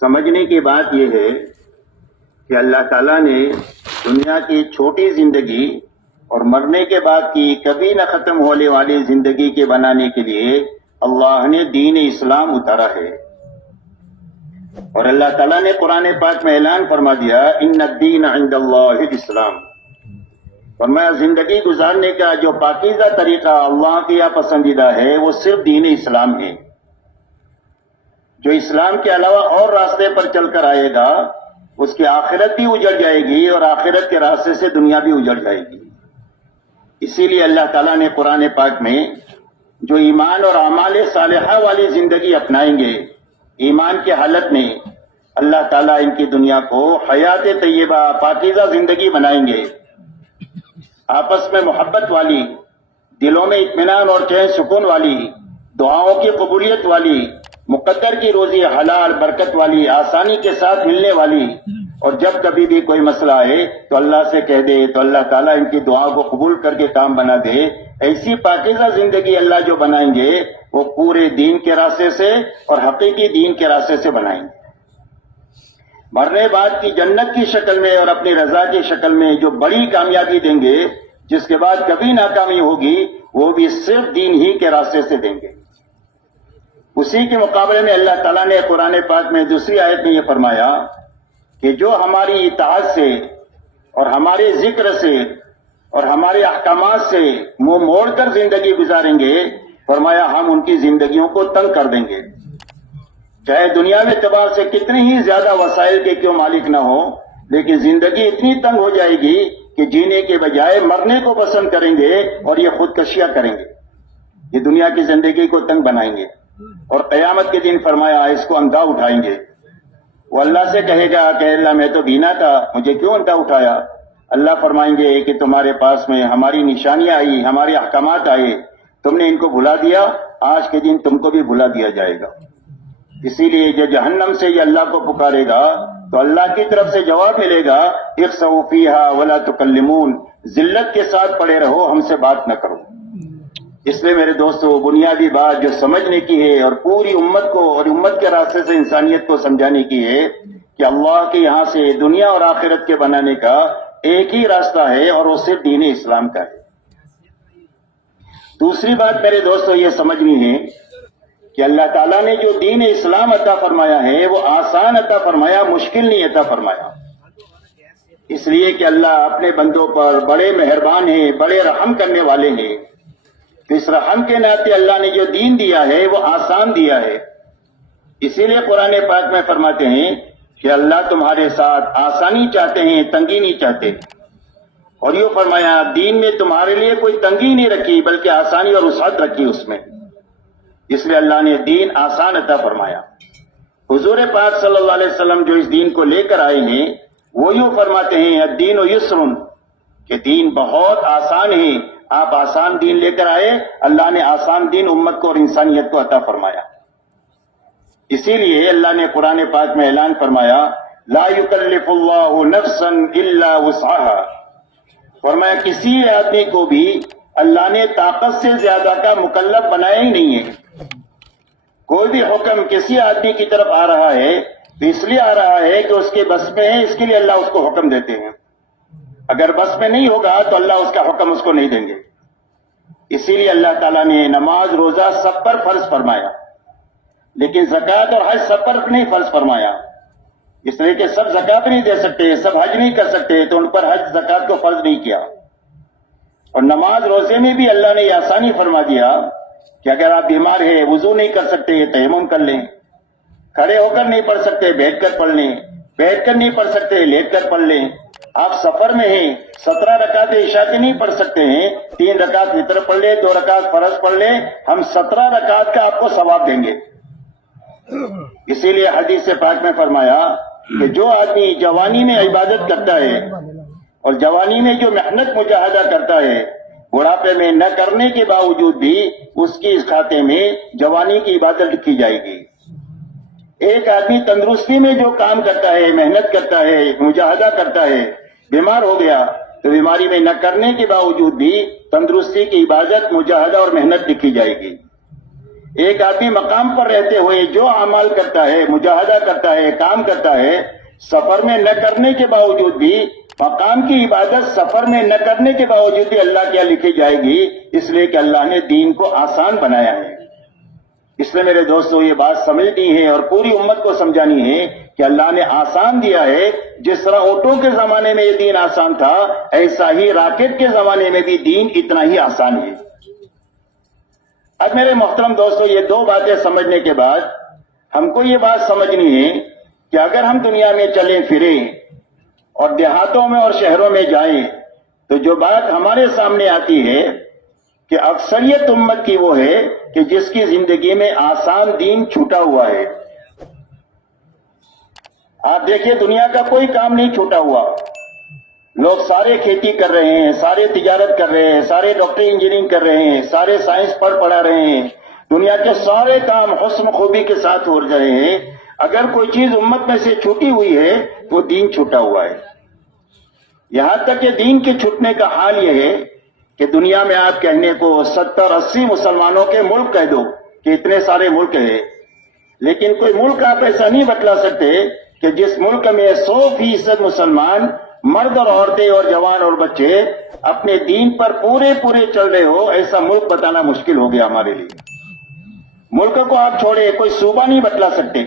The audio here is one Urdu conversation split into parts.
سمجھنے کی بات یہ ہے کہ اللہ تعالیٰ نے دنیا کی چھوٹی زندگی اور مرنے کے بعد کی کبھی نہ ختم ہونے والی زندگی کے بنانے کے لیے اللہ نے دین اسلام اتارا ہے. اور اللہ تعالیٰ نے قرآن پاک میں اعلان فرما دیا ان الدین عند اللہ الاسلام. فرمایا زندگی گزارنے کا جو پاکیزہ طریقہ اللہ کے یہاں پسندیدہ ہے وہ صرف دین اسلام ہے. جو اسلام کے علاوہ اور راستے پر چل کر آئے گا اس کی آخرت بھی اجڑ جائے گی اور آخرت کے راستے سے دنیا بھی اجڑ جائے گی. اسی لیے اللہ تعالیٰ نے قرآن پاک میں جو ایمان اور اعمال صالحہ والی زندگی اپنائیں گے ایمان کی حالت میں اللہ تعالیٰ ان کی دنیا کو حیات طیبہ پاکیزہ زندگی بنائیں گے. آپس میں محبت والی، دلوں میں اطمینان اور چین سکون والی، دعاؤں کی قبولیت والی، مقدر کی روزی حلال برکت والی، آسانی کے ساتھ ملنے والی، اور جب کبھی بھی کوئی مسئلہ آئے تو اللہ سے کہہ دے تو اللہ تعالیٰ ان کی دعا کو قبول کر کے کام بنا دے. ایسی پاکیزہ زندگی اللہ جو بنائیں گے وہ پورے دین کے راستے سے اور حقیقی دین کے راستے سے بنائیں گے. مرنے بعد کی جنت کی شکل میں اور اپنی رضا کی شکل میں جو بڑی کامیابی دیں گے جس کے بعد کبھی ناکامی ہوگی وہ بھی صرف دین ہی کے راستے سے دیں گے. اسی کے مقابلے میں اللہ تعالیٰ نے قرآن پاک میں دوسری آیت میں یہ فرمایا کہ جو ہماری اطاعت سے اور ہمارے ذکر سے اور ہمارے احکامات سے منہ موڑ کر زندگی گزاریں گے فرمایا ہم ان کی زندگیوں کو تنگ کر دیں گے. چاہے دنیاوی اعتبار سے کتنی ہی زیادہ وسائل کے کیوں مالک نہ ہو لیکن زندگی اتنی تنگ ہو جائے گی کہ جینے کے بجائے مرنے کو پسند کریں گے اور یہ خودکشیاں کریں گے. یہ دنیا کی زندگی کو تنگ بنائیں گے اور قیامت کے دن فرمایا اس کو اندھا اٹھائیں گے. وہ اللہ سے کہے گا کہ اللہ میں تو بینا تھا مجھے کیوں اندھا اٹھایا. اللہ فرمائیں گے کہ تمہارے پاس میں ہماری نشانیاں آئی ہمارے احکامات آئے تم نے ان کو بھلا دیا آج کے دن تم کو بھی بھلا دیا جائے گا. اسی لیے جو جہنم سے یہ اللہ کو پکارے گا تو اللہ کی طرف سے جواب ملے گا اخسؤوا فیہا ولا تکلمون، ذلت کے ساتھ پڑے رہو ہم سے بات نہ کرو. اس لیے میرے دوستو بنیادی بات جو سمجھنے کی ہے اور پوری امت کو اور امت کے راستے سے انسانیت کو سمجھانے کی ہے کہ اللہ کے یہاں سے دنیا اور آخرت کے بنانے کا ایک ہی راستہ ہے اور وہ صرف دین اسلام کا ہے. دوسری بات میرے دوستو یہ سمجھنی ہے کہ اللہ تعالیٰ نے جو دین اسلام عطا فرمایا ہے وہ آسان عطا فرمایا مشکل نہیں عطا فرمایا. اس لیے کہ اللہ اپنے بندوں پر بڑے مہربان ہیں بڑے رحم کرنے والے ہیں. اس رحم کے ناطے اللہ نے جو دین دیا ہے وہ آسان دیا ہے. اسی لیے قرآن پاک میں فرماتے ہیں کہ اللہ تمہارے ساتھ آسانی چاہتے ہیں تنگی نہیں چاہتے. اور یہ فرمایا دین میں تمہارے لیے کوئی تنگی نہیں رکھی بلکہ آسانی اور وسعت رکھی اس میں. اس لیے اللہ نے دین آسان عطا فرمایا. حضور پاک صلی اللہ علیہ وسلم جو اس دین کو لے کر آئے ہیں وہ یوں فرماتے ہیں الدین یسر کہ دین بہت آسان ہے. آپ آسان دین لے کر آئے اللہ نے آسان دین امت کو اور انسانیت کو عطا فرمایا. اسی لیے اللہ نے قرآن پاک میں اعلان فرمایا لا یکلف اللہ نفسا الا وسعها. فرمایا کسی آدمی کو بھی اللہ نے طاقت سے زیادہ کا مکلف بنایا ہی نہیں ہے. کوئی بھی حکم کسی آدمی کی طرف آ رہا ہے تو اس لیے آ رہا ہے کہ اس کے بس میں ہے اس کے لیے اللہ اس کو حکم دیتے ہیں. اگر بس میں نہیں ہوگا تو اللہ اس کا حکم اس کو نہیں دیں گے. اسی لیے اللہ تعالیٰ نے نماز روزہ سب پر فرض فرمایا لیکن زکوٰۃ اور حج سب پر نہیں فرض فرمایا. اس طرح کہ سب زکوٰۃ نہیں دے سکتے سب حج نہیں کر سکتے تو ان پر حج زکوٰۃ کو فرض نہیں کیا. اور نماز روزے میں بھی اللہ نے یہ آسانی فرما دیا کہ اگر آپ بیمار ہیں وضو نہیں کر سکتے تیمم کر لیں. کھڑے ہو کر نہیں پڑھ سکتے بیٹھ کر پڑھ لیں. بیٹھ کر نہیں پڑھ سکتے لیٹ کر پڑھ لیں. آپ سفر میں ہیں 17 رکعت عشاء کی نہیں پڑھ سکتے ہیں 3 رکعت وتر پڑھ لیں 2 رکعت فرض پڑھ لیں ہم 17 رکعت کا آپ کو ثواب دیں گے. اسی لیے حدیث پاک میں فرمایا کہ جو آدمی جوانی میں عبادت کرتا ہے اور جوانی میں جو محنت مجاہدہ کرتا ہے بڑھاپے میں نہ کرنے کے باوجود بھی اس کی اس کھاتے میں جوانی کی عبادت لکھی جائے گی. ایک آدمی تندرستی میں جو کام کرتا ہے محنت کرتا ہے مجاہدہ کرتا ہے بیمار ہو گیا تو بیماری میں نہ کرنے کے باوجود بھی تندرستی کی عبادت مجاہدہ اور محنت لکھی جائے گی. ایک آدمی مقام پر رہتے ہوئے جو اعمال کرتا ہے، مجاہدہ کرتا ہے، کام کرتا ہے، سفر میں نہ کرنے کے باوجود بھی، مقام کی عبادت سفر میں نہ کرنے کے باوجود بھی اللہ کیا لکھی جائے گی، اس لیے کہ اللہ نے دین کو آسان بنایا ہے۔ اس لیے میرے دوستو یہ بات سمجھنی ہے اور پوری امت کو سمجھانی ہے کہ اللہ نے آسان دیا ہے۔ جس طرح اونٹوں کے زمانے میں یہ دین آسان تھا، ایسا ہی راکٹ کے زمانے میں بھی دین اتنا ہی آسان ہے۔ اب میرے محترم دوستو، یہ دو باتیں سمجھنے کے بعد ہم کو یہ بات سمجھنی ہے کہ اگر ہم دنیا میں چلیں پھریں اور دیہاتوں میں اور شہروں میں جائیں تو جو بات ہمارے سامنے آتی ہے کہ اکثریت امت کی وہ ہے کہ جس کی زندگی میں آسان دین چھوٹا ہوا ہے۔ آپ دیکھیے دنیا کا کوئی کام نہیں چھوٹا ہوا، لوگ سارے کھیتی کر رہے ہیں، سارے تجارت کر رہے ہیں، سارے ڈاکٹری انجینئرنگ کر رہے ہیں، سارے سائنس پڑھا رہے ہیں، دنیا کے سارے کام حسن خوبی کے ساتھ ہو رہے ہیں۔ اگر کوئی چیز امت میں سے چھوٹی ہوئی ہے تو دین چھوٹا ہوا ہے۔ یہاں تک کہ دین کے چھوٹنے کا حال یہ ہے کہ دنیا میں آپ کہنے کو 70-80 مسلمانوں کے ملک کہہ دو کہ اتنے سارے ملک ہیں، لیکن کوئی ملک آپ ایسا نہیں بتلا سکتے کہ جس ملک میں 100% مسلمان مرد اور عورتیں اور جوان اور بچے اپنے دین پر پورے چل رہے ہو۔ ایسا ملک بتانا مشکل ہو گیا ہمارے لیے۔ ملک کو آپ چھوڑے، کوئی صوبہ نہیں بتلا سکتے،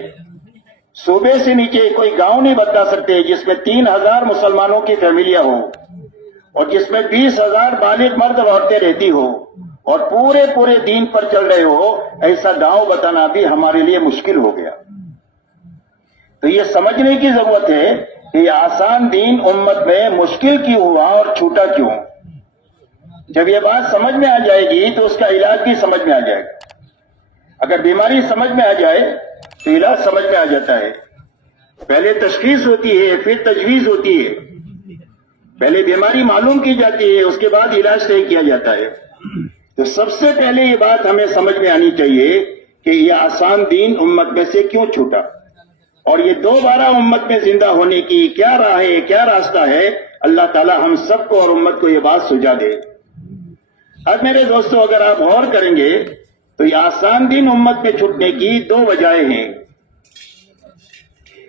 صوبے سے نیچے کوئی گاؤں نہیں بتا سکتے جس میں 3000 مسلمانوں کی فیملیاں ہو اور جس میں 20,000 بالغ مرد اور عورتیں رہتی ہو اور پورے دین پر چل رہے ہو۔ ایسا گاؤں بتانا بھی ہمارے لیے مشکل ہو گیا۔ تو یہ سمجھنے کی ضرورت ہے کہ یہ آسان دین امت میں مشکل کیوں ہوا اور چھوٹا کیوں۔ جب یہ بات سمجھ میں آ جائے گی تو اس کا علاج بھی سمجھ میں آ جائے گا۔ اگر بیماری سمجھ میں آ جائے تو علاج سمجھ میں آ جاتا ہے۔ پہلے تشخیص ہوتی ہے، پھر تجویز ہوتی ہے۔ پہلے بیماری معلوم کی جاتی ہے، اس کے بعد علاج طے کیا جاتا ہے۔ تو سب سے پہلے یہ بات ہمیں سمجھ میں آنی چاہیے کہ یہ آسان دین امت میں سے کیوں چھوٹا، اور یہ دوبارہ امت میں زندہ ہونے کی کیا راہ ہے، کیا راستہ ہے۔ اللہ تعالی ہم سب کو اور امت کو یہ بات سجا دے۔ اب میرے دوستو، اگر آپ غور کریں گے تو یہ آسان دین امت میں چھوٹنے کی دو وجہیں ہیں۔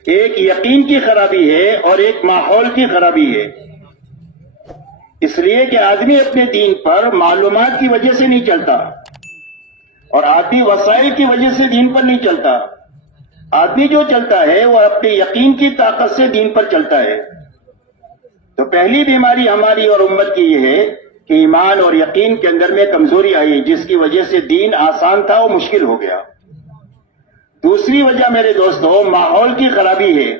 ایک یقین کی خرابی ہے اور ایک ماحول کی خرابی ہے۔ اس لیے کہ آدمی اپنے دین پر معلومات کی وجہ سے نہیں چلتا اور آدمی وسائل کی وجہ سے دین پر نہیں چلتا۔ آدمی جو چلتا ہے وہ اپنے یقین کی طاقت سے دین پر چلتا ہے۔ تو پہلی بیماری ہماری اور امت کی یہ ہے کہ ایمان اور یقین کے اندر میں کمزوری آئی، جس کی وجہ سے دین آسان تھا وہ مشکل ہو گیا۔ دوسری وجہ میرے دوستو ماحول کی خرابی ہے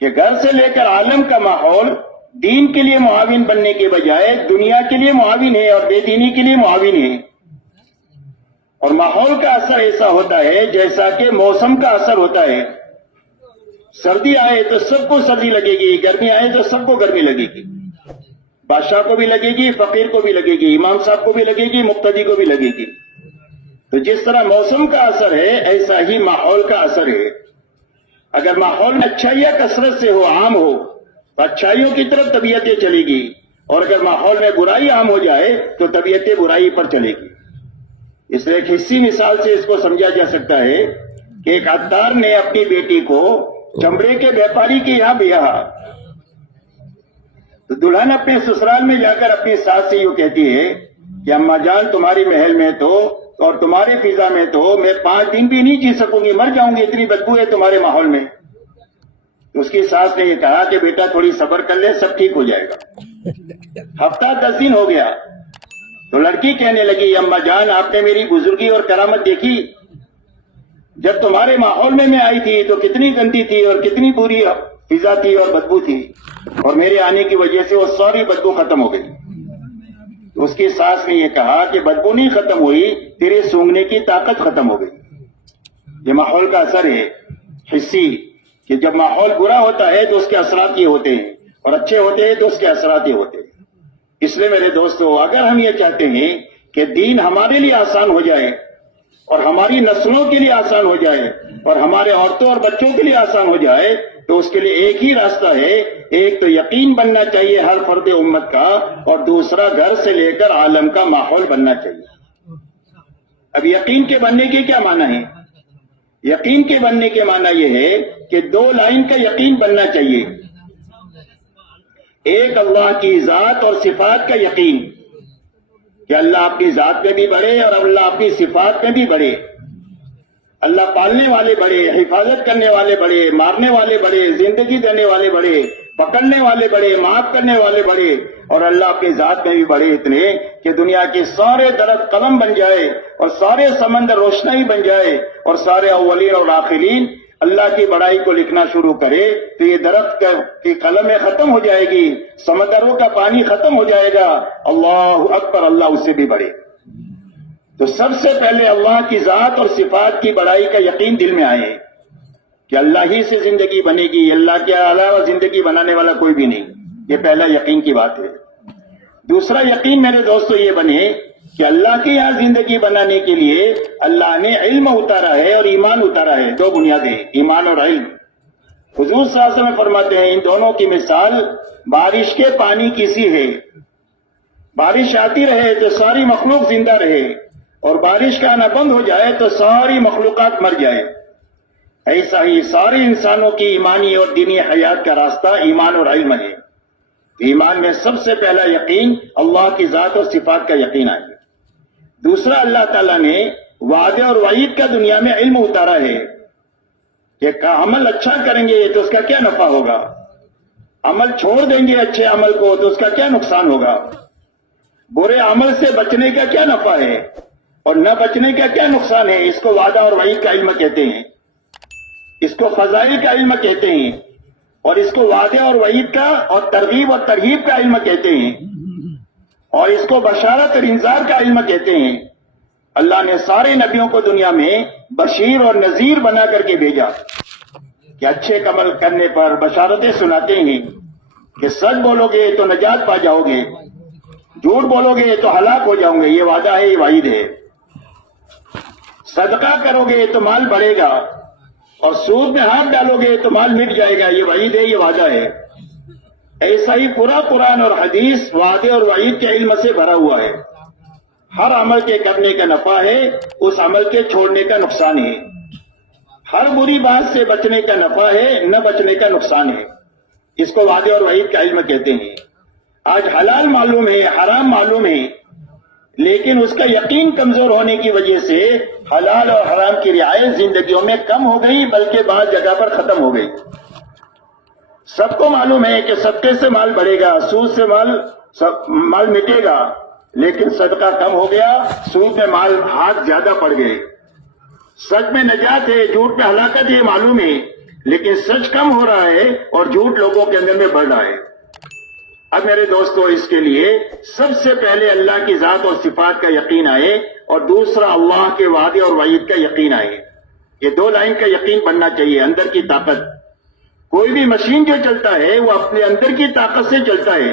کہ گھر سے لے کر عالم کا ماحول دین کے لیے معاون بننے کے بجائے دنیا کے لیے معاون ہے اور بے دینی کے لیے معاون ہے۔ اور ماحول کا اثر ایسا ہوتا ہے جیسا کہ موسم کا اثر ہوتا ہے۔ سردی آئے تو سب کو سردی لگے گی، گرمی آئے تو سب کو گرمی لگے گی، بادشاہ کو بھی لگے گی، فقیر کو بھی لگے گی، امام صاحب کو بھی لگے گی، مقتدی کو بھی لگے گی۔ تو جس طرح موسم کا اثر ہے ایسا ہی ماحول کا اثر ہے۔ اگر ماحول میں اچھائیاں کثرت سے ہو، عام ہو، تو اچھائیوں کی طرف طبیعتیں چلے گی، اور اگر ماحول میں برائی عام ہو جائے تو طبیعتیں برائی پر چلے گی۔ اس لیے ایک حصی مثال سے اس کو سمجھا جا سکتا ہے کہ ایک عطار نے اپنی بیٹی کو چمڑے کے بیپاری کے یہاں بیاہا، تو دلہن اپنے سسرال میں جا کر اپنی ساس سے یوں کہتی ہے کہ اماں جان تمہاری محل میں تو اور تمہارے فضا میں تو میں 5 دن بھی نہیں جی سکوں گی، مر جاؤں گی، اتنی بدبو ہے تمہارے ماحول میں۔ تو اس کی ساس نے یہ کہا کہ بیٹا تھوڑی صبر کر لے، سب ٹھیک ہو جائے گا۔ ہفتہ 10 دن ہو گیا تو لڑکی کہنے لگی اماں جان آپ نے میری بزرگی اور کرامت دیکھی، جب تمہارے ماحول میں آئی تھی تو کتنی گندی تھی اور کتنی بری فضا تھی اور بدبو تھی، اور میرے آنے کی وجہ سے وہ ساری بدبو ختم ہو گئی۔ تو اس کی ساس نے یہ کہا کہ بدبو نہیں ختم ہوئی، تیرے سونگنے کی طاقت ختم ہو گئی۔ یہ ماحول کا اثر ہے حصی، کہ جب ماحول برا ہوتا ہے تو اس کے اثرات یہ ہوتے ہیں، اور اچھے ہوتے ہیں تو اس کے اثرات یہ ہوتے ہیں۔ اس لیے میرے دوستو، اگر ہم یہ چاہتے ہیں کہ دین ہمارے لیے آسان ہو جائے اور ہماری نسلوں کے لیے آسان ہو جائے اور ہمارے عورتوں اور بچوں کے لیے آسان ہو جائے، تو اس کے لیے ایک ہی راستہ ہے۔ ایک تو یقین بننا چاہیے ہر فرد امت کا، اور دوسرا گھر سے لے کر عالم کا ماحول بننا چاہیے۔ اب یقین کے بننے کے کیا معنی ہے؟ یقین کے بننے کے معنی یہ ہے کہ دو لائن کا یقین بننا چاہیے. ایک اللہ کی ذات اور صفات کا یقین کہ اللہ اپنی ذات میں بھی بڑے اور اللہ اپنی صفات میں بھی بڑے. اللہ پالنے والے بڑے، حفاظت کرنے والے بڑے، مارنے والے بڑے، زندگی دینے والے بڑے، پکڑنے والے بڑے، معاف کرنے والے بڑے، اور اللہ اپنی ذات میں بھی بڑے اتنے کہ دنیا کے سارے درخت قلم بن جائے اور سارے سمندر روشنائی بن جائے اور سارے اولین اور آخرین اللہ کی بڑائی کو لکھنا شروع کرے تو یہ درخت کی قلمیں ختم ہو جائے گی، سمندروں کا پانی ختم ہو جائے گا. اللہ اکبر، اللہ اس سے بھی بڑے. تو سب سے پہلے اللہ کی ذات اور صفات کی بڑائی کا یقین دل میں آئے کہ اللہ ہی سے زندگی بنے گی، اللہ کے علاوہ زندگی بنانے والا کوئی بھی نہیں. یہ پہلا یقین کی بات ہے. دوسرا یقین میرے دوستو یہ بنے کہ اللہ کے یہاں زندگی بنانے کے لیے اللہ نے علم اتارا ہے اور ایمان اتارا ہے. دو بنیادیں، ایمان اور علم. حضور صلی اللہ علیہ وسلم فرماتے ہیں ان دونوں کی مثال بارش کے پانی کی سی ہے. بارش آتی رہے تو ساری مخلوق زندہ رہے اور بارش کا آنا بند ہو جائے تو ساری مخلوقات مر جائے. ایسا ہی سارے انسانوں کی ایمانی اور دینی حیات کا راستہ ایمان اور علم ہے. ایمان میں سب سے پہلا یقین اللہ کی ذات اور صفات کا یقین آئے. دوسرا، اللہ تعالیٰ نے وعدے اور وعید کا دنیا میں علم اتارا ہے کہ عمل اچھا کریں گے تو اس کا کیا نفع ہوگا، عمل چھوڑ دیں گے اچھے عمل کو تو اس کا کیا نقصان ہوگا، برے عمل سے بچنے کا کیا نفع ہے اور نہ بچنے کا کیا نقصان ہے. اس کو وعدہ اور وعید کا علم کہتے ہیں، اس کو فضائل کا علم کہتے ہیں، اور اس کو وعدے اور وعید کا اور ترغیب اور ترہیب کا علم کہتے ہیں، اور اس کو بشارت اور انذار کا علم کہتے ہیں. اللہ نے سارے نبیوں کو دنیا میں بشیر اور نذیر بنا کر کے بھیجا کہ اچھے عمل کرنے پر بشارتیں سناتے ہیں کہ سچ بولو گے تو نجات پا جاؤ گے، جھوٹ بولو گے تو ہلاک ہو جاؤ گے. یہ وعدہ ہے، یہ وعید ہے. صدقہ کرو گے تو مال بڑھے گا اور سود میں ہاتھ ڈالو گے تو مال مٹ جائے گا. یہ وعید ہے، یہ وعدہ ہے. ایسا ہی پورا قرآن اور حدیث وعدے اور وعید کے علم سے بھرا ہوا ہے. ہر عمل کے کرنے کا نفع ہے، اس عمل کے چھوڑنے کا نقصان ہے. ہر بری بات سے بچنے کا نفع ہے، نہ بچنے کا نقصان ہے. اس کو وعدے اور وعید کا علم کہتے ہیں. آج حلال معلوم ہے، حرام معلوم ہے، لیکن اس کا یقین کمزور ہونے کی وجہ سے حلال اور حرام کی رعایت زندگیوں میں کم ہو گئی، بلکہ بعض جگہ پر ختم ہو گئی. سب کو معلوم ہے کہ صدقے سے مال بڑھے گا، سود سے مال مٹے گا، لیکن صدقہ کم ہو گیا، سود میں مال ہاتھ زیادہ پڑ گئے. سچ میں نجات ہے، جھوٹ میں ہلاکت، یہ معلوم ہے، لیکن سچ کم ہو رہا ہے اور جھوٹ لوگوں کے اندر میں بڑھ رہا ہے. اب میرے دوستو، اس کے لیے سب سے پہلے اللہ کی ذات اور صفات کا یقین آئے اور دوسرا اللہ کے وعدے اور وعید کا یقین آئے. یہ دو لائن کا یقین بننا چاہیے. اندر کی طاقت، کوئی بھی مشین جو چلتا ہے وہ اپنے اندر کی طاقت سے چلتا ہے.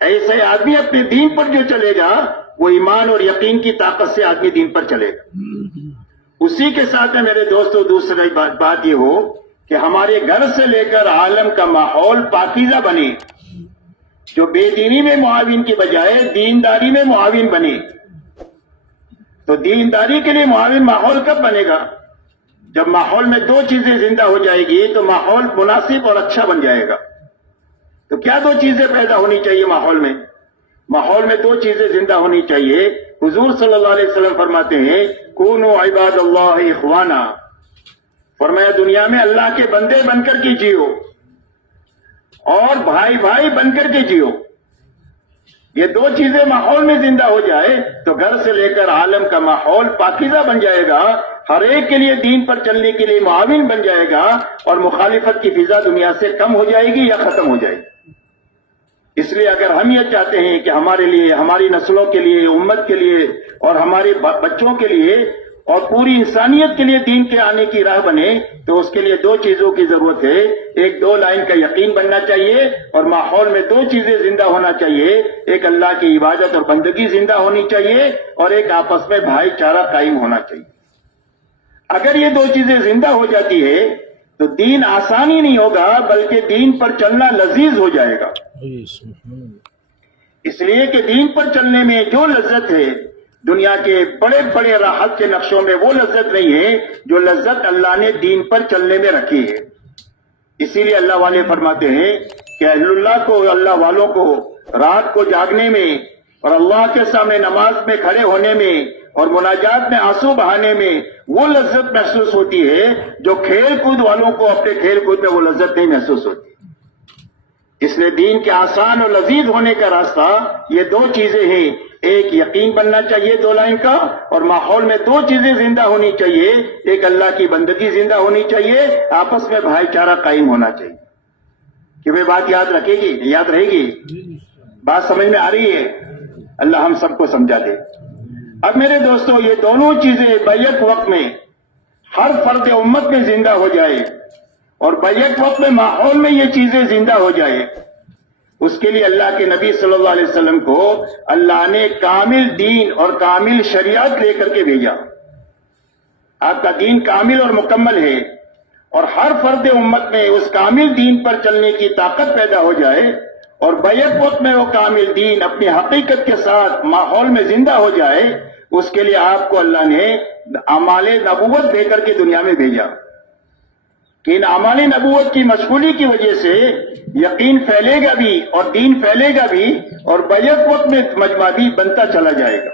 ایسے آدمی اپنے دین پر جو چلے گا وہ ایمان اور یقین کی طاقت سے آدمی دین پر چلے گا. اسی کے ساتھ میں میرے دوستو دوسری بات یہ ہو کہ ہمارے گھر سے لے کر عالم کا ماحول پاکیزہ بنے، جو بے دینی میں معاون کی بجائے دینداری میں معاون بنے. تو دینداری کے لیے معاون ماحول کب بنے گا؟ جب ماحول میں دو چیزیں زندہ ہو جائے گی تو ماحول مناسب اور اچھا بن جائے گا. تو کیا دو چیزیں پیدا ہونی چاہیے ماحول میں؟ ماحول میں دو چیزیں زندہ ہونی چاہیے. حضور صلی اللہ علیہ وسلم فرماتے ہیں کونوا عباد اللہ اخوانا. فرمایا دنیا میں اللہ کے بندے بن کر کے جیو اور بھائی بھائی بن کر کے جیو. یہ دو چیزیں ماحول میں زندہ ہو جائے تو گھر سے لے کر عالم کا ماحول پاکیزہ بن جائے گا، ہر ایک کے لیے دین پر چلنے کے لیے معاون بن جائے گا اور مخالفت کی فضا دنیا سے کم ہو جائے گی یا ختم ہو جائے گی. اس لیے اگر ہم یہ چاہتے ہیں کہ ہمارے لیے، ہماری نسلوں کے لیے، امت کے لیے اور ہمارے بچوں کے لیے اور پوری انسانیت کے لیے دین کے آنے کی راہ بنے تو اس کے لیے دو چیزوں کی ضرورت ہے. ایک دو لائن کا یقین بننا چاہیے اور ماحول میں دو چیزیں زندہ ہونا چاہیے. ایک اللہ کی عبادت اور بندگی زندہ ہونی چاہیے اور ایک آپس میں بھائی چارہ قائم ہونا چاہیے. اگر یہ دو چیزیں زندہ ہو جاتی ہے تو دین آسانی نہیں ہوگا بلکہ دین پر چلنا لذیذ ہو جائے گا. اس لیے کہ دین پر چلنے میں جو لذت ہے دنیا کے بڑے بڑے راحت کے نقشوں میں وہ لذت نہیں ہے جو لذت اللہ نے دین پر چلنے میں رکھی ہے. اسی لیے اللہ والے فرماتے ہیں کہ اہل اللہ کو، اللہ والوں کو رات کو جاگنے میں اور اللہ کے سامنے نماز میں کھڑے ہونے میں اور مناجات میں آنسو بہانے میں وہ لذت محسوس ہوتی ہے جو کھیل کود والوں کو اپنے کھیل کود میں وہ لذت نہیں محسوس ہوتی. اس لیے دین کے آسان اور لذیذ ہونے کا راستہ یہ دو چیزیں ہیں. ایک یقین بننا چاہیے دو لائن کا، اور ماحول میں دو چیزیں زندہ ہونی چاہیے. ایک اللہ کی بندگی زندہ ہونی چاہیے، آپس میں بھائی چارہ قائم ہونا چاہیے. کہ وہ بات یاد رہے گی؟ بات سمجھ میں آ رہی ہے؟ اللہ ہم سب کو سمجھا دے. اب میرے دوستو، یہ دونوں چیزیں بیک وقت میں ہر فرد امت میں زندہ ہو جائے اور بیک وقت میں ماحول میں یہ چیزیں زندہ ہو جائے، اس کے لیے اللہ کے نبی صلی اللہ علیہ وسلم کو اللہ نے کامل دین اور کامل شریعت لے کر کے بھیجا. آپ کا دین کامل اور مکمل ہے، اور ہر فرد امت میں اس کامل دین پر چلنے کی طاقت پیدا ہو جائے اور بیک وقت میں وہ کامل دین اپنی حقیقت کے ساتھ ماحول میں زندہ ہو جائے. اس کے لیے آپ کو اللہ نے اعمال نبوت دے کر کے دنیا میں بھیجا کہ ان اعمال نبوت کی مشغولی کی وجہ سے یقین پھیلے گا بھی اور دین پھیلے گا بھی اور بیک وقت میں مجمع بھی بنتا چلا جائے گا.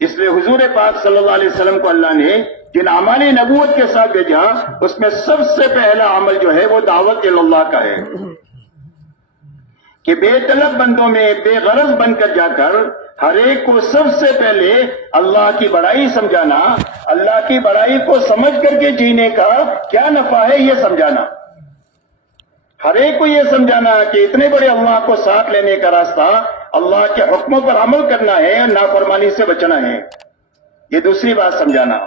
اس لیے حضور پاک صلی اللہ علیہ وسلم کو اللہ نے جن اعمال نبوت کے ساتھ بھیجا، اس میں سب سے پہلا عمل جو ہے وہ دعوت اللہ کا ہے کہ بے طلب بندوں میں بے غرض بن کر جا کر ہر ایک کو سب سے پہلے اللہ کی بڑائی سمجھانا، اللہ کی بڑائی کو سمجھ کر کے جینے کا کیا نفع ہے یہ سمجھانا، ہر ایک کو یہ سمجھانا کہ اتنے بڑے اللہ کو ساتھ لینے کا راستہ اللہ کے حکموں پر عمل کرنا ہے اور نافرمانی سے بچنا ہے. یہ دوسری بات سمجھانا.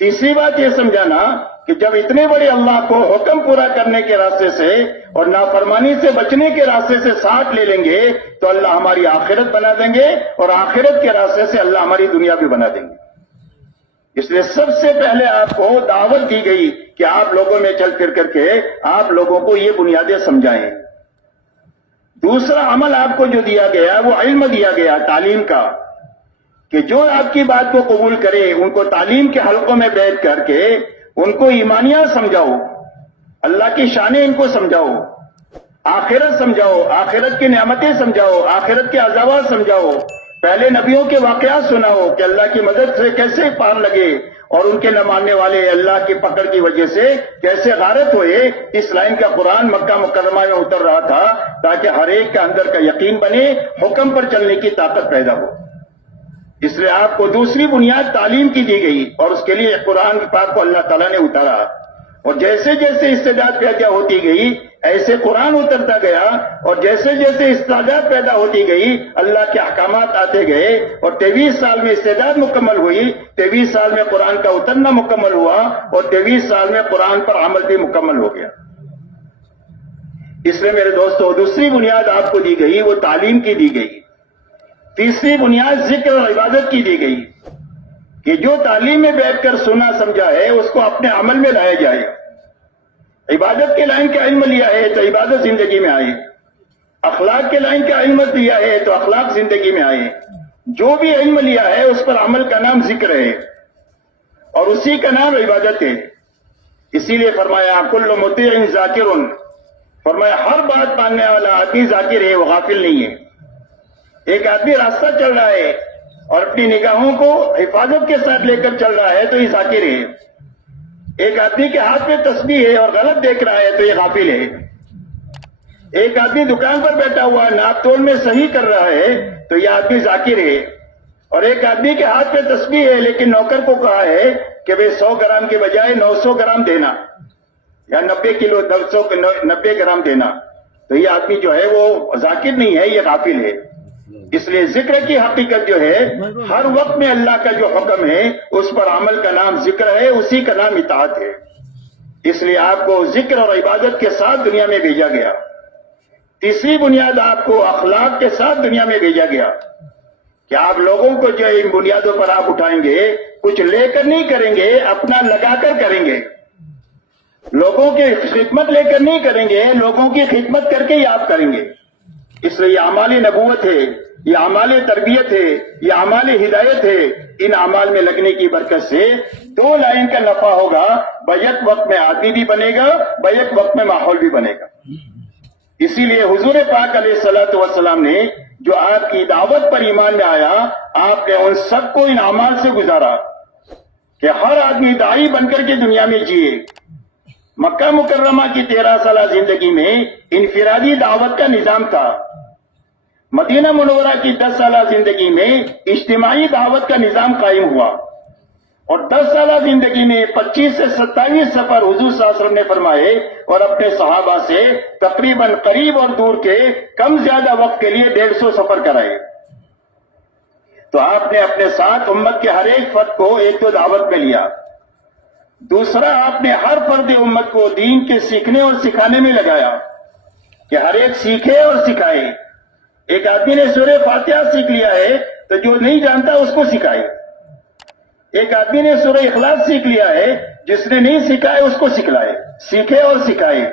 تیسری بات یہ سمجھانا کہ جب اتنے بڑے اللہ کو حکم پورا کرنے کے راستے سے اور نافرمانی سے بچنے کے راستے سے ساتھ لے لیں گے تو اللہ ہماری آخرت بنا دیں گے اور آخرت کے راستے سے اللہ ہماری دنیا بھی بنا دیں گے. اس لیے سب سے پہلے آپ کو دعوت دی گئی کہ آپ لوگوں میں چل پھر کر کے آپ لوگوں کو یہ بنیادیں سمجھائیں. دوسرا عمل آپ کو جو دیا گیا وہ علم دیا گیا تعلیم کا، کہ جو آپ کی بات کو قبول کرے ان کو تعلیم کے حلقوں میں بیٹھ کر کے ان کو ایمانیات سمجھاؤ، اللہ کی شانیں ان کو سمجھاؤ، آخرت سمجھاؤ، آخرت کی نعمتیں سمجھاؤ، آخرت کے عذابات سمجھاؤ، پہلے نبیوں کے واقعات سناؤ کہ اللہ کی مدد سے کیسے پار لگے اور ان کے نہ ماننے والے اللہ کی پکڑ کی وجہ سے کیسے غارت ہوئے. اس لائن کا قرآن مکہ مکرمہ میں اتر رہا تھا تاکہ ہر ایک کے اندر کا یقین بنے، حکم پر چلنے کی طاقت پیدا ہو. اس لیے آپ کو دوسری بنیاد تعلیم کی دی گئی اور اس کے لیے قرآن پاک کو اللہ تعالیٰ نے اتارا، اور جیسے جیسے استعداد پیدا ہوتی گئی ایسے قرآن اترتا گیا، اور جیسے جیسے استعداد پیدا ہوتی گئی اللہ کے احکامات آتے گئے، اور 23 سال میں استعداد مکمل ہوئی، 23 سال میں قرآن کا اترنا مکمل ہوا، اور 23 سال میں قرآن پر عمل بھی مکمل ہو گیا. اس لیے میرے دوستو دوسری بنیاد آپ کو دی گئی وہ تعلیم کی دی گئی. تیسری بنیاد ذکر اور عبادت کی دی گئی کہ جو تعلیم میں بیٹھ کر سنا سمجھا ہے اس کو اپنے عمل میں لایا جائے. عبادت کے لائن کا علم لیا ہے تو عبادت زندگی میں آئے، اخلاق کے لائن کا علم لیا ہے تو اخلاق زندگی میں آئے. جو بھی علم لیا ہے اس پر عمل کا نام ذکر ہے اور اسی کا نام عبادت ہے. اسی لیے فرمایا کل مطیع ذاکر، فرمایا ہر بات ماننے والا آدمی ذاکر ہے، وہ غافل نہیں ہے. ایک آدمی راستہ چل رہا ہے اور اپنی نگاہوں کو حفاظت کے ساتھ لے کر چل رہا ہے تو یہ ذاکر ہے. ایک آدمی کے ہاتھ میں تسبیح ہے اور غلط دیکھ رہا ہے تو یہ غافل ہے. ایک آدمی دکان پر بیٹھا ہوا ناپ تول میں صحیح کر رہا ہے تو یہ آدمی ذاکر ہے. اور ایک آدمی کے ہاتھ میں تسبیح ہے لیکن نوکر کو کہا ہے کہ بھئی 100 گرام کے بجائے 900 گرام دینا یا 90 کلو 90 گرام دینا، تو یہ آدمی جو ہے وہ ذاکر نہیں ہے، یہ غافل ہے. اس لیے ذکر کی حقیقت جو ہے ہر وقت میں اللہ کا جو حکم ہے اس پر عمل کا نام ذکر ہے، اسی کا نام اطاعت ہے. اس لیے آپ کو ذکر اور عبادت کے ساتھ دنیا میں بھیجا گیا. تیسری بنیاد آپ کو اخلاق کے ساتھ دنیا میں بھیجا گیا کہ آپ لوگوں کو جو ان بنیادوں پر آپ اٹھائیں گے، کچھ لے کر نہیں کریں گے، اپنا لگا کر کریں گے. لوگوں کی خدمت لے کر نہیں کریں گے، لوگوں کی خدمت کر کے ہی آپ کریں گے. اس لیے یہ اعمال نبوت ہے یہ اعمال تربیت ہے، یہ اعمال ہدایت ہے. ان اعمال میں لگنے کی برکت سے 2 لائن کا نفع ہوگا، بیک وقت میں آدمی بھی بنے گا، بیک وقت میں ماحول بھی بنے گا. اسی لیے حضور پاک علیہ الصلوۃ والسلام نے جو آپ کی دعوت پر ایمان میں آیا، آپ نے ان سب کو ان اعمال سے گزارا کہ ہر آدمی داعی بن کر کے دنیا میں جیے. مکہ مکرمہ کی 13 سالہ زندگی میں انفرادی دعوت کا نظام تھا. مدینہ منورہ کی 10 سالہ زندگی میں اجتماعی دعوت کا نظام قائم ہوا، اور 10 سالہ زندگی میں 25 سے 27 سفر حضور صلی اللہ علیہ وسلم نے فرمائے، اور اپنے صحابہ سے تقریباً قریب اور دور کے کم زیادہ وقت کے لیے 150 سفر کرائے. تو آپ نے اپنے ساتھ امت کے ہر ایک فرد کو ایک تو دعوت میں لیا، دوسرا آپ نے ہر فرد امت کو دین کے سیکھنے اور سکھانے میں لگایا کہ ہر ایک سیکھے اور سکھائے. ایک آدمی نے سورہ فاتحہ سیکھ لیا ہے تو جو نہیں جانتا اس کو سکھائے. ایک آدمی نے سورہ اخلاص سیکھ لیا ہے، جس نے نہیں سیکھا ہے اس کو سکھلائے. سیکھے اور سکھائے،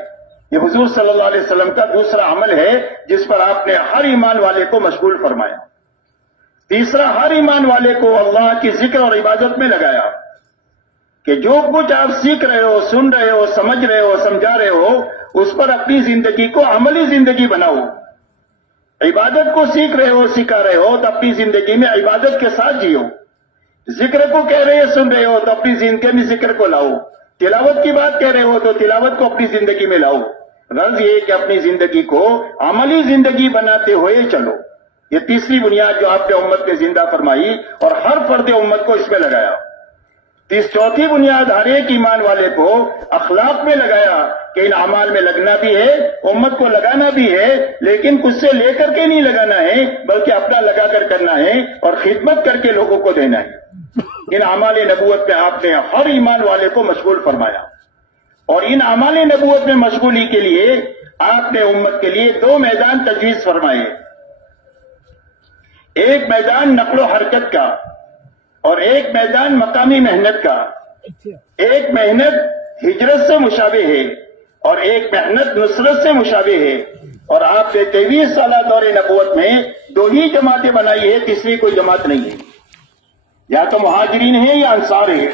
یہ حضور صلی اللہ علیہ وسلم کا دوسرا عمل ہے جس پر آپ نے ہر ایمان والے کو مشغول فرمایا. تیسرا، ہر ایمان والے کو اللہ کی ذکر اور عبادت میں لگایا کہ جو کچھ آپ سیکھ رہے ہو، سن رہے ہو، سمجھ رہے ہو، سمجھا رہے ہو، اس پر اپنی زندگی کو عملی زندگی بناؤ. عبادت کو سیکھ رہے ہو، سکھا رہے ہو تو اپنی زندگی میں عبادت کے ساتھ جیو. ذکر کو کہہ رہے ہو، سن رہے ہو تو اپنی زندگی میں ذکر کو لاؤ. تلاوت کی بات کہہ رہے ہو تو تلاوت کو اپنی زندگی میں لاؤ. غرض یہ کہ اپنی زندگی کو عملی زندگی بناتے ہوئے چلو. یہ تیسری بنیاد جو آپ نے امت میں زندہ فرمائی اور ہر فرد امت کو اس میں لگایا. چوتھی بنیاد ہر ایک ایمان والے کو اخلاق میں لگایا کہ ان اعمال میں لگنا بھی ہے، امت کو لگانا بھی ہے، لیکن کچھ سے لے کر کے نہیں لگانا ہے بلکہ اپنا لگا کر کرنا ہے اور خدمت کر کے لوگوں کو دینا ہے. ان اعمال نبوت میں آپ نے ہر ایمان والے کو مشغول فرمایا، اور ان اعمال نبوت میں مشغولی کے لیے آپ نے امت کے لیے 2 میدان تجویز فرمائے. ایک میدان نقل و حرکت کا اور ایک میدان مقامی محنت کا. ایک محنت ہجرت سے مشابہ ہے اور ایک محنت نصرت سے مشابہ ہے. اور آپ نے 23 سالہ دور نبوت میں 2 ہی جماعتیں بنائی ہے، تیسری کوئی جماعت نہیں ہے. یا تو مہاجرین ہیں یا انصار ہے.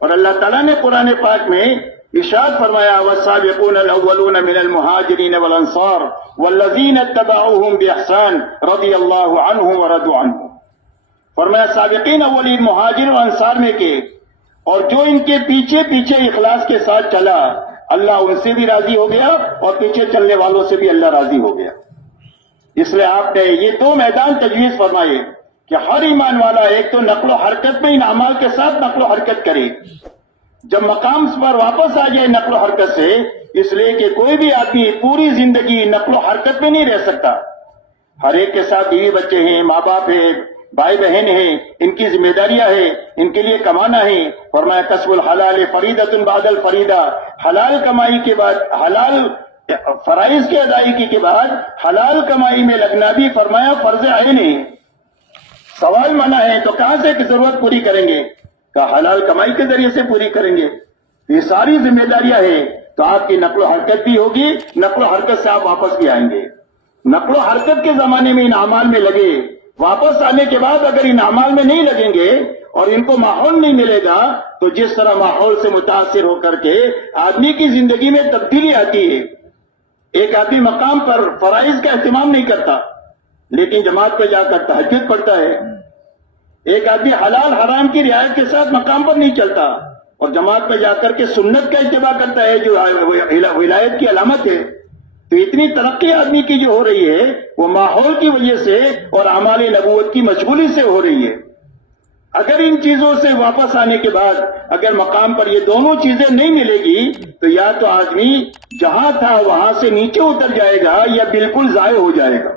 اور اللہ تعالیٰ نے قرآن پاک میں ارشاد فرمایا والسابقون الاولون من المہاجرین والانصار والذین اتبعوهم باحسان رضی اللہ عنہم ورضوا عنہ. فرمایا سابقین اولین مہاجر اور انصار میں کے، اور جو ان کے پیچھے پیچھے اخلاص کے ساتھ چلا اللہ ان سے بھی راضی ہو گیا اور پیچھے چلنے والوں سے بھی اللہ راضی ہو گیا. اس لیے آپ نے یہ 2 میدان تجویز فرمائے کہ ہر ایمان والا ایک تو نقل و حرکت میں ان اعمال کے ساتھ نقل و حرکت کرے، جب مقام پر واپس آ جائے نقل و حرکت سے. اس لیے کہ کوئی بھی آدمی پوری زندگی نقل و حرکت میں نہیں رہ سکتا. ہر ایک کے ساتھ بیوی بچے ہیں، ماں باپ ہیں، بھائی بہن ہیں، ان کی ذمہ داریاں ہیں، ان کے لیے کمانا ہے. فرمایا کسب الحلال فریضۃ بعد الفریضہ، حلال کمائی کے بعد، حلال فرائض کی ادائیگی کے بعد حلال کمائی میں لگنا بھی فرمایا فرض عین ہے. سوال منع ہے تو کہاں سے ضرورت پوری کریں گے؟ کہا حلال کمائی کے ذریعے سے پوری کریں گے. یہ ساری ذمہ داریاں ہیں تو آپ کی نقل و حرکت بھی ہوگی، نقل و حرکت سے آپ واپس بھی آئیں گے. نقل و حرکت کے زمانے میں ان اعمال میں لگے، واپس آنے کے بعد اگر ان اعمال میں نہیں لگیں گے اور ان کو ماحول نہیں ملے گا تو جس طرح ماحول سے متاثر ہو کر کے آدمی کی زندگی میں تبدیلی آتی ہے. ایک آدمی مقام پر فرائض کا اہتمام نہیں کرتا لیکن جماعت پہ جا کر تہجد پڑھتا ہے. ایک آدمی حلال حرام کی رعایت کے ساتھ مقام پر نہیں چلتا اور جماعت پہ جا کر کے سنت کا اتباع کرتا ہے جو ولایت کی علامت ہے. تو اتنی ترقی آدمی کی جو ہو رہی ہے وہ ماحول کی وجہ سے اور اعمال نبوت کی مشغولی سے ہو رہی ہے. اگر ان چیزوں سے واپس آنے کے بعد اگر مقام پر یہ دونوں چیزیں نہیں ملے گی تو یا تو آدمی جہاں تھا وہاں سے نیچے اتر جائے گا یا بالکل ضائع ہو جائے گا.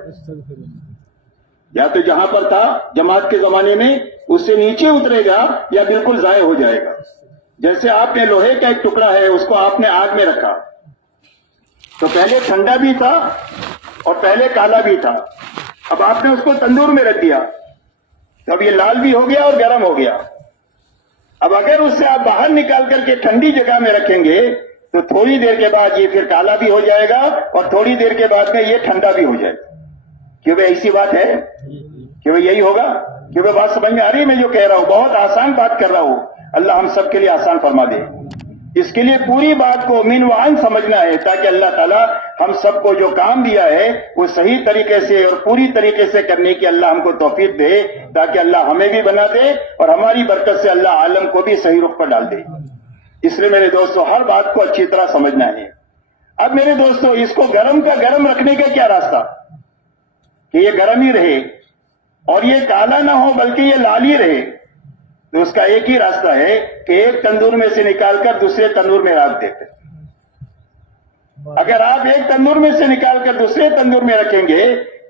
یا تو جہاں پر تھا جماعت کے زمانے میں اس سے نیچے اترے گا یا بالکل ضائع ہو جائے گا. جیسے آپ نے لوہے کا ایک ٹکڑا ہے، اس کو آپ نے آگ میں رکھا تو پہلے ٹھنڈا بھی تھا اور پہلے کالا بھی تھا. اب آپ نے اس کو تندور میں رکھ دیا تو اب یہ لال بھی ہو گیا اور گرم ہو گیا. اب اگر اس سے آپ باہر نکال کر کے ٹھنڈی جگہ میں رکھیں گے تو تھوڑی دیر کے بعد یہ پھر کالا بھی ہو جائے گا اور تھوڑی دیر کے بعد میں یہ ٹھنڈا بھی ہو جائے گا. کیوں بھائی ایسی بات ہے؟ کیوں بھائی یہی ہوگا؟ کیوں بھائی بات سمجھ میں آ رہی ہے میں جو کہہ رہا ہوں؟ بہت آسان بات کر رہا ہوں، اللہ ہم سب کے لیے آسان فرما دے۔ اس کے لیے پوری بات کو من و عن سمجھنا ہے تاکہ اللہ تعالیٰ ہم سب کو جو کام دیا ہے وہ صحیح طریقے سے اور پوری طریقے سے کرنے کی اللہ ہم کو توفیق دے، تاکہ اللہ ہمیں بھی بنا دے اور ہماری برکت سے اللہ عالم کو بھی صحیح رخ پر ڈال دے۔ اس لیے میرے دوستو ہر بات کو اچھی طرح سمجھنا ہے۔ اب میرے دوستو اس کو گرم کا گرم رکھنے کا کیا راستہ کہ یہ گرم ہی رہے اور یہ کالا نہ ہو بلکہ یہ لال ہی رہے؟ تو اس کا ایک ہی راستہ ہے کہ ایک تندور میں سے نکال کر دوسرے تندور میں رکھ دیتے۔ اگر آپ ایک تندور میں سے نکال کر دوسرے تندور میں رکھیں گے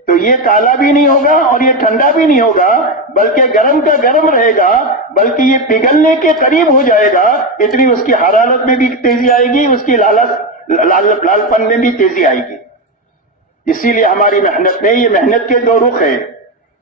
تو یہ کالا بھی نہیں ہوگا اور یہ ٹھنڈا بھی نہیں ہوگا، بلکہ گرم کا گرم رہے گا، بلکہ یہ پگھلنے کے قریب ہو جائے گا۔ اتنی اس کی حرارت میں بھی تیزی آئے گی، اس کی لال پن میں بھی تیزی آئے گی۔ اسی لیے ہماری محنت میں یہ محنت کے دو رخ ہے،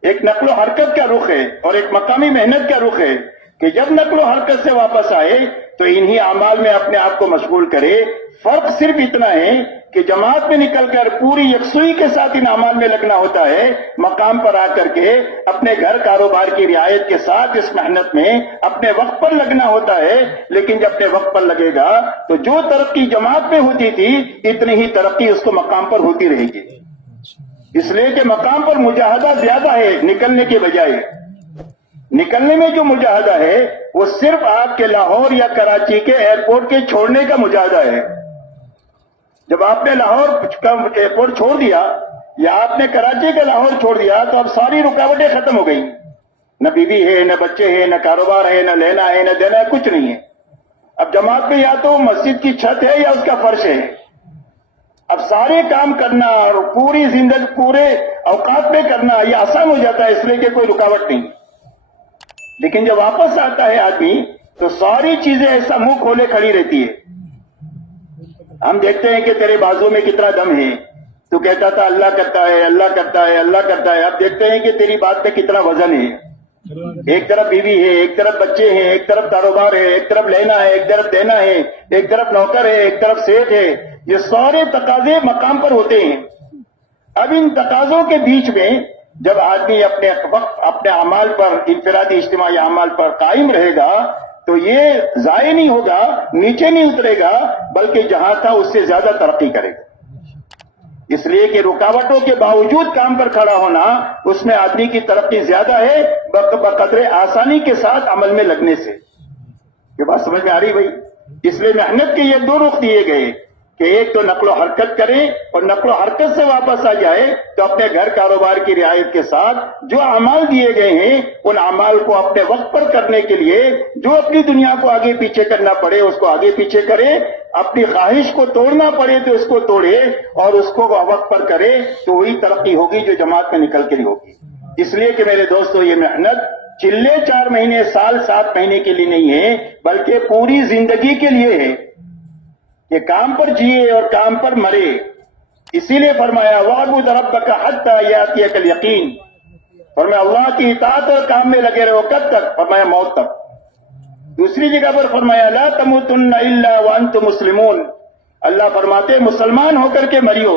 ایک نقل و حرکت کا رخ ہے اور ایک مقامی محنت کا رخ ہے کہ جب نقل و حرکت سے واپس آئے تو انہی اعمال میں اپنے آپ کو مشغول کرے۔ فرق صرف اتنا ہے کہ جماعت میں نکل کر پوری یکسوئی کے ساتھ ان اعمال میں لگنا ہوتا ہے، مقام پر آ کر کے اپنے گھر کاروبار کی رعایت کے ساتھ اس محنت میں اپنے وقت پر لگنا ہوتا ہے۔ لیکن جب اپنے وقت پر لگے گا تو جو ترقی جماعت میں ہوتی تھی اتنی ہی ترقی اس کو مقام پر ہوتی رہے گی، اس لیے کہ مقام پر مجاہدہ زیادہ ہے نکلنے کے بجائے۔ نکلنے میں جو مجاہدہ ہے وہ صرف آپ کے لاہور یا کراچی کے ایئرپورٹ کے چھوڑنے کا مجاہدہ ہے۔ جب آپ نے لاہور کا ایئرپورٹ چھوڑ دیا یا آپ نے کراچی کا لاہور چھوڑ دیا تو اب ساری رکاوٹیں ختم ہو گئی، نہ بیوی ہے، نہ بچے ہیں، نہ کاروبار ہے، نہ لینا ہے، نہ دینا ہے، کچھ نہیں ہے۔ اب جماعت میں یا تو مسجد کی چھت ہے یا اس کا فرش ہے۔ اب سارے کام کرنا اور پوری زندگی پورے اوقات میں کرنا یہ آسان ہو جاتا ہے، اس لیے کہ کوئی رکاوٹ نہیں۔ لیکن جب واپس آتا ہے آدمی تو ساری چیزیں ایسا منہ کھولے کھڑی رہتی ہے۔ ہم دیکھتے ہیں کہ تیرے بازو میں کتنا دم ہے، تو کہتا تھا اللہ کرتا ہے، اللہ کرتا ہے، اللہ کرتا ہے۔ اب دیکھتے ہیں کہ تیری بات میں کتنا وزن ہے۔ ایک طرف بیوی ہے، ایک طرف بچے ہیں، ایک طرف کاروبار ہے، ایک طرف لینا ہے، ایک طرف دینا ہے، ایک طرف نوکر ہے، ایک طرف سیٹ ہے۔ یہ سارے تقاضے مقام پر ہوتے ہیں۔ اب ان تقاضوں کے بیچ میں جب آدمی اپنے وقت اپنے اعمال پر، انفرادی اجتماعی اعمال پر قائم رہے گا تو یہ ضائع نہیں ہوگا، نیچے نہیں اترے گا، بلکہ جہاں تھا اس سے زیادہ ترقی کرے گا۔ اس لیے کہ رکاوٹوں کے باوجود کام پر کھڑا ہونا اس میں آدمی کی ترقی زیادہ ہے بقدر آسانی کے ساتھ عمل میں لگنے سے۔ یہ بات سمجھ میں آ رہی بھائی؟ اس لیے محنت کے یہ دو رخ دیے گئے کہ ایک تو نقل و حرکت کرے اور نقل و حرکت سے واپس آ جائے تو اپنے گھر کاروبار کی رعایت کے ساتھ جو اعمال دیے گئے ہیں ان اعمال کو اپنے وقت پر کرنے کے لیے جو اپنی دنیا کو آگے پیچھے کرنا پڑے اس کو آگے پیچھے کرے، اپنی خواہش کو توڑنا پڑے تو اس کو توڑے اور اس کو وقت پر کرے، تو وہی ترقی ہوگی جو جماعت میں نکل کے ہوگی۔ اس لیے کہ میرے دوستو یہ محنت چلے 4 مہینے، سال 7 مہینے کے لیے نہیں ہے بلکہ پوری زندگی کے لیے ہے کہ کام پر جیے اور کام پر مرے۔ اسی لیے فرمایا وَاعْبُدْ رَبَّكَ حَتَّى يَأْتِيَكَ الْيَقِينُ، فرمایا اللہ کی اطاعت اور کام میں لگے رہو، کب تک؟ فرمایا موت تک۔ دوسری جگہ پر فرمایا لَا تَمُوتُنَّ إِلَّا وَأَنْتُمْ مُسْلِمُونَ، اللہ فرماتے مسلمان ہو کر کے مریو۔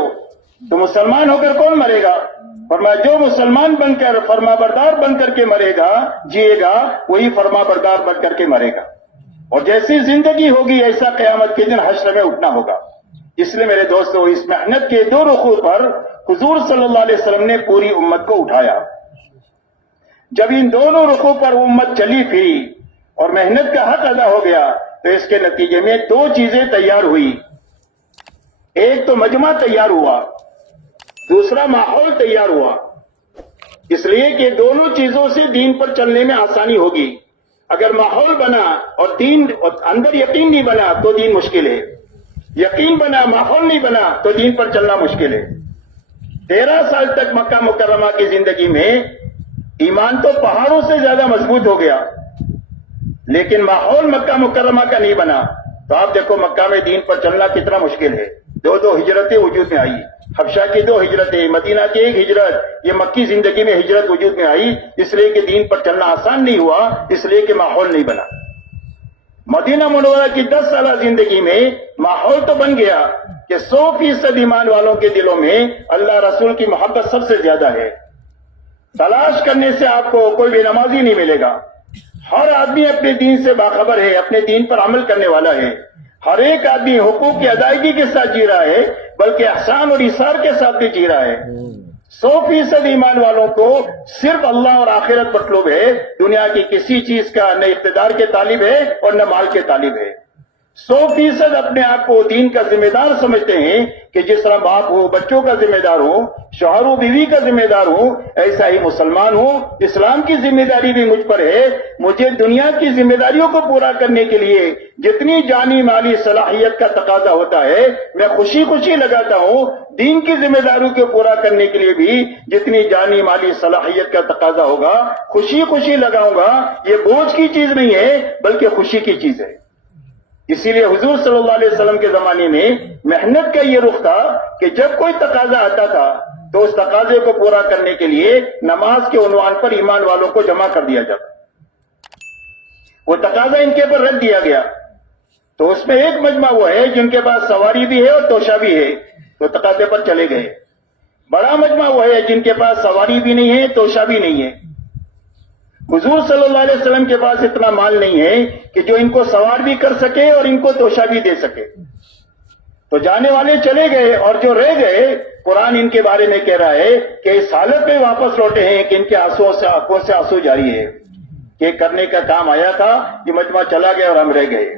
تو مسلمان ہو کر کون مرے گا؟ فرمایا جو مسلمان بن کر فرما بردار بن کر کے مرے گا، جیے گا، وہی فرما بردار بن کر کے مرے گا، اور جیسی زندگی ہوگی ایسا قیامت کے دن حشر میں اٹھنا ہوگا۔ اس لیے میرے دوستو اس محنت کے دو رخوں پر حضور صلی اللہ علیہ وسلم نے پوری امت کو اٹھایا۔ جب ان دونوں رخوں پر امت چلی پھری اور محنت کا حق ادا ہو گیا تو اس کے نتیجے میں 2 چیزیں تیار ہوئی۔ ایک تو مجمع تیار ہوا، دوسرا ماحول تیار ہوا۔ اس لیے کہ دونوں چیزوں سے دین پر چلنے میں آسانی ہوگی۔ اگر ماحول بنا اور دین اندر یقین نہیں بنا تو دین مشکل ہے، یقین بنا ماحول نہیں بنا تو دین پر چلنا مشکل ہے۔ 13 سال تک مکہ مکرمہ کی زندگی میں ایمان تو پہاڑوں سے زیادہ مضبوط ہو گیا، لیکن ماحول مکہ مکرمہ کا نہیں بنا تو آپ دیکھو مکہ میں دین پر چلنا کتنا مشکل ہے۔ 2 ہجرتیں وجود میں آئی، حبشہ کی 2 ہجرتیں، مدینہ کی 1 ہجرت، یہ مکی زندگی میں ہجرت وجود میں آئی، اس لیے کہ دین پر چلنا آسان نہیں ہوا، اس لیے کہ ماحول نہیں بنا۔ مدینہ منورہ کی 10 سالہ زندگی میں ماحول تو بن گیا کہ 100% ایمان والوں کے دلوں میں اللہ رسول کی محبت سب سے زیادہ ہے۔ تلاش کرنے سے آپ کو کوئی بے نمازی نہیں ملے گا۔ ہر آدمی اپنے دین سے باخبر ہے، اپنے دین پر عمل کرنے والا ہے۔ ہر ایک آدمی حقوق کی ادائیگی کے ساتھ جی رہا ہے، بلکہ احسان اور ایثار کے ساتھ بھی جی رہا ہے۔ 100% ایمان والوں کو صرف اللہ اور آخرت مطلوب ہے، دنیا کی کسی چیز کا نہ اقتدار کے طالب ہے اور نہ مال کے طالب ہے۔ 100% اپنے آپ کو دین کا ذمہ دار سمجھتے ہیں کہ جس طرح باپ ہو بچوں کا ذمہ دار ہوں، شوہر و بیوی کا ذمہ دار ہوں، ایسا ہی مسلمان ہوں، اسلام کی ذمہ داری بھی مجھ پر ہے۔ مجھے دنیا کی ذمہ داریوں کو پورا کرنے کے لیے جتنی جانی مالی صلاحیت کا تقاضا ہوتا ہے میں خوشی خوشی لگاتا ہوں، دین کی ذمہ داریوں کو پورا کرنے کے لیے بھی جتنی جانی مالی صلاحیت کا تقاضا ہوگا خوشی خوشی لگاؤں گا۔ یہ بوجھ کی چیز نہیں ہے بلکہ خوشی کی چیز ہے۔ اسی لیے حضور صلی اللہ علیہ وسلم کے زمانے میں محنت کا یہ رخ تھا کہ جب کوئی تقاضا آتا تھا تو اس تقاضے کو پورا کرنے کے لیے نماز کے عنوان پر ایمان والوں کو جمع کر دیا جاتا۔ وہ تقاضا ان کے پر رکھ دیا گیا تو اس میں ایک مجمع وہ ہے جن کے پاس سواری بھی ہے اور توشہ بھی ہے، تو تقاضے پر چلے گئے۔ بڑا مجمع وہ ہے جن کے پاس سواری بھی نہیں ہے، توشہ بھی نہیں ہے۔ حضور صلی اللہ علیہ وسلم کے پاس اتنا مال نہیں ہے کہ جو ان کو سوار بھی کر سکے اور ان کو توشہ بھی دے سکے، تو جانے والے چلے گئے اور جو رہ گئے قرآن ان کے بارے میں کہہ رہا ہے کہ اس حالت میں واپس لوٹے ہیں کہ ان کے آنسوؤں سے آنکھوں سے آنسو جاری ہے کہ کرنے کا کام آیا تھا، یہ مجمع چلا گیا اور ہم رہ گئے۔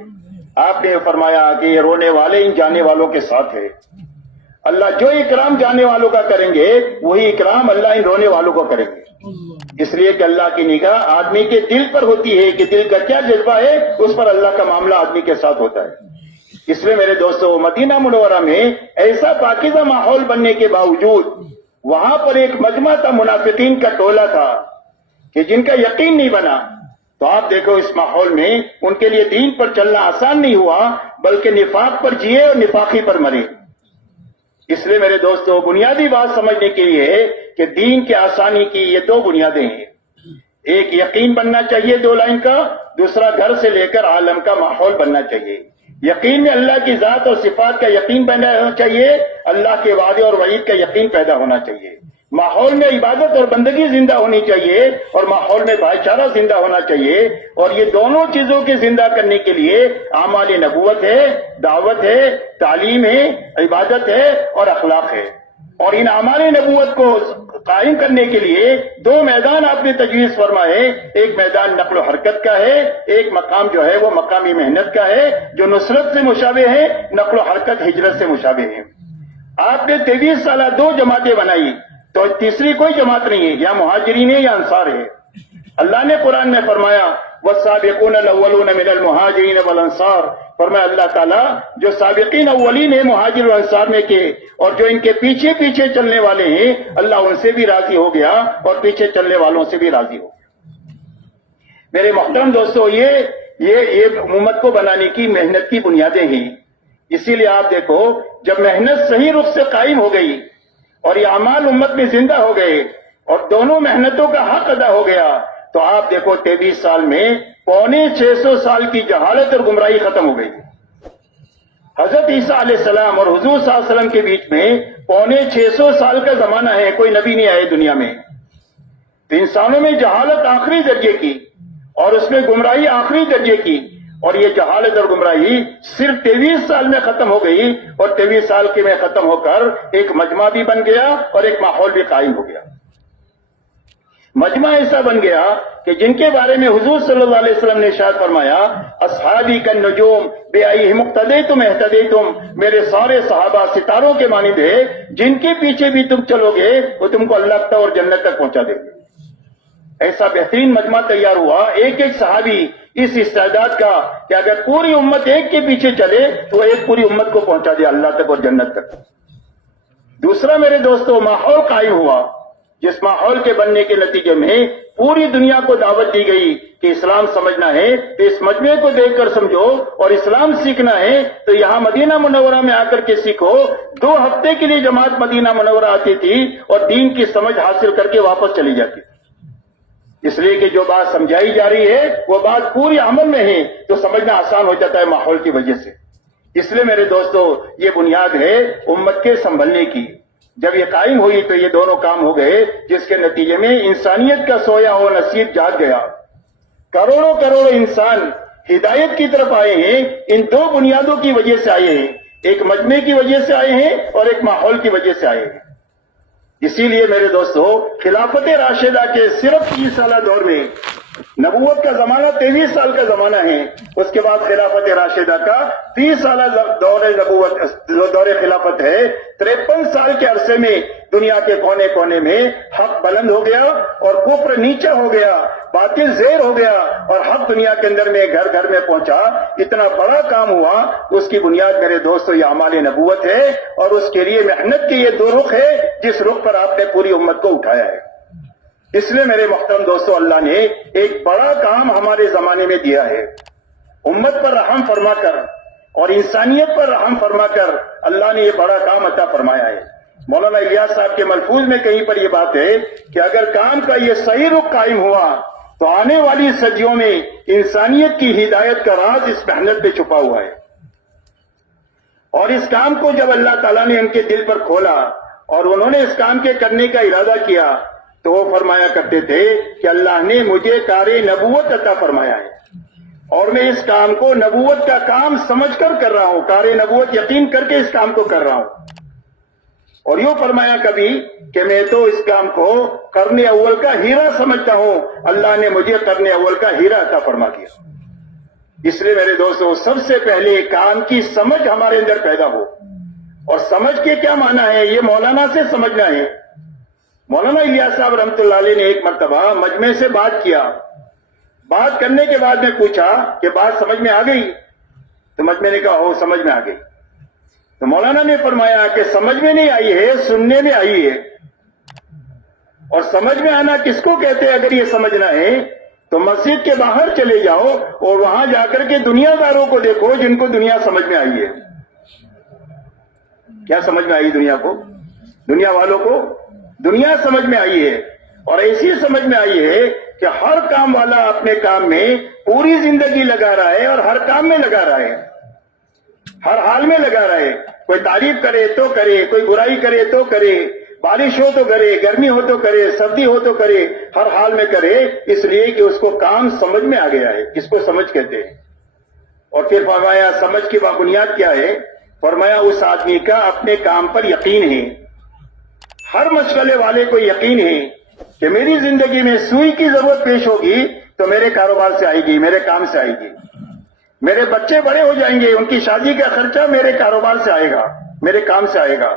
آپ نے فرمایا کہ یہ رونے والے ان جانے والوں کے ساتھ ہے۔ اللہ جو اکرام جانے والوں کا کریں گے وہی اکرام اللہ ان رونے والوں کو کریں گے، اس لیے کہ اللہ کی نگاہ آدمی کے دل پر ہوتی ہے کہ دل کا کیا جذبہ ہے، اس پر اللہ کا معاملہ آدمی کے ساتھ ہوتا ہے۔ اس لیے میرے دوستو، مدینہ منورہ میں ایسا پاکیزہ ماحول بننے کے باوجود وہاں پر ایک مجمع تھا، منافقین کا ٹولہ تھا کہ جن کا یقین نہیں بنا۔ تو آپ دیکھو اس ماحول میں ان کے لیے دین پر چلنا آسان نہیں ہوا، بلکہ نفاق پر جیے اور نفاقی پر مرے۔ اس لیے میرے دوستو، بنیادی بات سمجھنے کے لیے ہے کہ دین کے آسانی کی یہ دو بنیادیں ہیں۔ ایک یقین بننا چاہیے دو لائن کا، دوسرا گھر سے لے کر عالم کا ماحول بننا چاہیے۔ یقین میں اللہ کی ذات اور صفات کا یقین بننا چاہیے، اللہ کے وعدے اور وعید کا یقین پیدا ہونا چاہیے۔ ماحول میں عبادت اور بندگی زندہ ہونی چاہیے اور ماحول میں بھائی چارہ زندہ ہونا چاہیے، اور یہ دونوں چیزوں کے زندہ کرنے کے لیے اعمال نبوت ہے، دعوت ہے، تعلیم ہے، عبادت ہے اور اخلاق ہے۔ اور ان اعمال نبوت کو قائم کرنے کے لیے دو میدان آپ نے تجویز فرمائے، ایک میدان نقل و حرکت کا ہے، ایک مقام جو ہے وہ مقامی محنت کا ہے جو نصرت سے مشابہ ہے، نقل و حرکت ہجرت سے مشابہ ہے۔ آپ نے 23 سالہ دو جماعتیں بنائی تو تیسری کوئی جماعت نہیں ہے، یا مہاجرین ہے یا انصار ہے۔ اللہ نے قرآن میں فرمایا والسابقون الاولون من المہاجرین والانصار، فرمایا اللہ تعالیٰ جو سابقین اولین ہیں مہاجر و انصار میں کے، اور جو ان کے پیچھے پیچھے چلنے والے ہیں اللہ ان سے بھی راضی ہو گیا اور پیچھے چلنے والوں سے بھی راضی ہو گیا۔ میرے محترم دوستو، یہ امت کو بنانے کی محنت کی بنیادیں ہیں۔ اسی لیے آپ دیکھو جب محنت صحیح رخ سے قائم ہو گئی اور یہ اعمال امت میں زندہ ہو گئے اور دونوں محنتوں کا حق ادا ہو گیا، تو آپ دیکھو 23 سال میں 650 سال کی جہالت اور گمراہی ختم ہو گئی۔ حضرت عیسیٰ علیہ السلام اور حضور صلی اللہ علیہ وسلم کے بیچ میں 650 سال کا زمانہ ہے، کوئی نبی نہیں آئے دنیا میں۔ تو انسانوں میں جہالت آخری درجے کی اور اس میں گمراہی آخری درجے کی، اور یہ جہالت اور گمراہی صرف 23 سال میں ختم ہو گئی، اور 23 سال کے میں ختم ہو کر ایک مجمع بھی بن گیا اور ایک ماحول بھی قائم ہو گیا۔ مجمع ایسا بن گیا کہ جن کے بارے میں حضور صلی اللہ علیہ وسلم نے ارشاد فرمایا اصحابی کالنجوم بأیہم اقتدیتم اہتدیتم، میرے سارے صحابہ ستاروں کے مانند ہے، جن کے پیچھے بھی تم چلو گے وہ تم کو اللہ تک اور جنت تک پہنچا دے گے۔ ایسا بہترین مجمع تیار ہوا، ایک ایک صحابی اس استعداد کا کہ اگر پوری امت ایک کے پیچھے چلے تو وہ ایک پوری امت کو پہنچا دے اللہ تک اور جنت تک۔ دوسرا میرے دوستو، ماحول قائم ہوا، جس ماحول کے بننے کے نتیجے میں پوری دنیا کو دعوت دی گئی کہ اسلام سمجھنا ہے تو اس مجمع کو دیکھ کر سمجھو، اور اسلام سیکھنا ہے تو یہاں مدینہ منورہ میں آ کر کے سیکھو۔ 2 ہفتے کے لیے جماعت مدینہ منورہ آتی تھی اور دین کی سمجھ حاصل کر کے واپس چلی جاتی تھی، اس لیے کہ جو بات سمجھائی جا رہی ہے وہ بات پوری عمل میں ہے تو سمجھنا آسان ہو جاتا ہے ماحول کی وجہ سے۔ اس لیے میرے دوستو یہ بنیاد ہے امت کے سنبھلنے کی. جب یہ قائم ہوئی تو یہ دونوں کام ہو گئے جس کے نتیجے میں انسانیت کا سویا ہوا نصیب جاگ گیا. کروڑوں کروڑ انسان ہدایت کی طرف آئے ہیں. ان دو بنیادوں کی وجہ سے آئے ہیں, ایک مجمع کی وجہ سے آئے ہیں اور ایک ماحول کی وجہ سے آئے ہیں. اسی لیے میرے دوستو خلافت راشدہ کے صرف 30 سالہ دور میں, نبوت کا زمانہ 23 سال کا زمانہ ہے, اس کے بعد خلافت راشدہ کا 30 سالہ دور نبوت دور خلافت ہے. 53 سال کے عرصے میں دنیا کے کونے کونے میں حق بلند ہو گیا اور کفر نیچا ہو گیا, باطل زیر ہو گیا اور حق دنیا کے اندر میں گھر گھر میں پہنچا. اتنا بڑا کام ہوا, اس کی بنیاد میرے دوستو یہ اعمال نبوت ہے اور اس کے لیے محنت کے یہ 2 رخ ہے جس رخ پر آپ نے پوری امت کو اٹھایا ہے. اس لیے میرے محترم دوستو اللہ نے ایک بڑا کام ہمارے زمانے میں دیا ہے. امت پر رحم فرما کر اور انسانیت پر رحم فرما کر اللہ نے یہ بڑا کام عطا فرمایا ہے. مولانا الیاس صاحب کے ملفوظ میں کہیں پر یہ بات ہے کہ اگر کام کا یہ صحیح رخ قائم ہوا تو آنے والی صدیوں میں انسانیت کی ہدایت کا راز اس محنت پہ چھپا ہوا ہے. اور اس کام کو جب اللہ تعالیٰ نے ان کے دل پر کھولا اور انہوں نے اس کام کے کرنے کا ارادہ کیا تو وہ فرمایا کرتے تھے کہ اللہ نے مجھے کار نبوت عطا فرمایا ہے اور میں اس کام کو نبوت کا کام سمجھ کر رہا ہوں, کار نبوت یقین کر کے اس کام کو کر رہا ہوں. اور یوں فرمایا کبھی کہ میں تو اس کام کو قرن اول کا ہیرا سمجھتا ہوں, اللہ نے مجھے قرن اول کا ہیرا عطا فرما دیا. اس لیے میرے دوستو سب سے پہلے کام کی سمجھ ہمارے اندر پیدا ہو. اور سمجھ کے کیا معنی ہے یہ مولانا سے سمجھنا ہے. مولانا الیاس صاحب رحمۃ اللہ علیہ نے ایک مرتبہ مجمع سے بات کیا. بات کرنے کے بعد میں پوچھا کہ بات سمجھ میں آ گئی؟ تو مجمع نے کہا ہو سمجھ میں آ گئی. تو مولانا نے فرمایا کہ سمجھ میں نہیں آئی ہے, سننے میں آئی ہے. اور سمجھ میں آنا کس کو کہتے ہیں؟ اگر یہ سمجھنا ہے تو مسجد کے باہر چلے جاؤ اور وہاں جا کر کے دنیا داروں کو دیکھو جن کو دنیا سمجھ میں آئی ہے. کیا سمجھ میں آئی دنیا کو؟ دنیا والوں کو دنیا سمجھ میں آئی ہے. اور ایسی سمجھ میں آئی ہے کہ ہر کام والا اپنے کام میں پوری زندگی لگا رہا ہے اور ہر کام میں لگا رہا ہے, ہر حال میں لگا رہا ہے. کوئی تعریف کرے تو کرے, کوئی برائی کرے تو کرے, بارش ہو تو کرے, گرمی ہو تو کرے, سردی ہو تو کرے, ہر حال میں کرے, اس لیے کہ اس کو کام سمجھ میں آ گیا ہے. اس کو سمجھ کہتے ہیں. اور پھر فرمایا سمجھ کی بنیاد کیا ہے؟ فرمایا اس آدمی کا اپنے کام پر یقین ہے. ہر مشغلے والے کو یقین ہے کہ میری زندگی میں سوئی کی ضرورت پیش ہوگی تو میرے کاروبار سے آئے گی, میرے کام سے آئے گی. میرے بچے بڑے ہو جائیں گے, ان کی شادی کا خرچہ میرے کاروبار سے آئے گا, میرے کام سے آئے گا.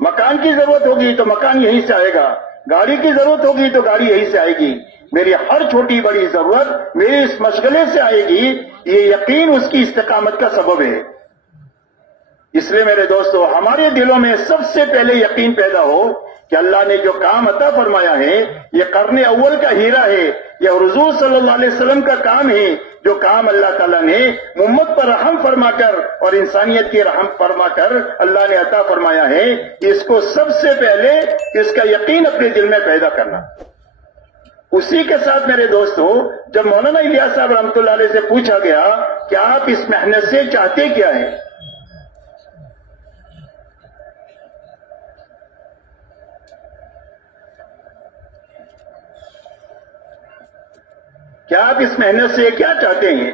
مکان کی ضرورت ہوگی تو مکان یہیں سے آئے گا, گاڑی کی ضرورت ہوگی تو گاڑی یہیں سے آئے گی. میری ہر چھوٹی بڑی ضرورت میرے اس مشغلے سے آئے گی. یہ یقین اس کی استقامت کا سبب ہے. اس لیے میرے دوستو ہمارے دلوں میں سب سے پہلے یقین پیدا ہو کہ اللہ نے جو کام عطا فرمایا ہے یہ قرن اول کا ہیرا ہے, یہ حضور صلی اللہ علیہ وسلم کا کام ہے. جو کام اللہ تعالیٰ نے امت پر رحم فرما کر اور انسانیت کی رحم فرما کر اللہ نے عطا فرمایا ہے, اس کو سب سے پہلے اس کا یقین اپنے دل میں پیدا کرنا. اسی کے ساتھ میرے دوستو جب مولانا الیاس صاحب رحمۃ اللہ علیہ سے پوچھا گیا کہ آپ اس محنت سے چاہتے کیا ہیں, کیا آپ اس محنت سے کیا چاہتے ہیں؟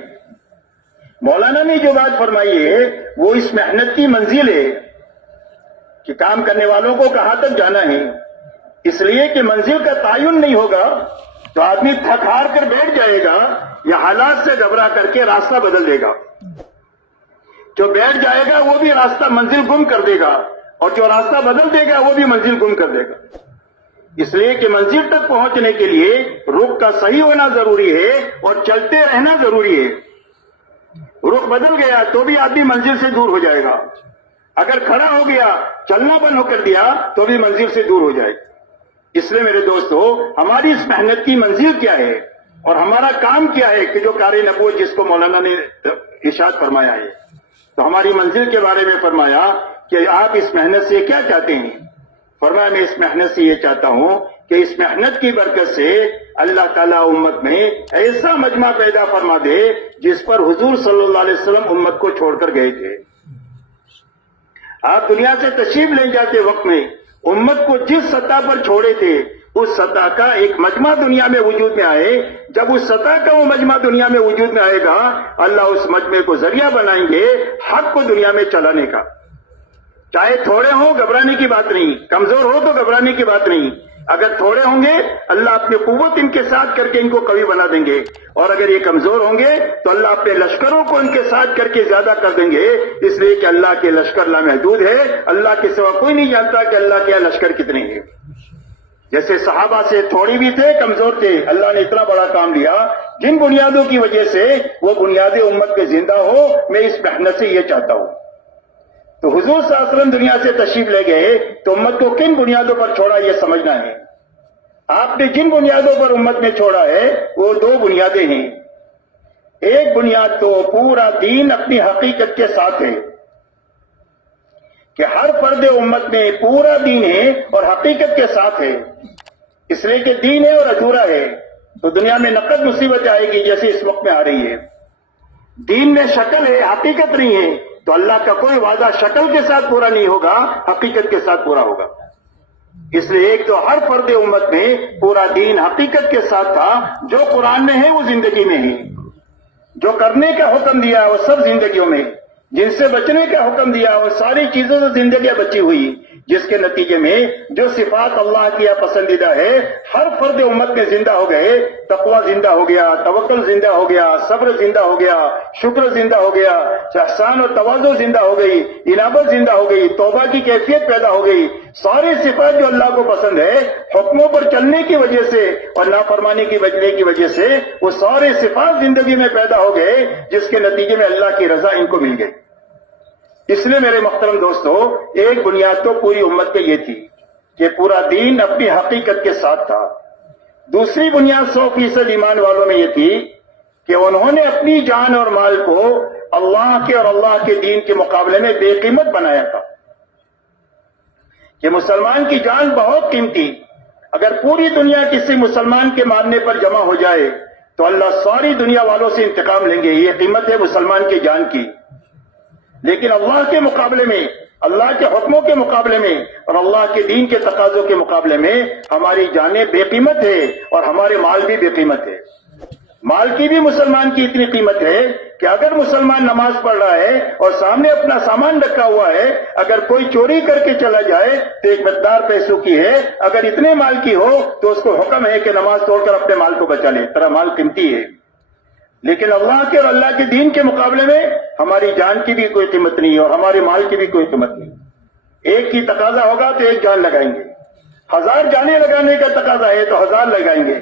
مولانا نے جو بات فرمائی ہے وہ اس محنت کی منزل ہے کہ کام کرنے والوں کو کہاں تک جانا ہے. اس لیے کہ منزل کا تعین نہیں ہوگا تو آدمی تھک ہار کر بیٹھ جائے گا یا حالات سے گھبرا کر کے راستہ بدل دے گا. جو بیٹھ جائے گا وہ بھی راستہ منزل گم کر دے گا اور جو راستہ بدل دے گا وہ بھی منزل گم کر دے گا. اس لیے کہ منزل تک پہنچنے کے لیے رخ کا صحیح ہونا ضروری ہے اور چلتے رہنا ضروری ہے. رخ بدل گیا تو بھی آدمی منزل سے دور ہو جائے گا. اگر کھڑا ہو گیا, چلنا بند ہو کر دیا تو بھی منزل سے دور ہو جائے گا. اس لیے میرے دوستو ہماری اس محنت کی منزل کیا ہے اور ہمارا کام کیا ہے کہ جو کار نبوت جس کو مولانا نے ارشاد فرمایا ہے, تو ہماری منزل کے بارے میں فرمایا کہ آپ اس محنت سے کیا چاہتے ہیں. فرمایا میں اس محنت سے یہ چاہتا ہوں کہ اس محنت کی برکت سے اللہ تعالیٰ امت میں ایسا مجمع پیدا فرما دے جس پر حضور صلی اللہ علیہ وسلم امت کو چھوڑ کر گئے تھے. آپ دنیا سے تشریف لے جاتے وقت میں امت کو جس سطح پر چھوڑے تھے اس سطح کا ایک مجمع دنیا میں وجود میں آئے. جب اس سطح کا وہ مجمع دنیا میں وجود میں آئے گا اللہ اس مجمع کو ذریعہ بنائیں گے حق کو دنیا میں چلانے کا. چاہے تھوڑے ہوں گھبرانے کی بات نہیں, کمزور ہو تو گھبرانے کی بات نہیں. اگر تھوڑے ہوں گے اللہ اپنی قوت ان کے ساتھ کر کے ان کو قوی بنا دیں گے, اور اگر یہ کمزور ہوں گے تو اللہ اپنے لشکروں کو ان کے ساتھ کر کے زیادہ کر دیں گے, اس لیے کہ اللہ کے لشکر لامحدود ہے. اللہ کے سوا کوئی نہیں جانتا کہ اللہ کے لشکر کتنے ہیں. جیسے صحابہ سے تھوڑی بھی تھے, کمزور تھے, اللہ نے اتنا بڑا کام لیا جن بنیادوں کی وجہ سے وہ بنیادیں امت کے زندہ ہو. میں اس محنت سے یہ چاہتا ہوں. تو حضور صلی اللہ علیہ وسلم دنیا سے تشریف لے گئے تو امت کو کن بنیادوں پر چھوڑا یہ سمجھنا ہے. آپ نے جن بنیادوں پر امت میں چھوڑا ہے وہ دو بنیادیں ہیں. ایک بنیاد تو پورا دین اپنی حقیقت کے ساتھ ہے کہ ہر فرد امت میں پورا دین ہے اور حقیقت کے ساتھ ہے. اس لیے کہ دین ہے اور ادھورا ہے تو دنیا میں نقد مصیبت آئے گی جیسے اس وقت میں آ رہی ہے. دین میں شکل ہے حقیقت نہیں ہے تو اللہ کا کوئی وعدہ شکل کے ساتھ پورا نہیں ہوگا, حقیقت کے ساتھ پورا ہوگا. اس لیے ایک تو ہر فرد امت میں پورا دین حقیقت کے ساتھ تھا. جو قرآن میں ہے وہ زندگی میں ہے, جو کرنے کا حکم دیا وہ سب زندگیوں میں, جن سے بچنے کا حکم دیا وہ ساری چیزوں سے زندگیاں بچی ہوئی, جس کے نتیجے میں جو صفات اللہ کی پسندیدہ ہے ہر فرد امت میں زندہ ہو گئے. تقوی زندہ ہو گیا, توکل زندہ ہو گیا, صبر زندہ ہو گیا, شکر زندہ ہو گیا, احسان اور تواضع زندہ ہو گئی, انابت زندہ ہو گئی, توبہ کی کیفیت پیدا ہو گئی. ساری صفات جو اللہ کو پسند ہے حکموں پر چلنے کی وجہ سے اور نافرمانی کی بچنے کی وجہ سے وہ سارے صفات زندگی میں پیدا ہو گئے, جس کے نتیجے میں اللہ کی رضا ان کو مل گئی. اس لیے میرے محترم دوستو, ایک بنیاد تو پوری امت کے یہ تھی کہ پورا دین اپنی حقیقت کے ساتھ تھا. دوسری بنیاد 100% ایمان والوں میں یہ تھی کہ انہوں نے اپنی جان اور مال کو اللہ کے اور اللہ کے دین کے مقابلے میں بے قیمت بنایا تھا. کہ مسلمان کی جان بہت قیمتی, اگر پوری دنیا کسی مسلمان کے مارنے پر جمع ہو جائے تو اللہ ساری دنیا والوں سے انتقام لیں گے. یہ قیمت ہے مسلمان کی جان کی. لیکن اللہ کے مقابلے میں, اللہ کے حکموں کے مقابلے میں اور اللہ کے دین کے تقاضوں کے مقابلے میں ہماری جانیں بے قیمت ہے اور ہمارے مال بھی بے قیمت ہے. مال کی بھی مسلمان کی اتنی قیمت ہے کہ اگر مسلمان نماز پڑھ رہا ہے اور سامنے اپنا سامان رکھا ہوا ہے, اگر کوئی چوری کر کے چلا جائے تو ایک مقدار پیسوں کی ہے, اگر اتنے مال کی ہو تو اس کو حکم ہے کہ نماز توڑ کر اپنے مال کو بچا لے, تیرا مال قیمتی ہے. لیکن اللہ کے اور اللہ کے دین کے مقابلے میں ہماری جان کی بھی کوئی قیمت نہیں اور ہمارے مال کی بھی کوئی قیمت نہیں. ایک کی تقاضا ہوگا تو ایک جان لگائیں گے, 1000 جانیں لگانے کا تقاضا ہے تو 1000 لگائیں گے,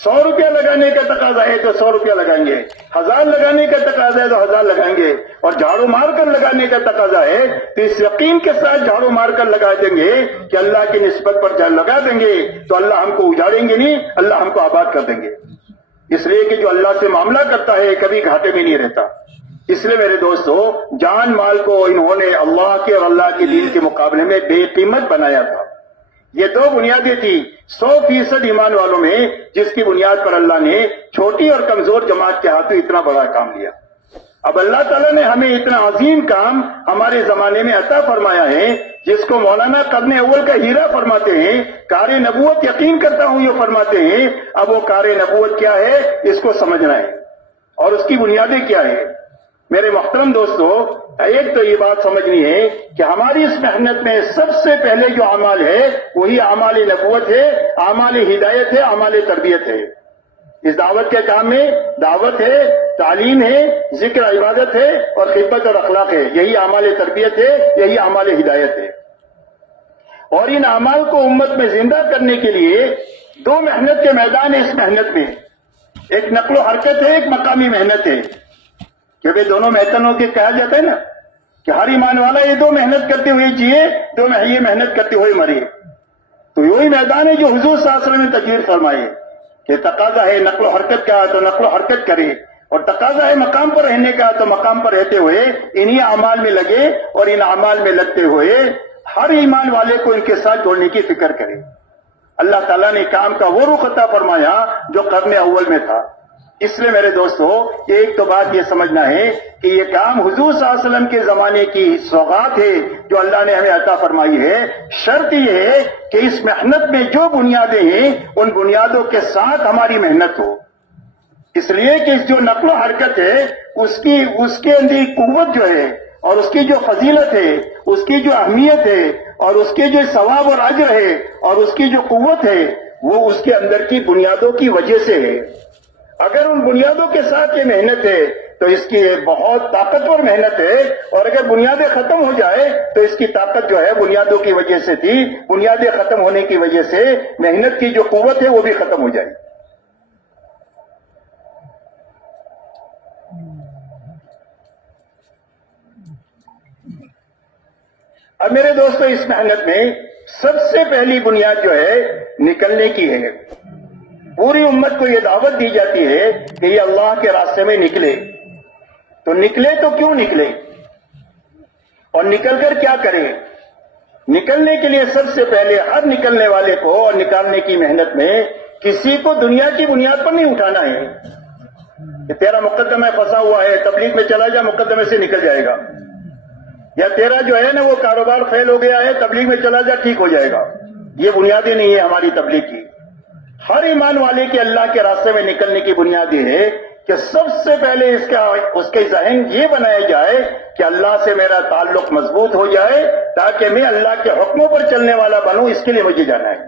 100 روپیہ لگانے کا تقاضا ہے تو 100 روپیہ لگائیں گے, 1000 لگانے کا تقاضا ہے تو 1000 لگائیں گے, اور جھاڑو مار کر لگانے کا تقاضا ہے تو اس یقین کے ساتھ جھاڑو مار کر لگا دیں گے کہ اللہ کی نسبت پر جان لگا دیں گے تو اللہ ہم کو اجاڑیں گے نہیں, اللہ ہم کو آباد کر دیں گے. اس لیے کہ جو اللہ سے معاملہ کرتا ہے کبھی گھاٹے میں نہیں رہتا. اس لیے میرے دوستو, جان مال کو انہوں نے اللہ کے اور اللہ کے دین کے مقابلے میں بے قیمت بنایا تھا. یہ دو بنیادیں تھی 100% ایمان والوں میں, جس کی بنیاد پر اللہ نے چھوٹی اور کمزور جماعت کے ہاتھوں اتنا بڑا کام لیا. اب اللہ تعالیٰ نے ہمیں اتنا عظیم کام ہمارے زمانے میں عطا فرمایا ہے, جس کو مولانا قرن اول کا ہیرا فرماتے ہیں. کار نبوت یقین کرتا ہوں یہ فرماتے ہیں. اب وہ کار نبوت کیا ہے اس کو سمجھنا ہے اور اس کی بنیادیں کیا ہے. میرے محترم دوستو, ایک تو یہ بات سمجھنی ہے کہ ہماری اس محنت میں سب سے پہلے جو اعمال ہے وہی اعمال نبوت ہے, اعمال ہدایت ہے, اعمال تربیت ہے. اس دعوت کے کام میں دعوت ہے, تعلیم ہے, ذکر عبادت ہے اور خدمت اور اخلاق ہے. یہی اعمال تربیت ہے, یہی اعمال ہدایت ہے. اور ان اعمال کو امت میں زندہ کرنے کے لیے دو محنت کے میدان ہیں. اس محنت میں ایک نقل و حرکت ہے, ایک مقامی محنت ہے. کیونکہ دونوں میدانوں کے کہا جاتا ہے نا کہ ہر ایمان والا یہ دو محنت کرتے ہوئے جیے, یہ محنت کرتے ہوئے مرے. تو یہی میدان ہے جو حضور صلی اللہ علیہ وسلم نے تجویز فرمائے کہ تقاضا ہے نقل و حرکت کا تو نقل و حرکت کرے, اور تقاضا ہے مقام پر رہنے کا تو مقام پر رہتے ہوئے انہی اعمال میں لگے, اور ان اعمال میں لگتے ہوئے ہر ایمان والے کو ان کے ساتھ جوڑنے کی فکر کرے. اللہ تعالیٰ نے کام کا وہ رخ عطا فرمایا جو قرن اول میں تھا. اس لیے میرے دوستو ایک تو بات یہ سمجھنا ہے کہ یہ کام حضور صلی اللہ علیہ وسلم کے زمانے کی سوغات ہے جو اللہ نے ہمیں عطا فرمائی ہے. شرط یہ ہے کہ اس محنت میں جو بنیادیں ہیں ان بنیادوں کے ساتھ ہماری محنت ہو. اس لیے کہ جو نقل و حرکت ہے اس کے اندر قوت جو ہے اور اس کی جو فضیلت ہے، اس کی جو اہمیت ہے اور اس کے جو ثواب اور اجر ہے اور اس کی جو قوت ہے وہ اس کے اندر کی بنیادوں کی وجہ سے ہے. اگر ان بنیادوں کے ساتھ یہ محنت ہے تو اس کی بہت طاقتور محنت ہے، اور اگر بنیادیں ختم ہو جائے تو اس کی طاقت جو ہے بنیادوں کی وجہ سے تھی، بنیادیں ختم ہونے کی وجہ سے محنت کی جو قوت ہے وہ بھی ختم ہو جائے. اب میرے دوستو اس محنت میں سب سے پہلی بنیاد جو ہے نکلنے کی ہے. پوری امت کو یہ دعوت دی جاتی ہے کہ یہ اللہ کے راستے میں نکلے. تو نکلے تو کیوں نکلے اور نکل کر کیا کرے؟ نکلنے کے لیے سب سے پہلے ہر نکلنے والے کو اور نکالنے کی محنت میں کسی کو دنیا کی بنیاد پر نہیں اٹھانا ہے کہ تیرا مقدمہ پھنسا ہوا ہے، تبلیغ میں چلا جا، مقدمے سے نکل جائے گا، یا تیرا جو ہے نا وہ کاروبار فیل ہو گیا ہے، تبلیغ میں چلا جا ٹھیک ہو جائے گا. یہ بنیادیں نہیں ہے ہماری تبلیغ کی. ہر ایمان والے کے اللہ کے راستے میں نکلنے کی بنیاد یہ ہے کہ سب سے پہلے اس کے ذہن یہ بنایا جائے کہ اللہ سے میرا تعلق مضبوط ہو جائے تاکہ میں اللہ کے حکموں پر چلنے والا بنوں. اس کے لیے مجھے جانا ہے.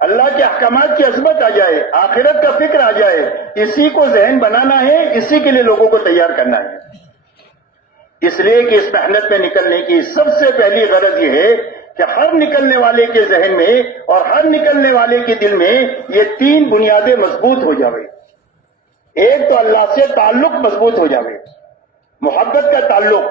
اللہ کے احکامات کی عظمت آ جائے، آخرت کا فکر آ جائے، اسی کو ذہن بنانا ہے، اسی کے لیے لوگوں کو تیار کرنا ہے. اس لیے کہ اس محنت میں نکلنے کی سب سے پہلی غرض یہ ہے کہ ہر نکلنے والے کے ذہن میں اور ہر نکلنے والے کے دل میں یہ تین بنیادیں مضبوط ہو جاوے. ایک تو اللہ سے تعلق مضبوط ہو جاوے، محبت کا تعلق،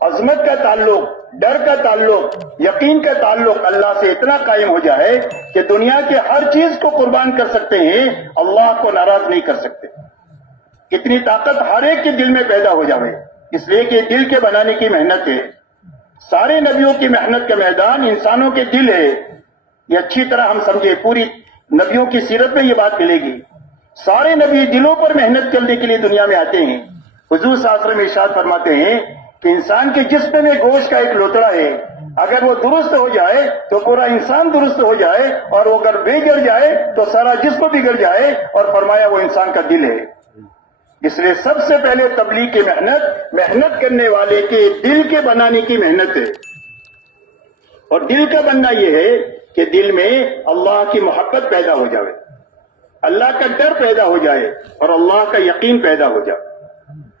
عظمت کا تعلق، ڈر کا تعلق، یقین کا تعلق اللہ سے اتنا قائم ہو جائے کہ دنیا کے ہر چیز کو قربان کر سکتے ہیں، اللہ کو ناراض نہیں کر سکتے. کتنی طاقت ہر ایک کے دل میں پیدا ہو جاوے. اس لیے کہ دل کے بنانے کی محنت ہے. سارے نبیوں کی محنت کا میدان انسانوں کے دل ہے. یہ اچھی طرح ہم سمجھے، پوری نبیوں کی سیرت میں یہ بات ملے گی. سارے نبی دلوں پر محنت کرنے کے لیے دنیا میں آتے ہیں. حضور صلی اللہ علیہ وسلم ارشاد فرماتے ہیں کہ انسان کے جسم میں گوشت کا ایک لوتڑا ہے، اگر وہ درست ہو جائے تو پورا انسان درست ہو جائے، اور وہ اگر بگڑ جائے تو سارا جسم بگڑ جائے. اور فرمایا وہ انسان کا دل ہے. اس لیے سب سے پہلے تبلیغ کی محنت کرنے والے کے دل کے بنانے کی محنت ہے. اور دل کا بننا یہ ہے کہ دل میں اللہ کی محبت پیدا ہو جائے، اللہ کا ڈر پیدا ہو جائے اور اللہ کا یقین پیدا ہو جائے،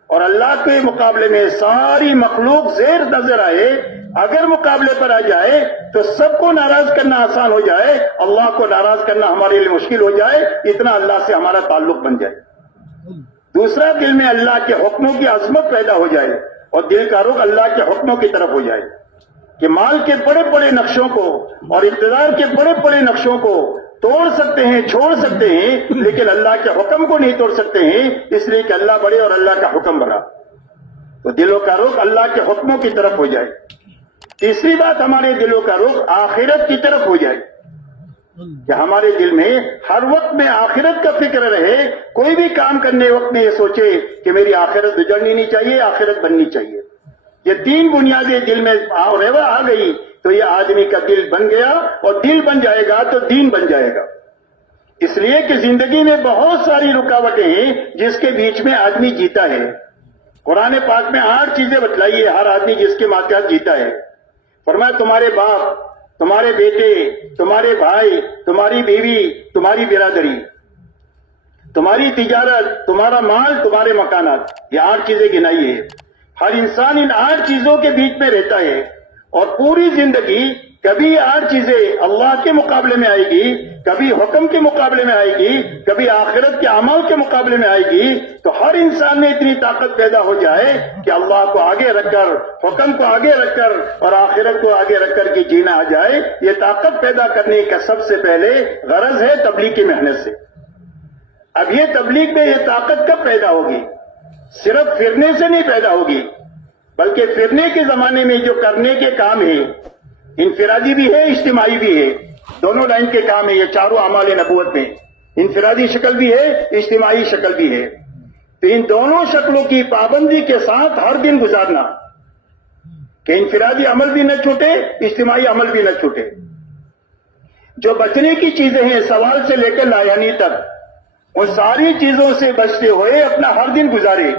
اور اللہ کے مقابلے میں ساری مخلوق زیر نظر آئے. اگر مقابلے پر آ جائے تو سب کو ناراض کرنا آسان ہو جائے، اللہ کو ناراض کرنا ہمارے لیے مشکل ہو جائے. اتنا اللہ سے ہمارا تعلق بن جائے. دوسرا، دل میں اللہ کے حکموں کی عظمت پیدا ہو جائے اور دل کا رخ اللہ کے حکموں کی طرف ہو جائے کہ مال کے بڑے بڑے نقشوں کو اور اقتدار کے بڑے بڑے نقشوں کو توڑ سکتے ہیں، چھوڑ سکتے ہیں، لیکن اللہ کے حکم کو نہیں توڑ سکتے ہیں، اس لیے کہ اللہ بڑے اور اللہ کا حکم بڑا. تو دلوں کا رخ اللہ کے حکموں کی طرف ہو جائے. تیسری بات، ہمارے دلوں کا رخ آخرت کی طرف ہو جائے کہ ہمارے دل میں ہر وقت میں آخرت کا فکر رہے. کوئی بھی کام کرنے وقت میں یہ سوچے کہ میری آخرت گزرنی نہیں چاہیے، آخرت بننی چاہیے. یہ تین بنیادیں دل میں آ گئی تو یہ آدمی کا دل بن گیا، اور دل بن جائے گا تو دین بن جائے گا. اس لیے کہ زندگی میں بہت ساری رکاوٹیں ہیں جس کے بیچ میں آدمی جیتا ہے. قرآن پاک میں 8 چیزیں بتلائی ہے ہر آدمی جس کے ماتحت جیتا ہے. فرمایا تمہارے باپ، تمہارے بیٹے، تمہارے بھائی، تمہاری بیوی، تمہاری برادری، تمہاری تجارت، تمہارا مال، تمہارے مکانات. یہ 8 چیزیں گنائی ہے. ہر انسان ان 8 چیزوں کے بیچ میں رہتا ہے، اور پوری زندگی کبھی 8 چیزیں اللہ کے مقابلے میں آئے گی، کبھی حکم کے مقابلے میں آئے گی، کبھی آخرت کے اعمال کے مقابلے میں آئے گی. تو ہر انسان میں اتنی طاقت پیدا ہو جائے کہ اللہ کو آگے رکھ کر، حکم کو آگے رکھ کر اور آخرت کو آگے رکھ کر کے جینا آ جائے. یہ طاقت پیدا کرنے کا سب سے پہلے غرض ہے تبلیغ کی محنت سے. اب یہ تبلیغ میں یہ طاقت کب پیدا ہوگی؟ صرف پھرنے سے نہیں پیدا ہوگی، بلکہ پھرنے کے زمانے میں جو کرنے کے کام ہیں، انفرادی بھی ہے، اجتماعی بھی ہے، دونوں لائن کے کام ہیں. یہ چاروں اعمال نبوت میں انفرادی شکل بھی ہے، اجتماعی شکل بھی ہے. تو ان دونوں شکلوں کی پابندی کے ساتھ ہر دن گزارنا کہ انفرادی عمل بھی نہ چھوٹے، اجتماعی عمل بھی نہ چھوٹے. جو بچنے کی چیزیں ہیں سوال سے لے کر لایانی تک، ان ساری چیزوں سے بچتے ہوئے اپنا ہر دن گزارے.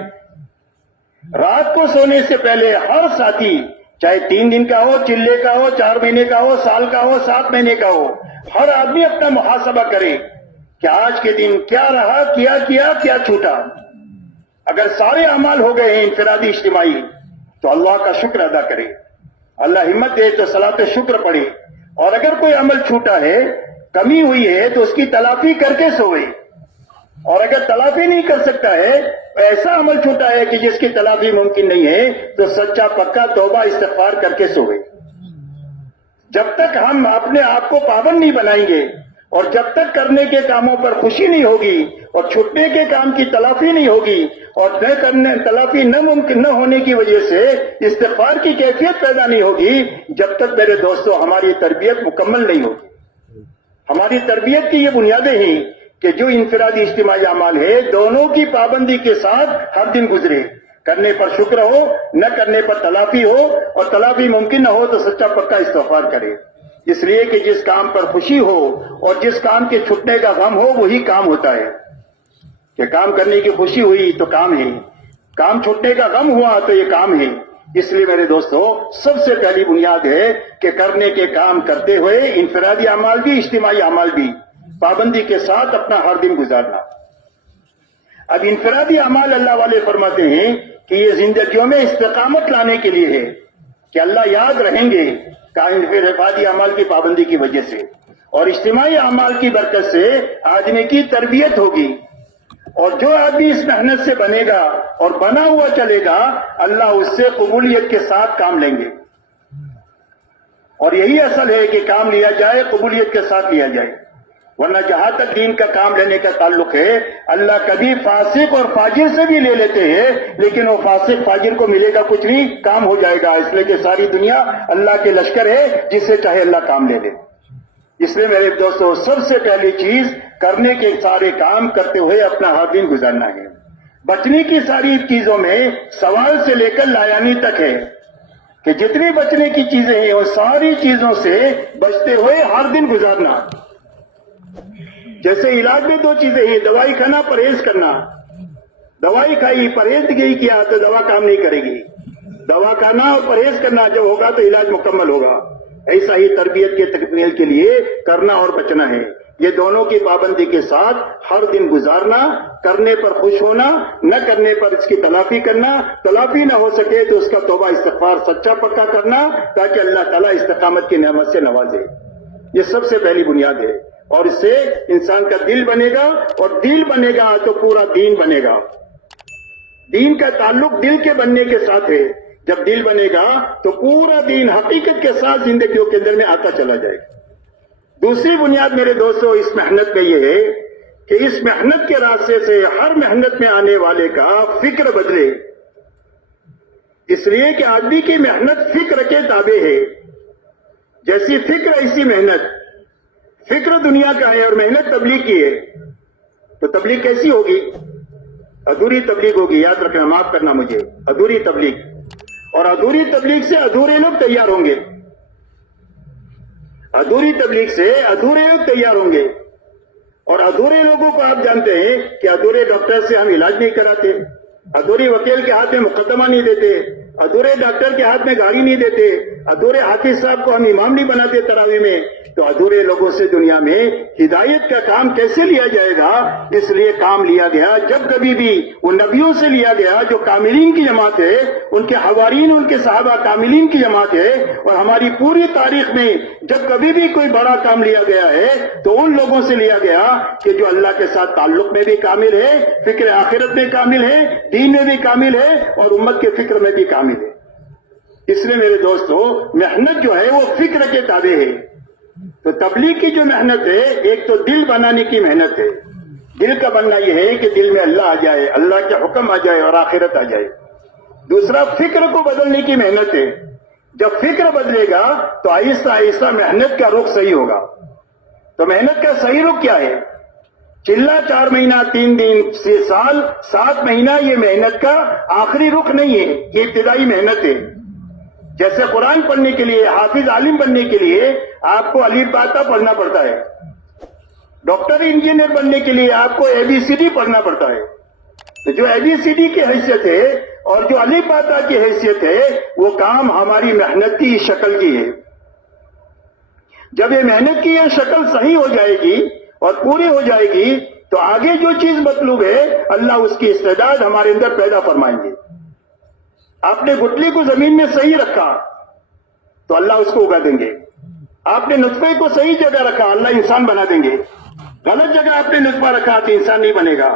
رات کو سونے سے پہلے ہر ساتھی، چاہے 3 دن کا ہو، چلے کا ہو، 4 مہینے کا ہو، سال کا ہو، 7 مہینے کا ہو، ہر آدمی اپنا محاسبہ کرے کہ آج کے دن کیا رہا، کیا چھوٹا. اگر سارے اعمال ہو گئے ہیں انفرادی اجتماعی تو اللہ کا شکر ادا کرے. اللہ ہمت دے تو صلاۃ شکر پڑھے. اور اگر کوئی عمل چھوٹا ہے، کمی ہوئی ہے، تو اس کی تلافی کر کے سوئے. اور اگر تلافی نہیں کر سکتا ہے، ایسا عمل چھوٹا ہے کہ جس کی تلافی ممکن نہیں ہے، تو سچا پکا توبہ استغفار کر کے سوئے. جب تک ہم اپنے آپ کو پابند نہیں بنائیں گے اور جب تک کرنے کے کاموں پر خوشی نہیں ہوگی اور چھوٹنے کے کام کی تلافی نہیں ہوگی اور تلافی ممکن نہ ہونے کی وجہ سے استغفار کی کیفیت پیدا نہیں ہوگی، جب تک میرے دوستو ہماری تربیت مکمل نہیں ہوگی. ہماری تربیت کی یہ بنیادیں ہیں کہ جو انفرادی اجتماعی اعمال ہے دونوں کی پابندی کے ساتھ ہر دن گزرے. کرنے پر شکر ہو، نہ کرنے پر تلافی ہو، اور تلافی ممکن نہ ہو تو سچا پکا استغفار کرے. اس لیے کہ جس کام پر خوشی ہو اور جس کام کے چھٹنے کا غم ہو وہی کام ہوتا ہے. کہ کام کرنے کی خوشی ہوئی تو کام ہے، کام چھوٹنے کا غم ہوا تو یہ کام ہے. اس لیے میرے دوستو سب سے پہلی بنیاد ہے کہ کرنے کے کام کرتے ہوئے انفرادی اعمال بھی اجتماعی اعمال بھی پابندی کے ساتھ اپنا ہر دن گزارنا. اب انفرادی اعمال اللہ والے فرماتے ہیں کہ یہ زندگیوں میں استقامت لانے کے لیے ہے کہ اللہ یاد رہیں گے انفرادی اعمال کی پابندی کی وجہ سے، اور اجتماعی اعمال کی برکت سے آدمی کی تربیت ہوگی. اور جو آدمی اس محنت سے بنے گا اور بنا ہوا چلے گا، اللہ اس سے قبولیت کے ساتھ کام لیں گے. اور یہی اصل ہے کہ کام لیا جائے قبولیت کے ساتھ لیا جائے. ورنہ جہاں تک دین کا کام لینے کا تعلق ہے، اللہ کبھی فاسق اور فاجر سے بھی لے لیتے ہیں، لیکن وہ فاسق فاجر کو ملے گا کچھ نہیں، کام ہو جائے گا. اس لیے کہ ساری دنیا اللہ کے لشکر ہے، جس سے چاہے اللہ کام لے لے. اس لیے میرے دوستو سب سے پہلی چیز کرنے کے سارے کام کرتے ہوئے اپنا ہر دن گزارنا ہے. بچنے کی ساری چیزوں میں سوال سے لے کر لایانی تک ہے کہ جتنی بچنے کی چیزیں ہیں وہ ساری چیزوں سے بچتے ہوئے ہر دن گزارنا. جیسے علاج میں 2 چیزیں ہیں، دوائی کھانا، پرہیز کرنا. دوائی کھائی، پرہیزگری کیا تو دوا کام نہیں کرے گی. دوا کھانا اور پرہیز کرنا جب ہوگا تو علاج مکمل ہوگا. ایسا ہی تربیت کے تکمیل کے لیے کرنا اور بچنا ہے. یہ دونوں کی پابندی کے ساتھ ہر دن گزارنا، کرنے پر خوش ہونا، نہ کرنے پر اس کی تلافی کرنا، تلافی نہ ہو سکے تو اس کا توبہ استغفار سچا پکا کرنا تاکہ اللہ تعالیٰ استقامت کی نعمت سے نوازے. یہ سب سے پہلی بنیاد ہے. اور اس سے انسان کا دل بنے گا، اور دل بنے گا تو پورا دین بنے گا. دین کا تعلق دل کے بننے کے ساتھ ہے. جب دل بنے گا تو پورا دین حقیقت کے ساتھ زندگیوں کے اندر میں آتا چلا جائے گا. دوسری بنیاد میرے دوستو اس محنت میں یہ ہے کہ اس محنت کے راستے سے ہر محنت میں آنے والے کا فکر بدلے. اس لیے کہ آدمی کی محنت فکر کے تابع ہے. جیسی فکر ایسی محنت. فکر دنیا کا ہے اور محنت تبلیغ کی ہے، تو تبلیغ کیسی ہوگی؟ ادھوری تبلیغ ہوگی. یاد رکھنا، معاف کرنا مجھے، ادھوری تبلیغ. اور ادھوری تبلیغ سے ادھورے لوگ تیار ہوں گے. ادھوری تبلیغ سے ادھورے لوگ تیار ہوں گے. اور ادھورے لوگوں کو آپ جانتے ہیں کہ ادھورے ڈاکٹر سے ہم علاج نہیں کراتے، ادھورے وکیل کے ہاتھ میں مقدمہ نہیں دیتے، ادھورے ڈاکٹر کے ہاتھ میں گاڑی نہیں دیتے، ادھورے حافظ صاحب کو ہم امام نہیں بناتے تراویح میں. تو ادھورے لوگوں سے دنیا میں ہدایت کا کام کیسے لیا جائے گا؟ اس لیے کام لیا گیا جب کبھی بھی وہ نبیوں سے لیا گیا جو کاملین کی جماعت ہے، ان کے حوارین، ان کے صحابہ کاملین کی جماعت ہے. اور ہماری پوری تاریخ میں جب کبھی بھی کوئی بڑا کام لیا گیا ہے تو ان لوگوں سے لیا گیا کہ جو اللہ کے ساتھ تعلق میں بھی کامل ہے، فکر آخرت میں کامل ہے، دین میں بھی کامل ہے، اور امت کے فکر میں بھی کامل ہے. اس لیے میرے دوستو محنت جو ہے وہ فکر کے تابع ہے. تو تبلیغ کی جو محنت ہے، ایک تو دل بنانے کی محنت ہے. دل کا بننا یہ ہے کہ دل میں اللہ آ جائے، اللہ کے حکم آ جائے اور آخرت آ جائے. دوسرا فکر کو بدلنے کی محنت ہے. جب فکر بدلے گا تو آہستہ آہستہ محنت کا رخ صحیح ہوگا. تو محنت کا صحیح رخ کیا ہے؟ چلا 4 مہینہ 3 دن سے سال 7 مہینہ یہ محنت کا آخری رخ نہیں ہے، یہ ابتدائی محنت ہے. جیسے قرآن پڑھنے کے لیے، حافظ عالم بننے کے لیے آپ کو الف با تا پڑھنا پڑتا ہے. ڈاکٹر انجینئر بننے کے لیے آپ کو ABCD پڑھنا پڑتا ہے. تو جو ABCD کی حیثیت ہے اور جو الف با تا کی حیثیت ہے، وہ کام ہماری محنت کی شکل کی ہے. جب یہ محنت کی یہ شکل صحیح ہو جائے گی اور پوری ہو جائے گی تو آگے جو چیز مطلوب ہے اللہ اس کی استعداد ہمارے اندر پیدا فرمائیں گے. آپ نے گٹلی کو زمین میں صحیح رکھا تو اللہ اس کو اگا دیں گے. آپ نے نطفے کو صحیح جگہ رکھا، اللہ انسان بنا دیں گے. غلط جگہ آپ نے نطفہ رکھا تو انسان نہیں بنے گا.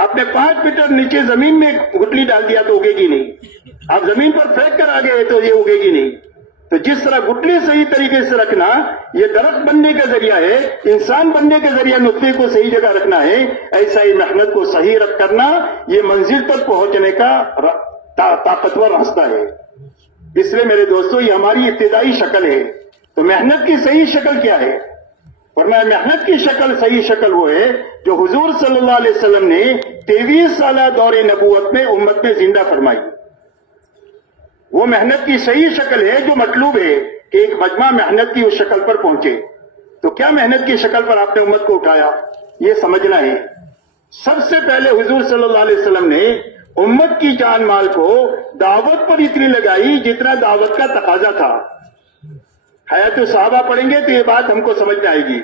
آپ نے 5 میٹر نیچے زمین میں گٹلی ڈال دیا تو اگے گی نہیں. آپ زمین پر پھینک کر آ گئے تو یہ اگے گی نہیں. تو جس طرح گٹلی صحیح طریقے سے رکھنا یہ درخت بننے کا ذریعہ ہے، انسان بننے کا ذریعہ نطفے کو صحیح جگہ رکھنا ہے، ایسا ہی محنت کو صحیح رکھ کرنا یہ منزل تک پہنچنے کا طاقتور راستہ ہے. اس لیے میرے دوستو یہ ہماری ابتدائی شکل ہے. تو محنت کی صحیح شکل کیا ہے؟ ورنہ محنت کی شکل صحیح شکل وہ ہے جو حضور صلی اللہ علیہ وسلم نے 23 سالہ دور نبوت میں امت میں زندہ فرمائی. وہ محنت کی صحیح شکل ہے جو مطلوب ہے کہ ایک مجمع محنت کی اس شکل پر پہنچے. تو کیا محنت کی شکل پر آپ نے امت کو اٹھایا یہ سمجھنا ہے. سب سے پہلے حضور صلی اللہ علیہ وسلم نے امت کی جان مال کو دعوت پر اتنی لگائی جتنا دعوت کا تقاضا تھا. حیات صحابہ پڑھیں گے تو یہ بات ہم کو سمجھ میں آئے گی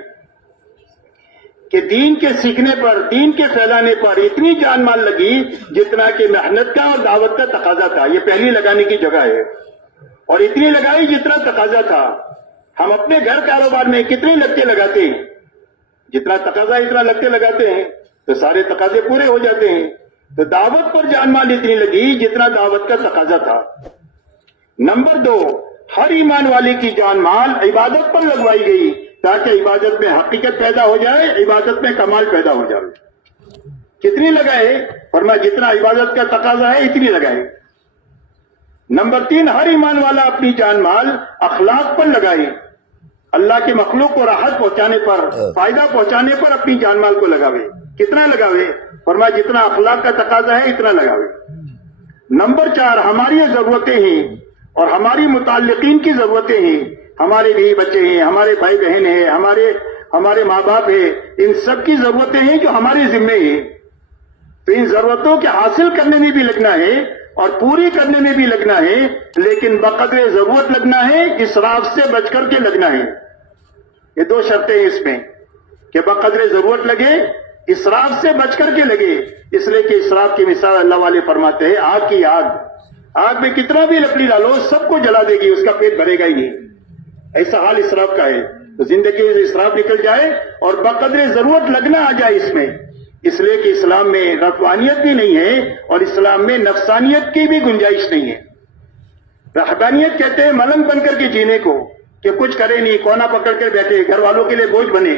کہ دین کے سیکھنے پر، دین کے پھیلانے پر اتنی جان مال لگی جتنا کہ محنت کا اور دعوت کا تقاضا تھا. یہ پہلی لگانے کی جگہ ہے. اور اتنی لگائی جتنا تقاضا تھا. ہم اپنے گھر کاروبار میں کتنے لگتے لگاتے ہیں؟ جتنا تقاضا اتنا لگتے لگاتے ہیں تو سارے تقاضے پورے ہو جاتے ہیں. تو دعوت پر جان مال اتنی لگی جتنا دعوت کا تقاضا تھا. نمبر 2، ہر ایمان والے کی جان مال عبادت پر لگوائی گئی تاکہ عبادت میں حقیقت پیدا ہو جائے، عبادت میں کمال پیدا ہو جائے. کتنی لگائے؟ فرمایا جتنا عبادت کا تقاضا ہے اتنی لگائے. نمبر 3، ہر ایمان والا اپنی جان مال اخلاق پر لگائے. اللہ کے مخلوق کو راحت پہنچانے پر، فائدہ پہنچانے پر اپنی جان مال کو لگاوے. کتنا لگاوے؟ فرمایا جتنا اخلاق کا تقاضا ہے اتنا لگاوے. نمبر 4، ہماری یہ ضرورتیں ہیں اور ہماری متعلقین کی ضرورتیں ہیں. ہمارے بھی بچے ہیں، ہمارے بھائی بہن ہیں، ہمارے ماں باپ ہیں، ان سب کی ضرورتیں ہیں جو ہمارے ذمے ہیں. تو ان ضرورتوں کے حاصل کرنے میں بھی لگنا ہے اور پوری کرنے میں بھی لگنا ہے، لیکن بقدر ضرورت لگنا ہے، اسراف سے بچ کر کے لگنا ہے. یہ 2 شرطیں ہیں اس میں کہ بقدر ضرورت لگے، اسراف سے بچ کر کے لگے. اس لیے کہ اسراف کی مثال اللہ والے فرماتے ہیں آگ کی آگ میں کتنا بھی لکڑی ڈالو سب کو جلا دے گی، اس کا پیٹ بھرے گا ہی نہیں. ایسا حال اسراف کا ہے. تو زندگی سے اسراف نکل جائے اور بقدر ضرورت لگنا آ جائے اس میں. اس لیے کہ اسلام میں رفانیت بھی نہیں ہے اور اسلام میں نفسانیت کی بھی گنجائش نہیں ہے. رہبانیت کہتے ہیں ملنگ بن کر کے جینے کو، کہ کچھ کرے نہیں، کونا پکڑ کر بیٹھے، گھر والوں کے لیے بوجھ بنے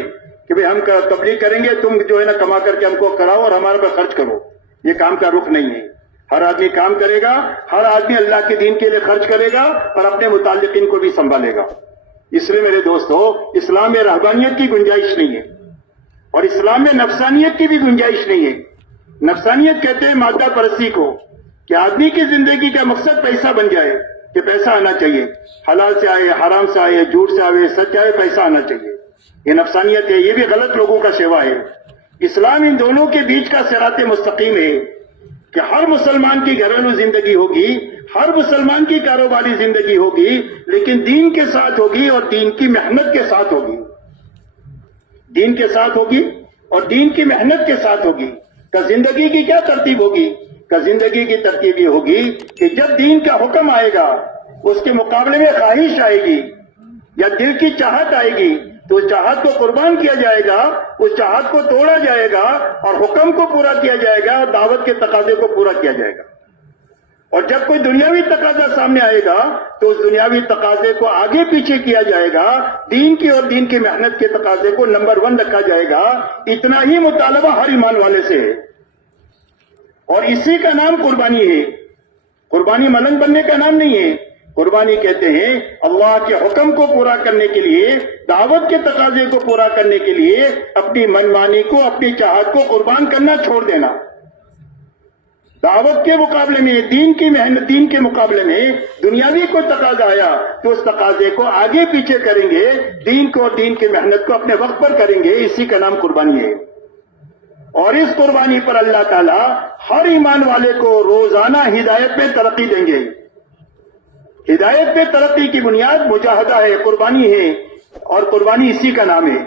کہ بھئی ہم تبلیغ کریں گے، تم جو ہے نا کما کر کے ہم کو کراؤ اور ہمارے پر خرچ کرو. یہ کام کا رخ نہیں ہے. ہر آدمی کام کرے گا، ہر آدمی اللہ کے دین کے لیے خرچ کرے گا اور اپنے متعلقین کو بھی سنبھالے گا. اس لیے میرے دوستو اسلام میں رہبانیت کی گنجائش نہیں ہے اور اسلام میں نفسانیت کی بھی گنجائش نہیں ہے. نفسانیت کہتے ہیں مادہ پرستی کو، کہ آدمی کی زندگی کا مقصد پیسہ بن جائے، کہ پیسہ آنا چاہیے، حلال سے آئے، حرام سے آئے، جھوٹ سے آئے، سچ آئے، پیسہ آنا چاہیے. یہ نفسانیت ہے. یہ بھی غلط لوگوں کا سیوا ہے. اسلام ان دونوں کے بیچ کا صراط مستقیم ہے کہ ہر مسلمان کی گھریلو زندگی ہوگی، ہر مسلمان کی کاروباری زندگی ہوگی، لیکن دین کے ساتھ ہوگی اور دین کی محنت کے ساتھ ہوگی. دین کے ساتھ ہوگی اور دین کی محنت کے ساتھ ہوگی. کہ زندگی کی کیا ترتیب ہوگی؟ کہ زندگی کی ترتیب یہ ہوگی کہ جب دین کا حکم آئے گا اس کے مقابلے میں خواہش آئے گی یا دل کی چاہت آئے گی تو اس چاہت کو قربان کیا جائے گا، اس چاہت کو توڑا جائے گا اور حکم کو پورا کیا جائے گا، دعوت کے تقاضے کو پورا کیا جائے گا. اور جب کوئی دنیاوی تقاضا سامنے آئے گا تو اس دنیاوی تقاضے کو آگے پیچھے کیا جائے گا، دین کی اور دین کی محنت کے تقاضے کو نمبر 1 رکھا جائے گا. اتنا ہی مطالبہ ہر ایمان والے سے ہے اور اسی کا نام قربانی ہے. قربانی ملنگ بننے کا نام نہیں ہے. قربانی کہتے ہیں اللہ کے حکم کو پورا کرنے کے لیے دعوت کے تقاضے کو پورا کرنے کے لیے اپنی منمانی کو، اپنی چاہت کو قربان کرنا چھوڑ دینا. دعوت کے مقابلے میں، دین کی محنت، دین کے مقابلے میں دنیاوی کوئی تقاضا آیا تو اس تقاضے کو آگے پیچھے کریں گے، دین کو اور دین کی محنت کو اپنے وقت پر کریں گے. اسی کا نام قربانی ہے. اور اس قربانی پر اللہ تعالیٰ ہر ایمان والے کو روزانہ ہدایت میں ترقی دیں گے. ہدایت میں ترقی کی بنیاد مجاہدہ ہے، قربانی ہے، اور قربانی اسی کا نام ہے.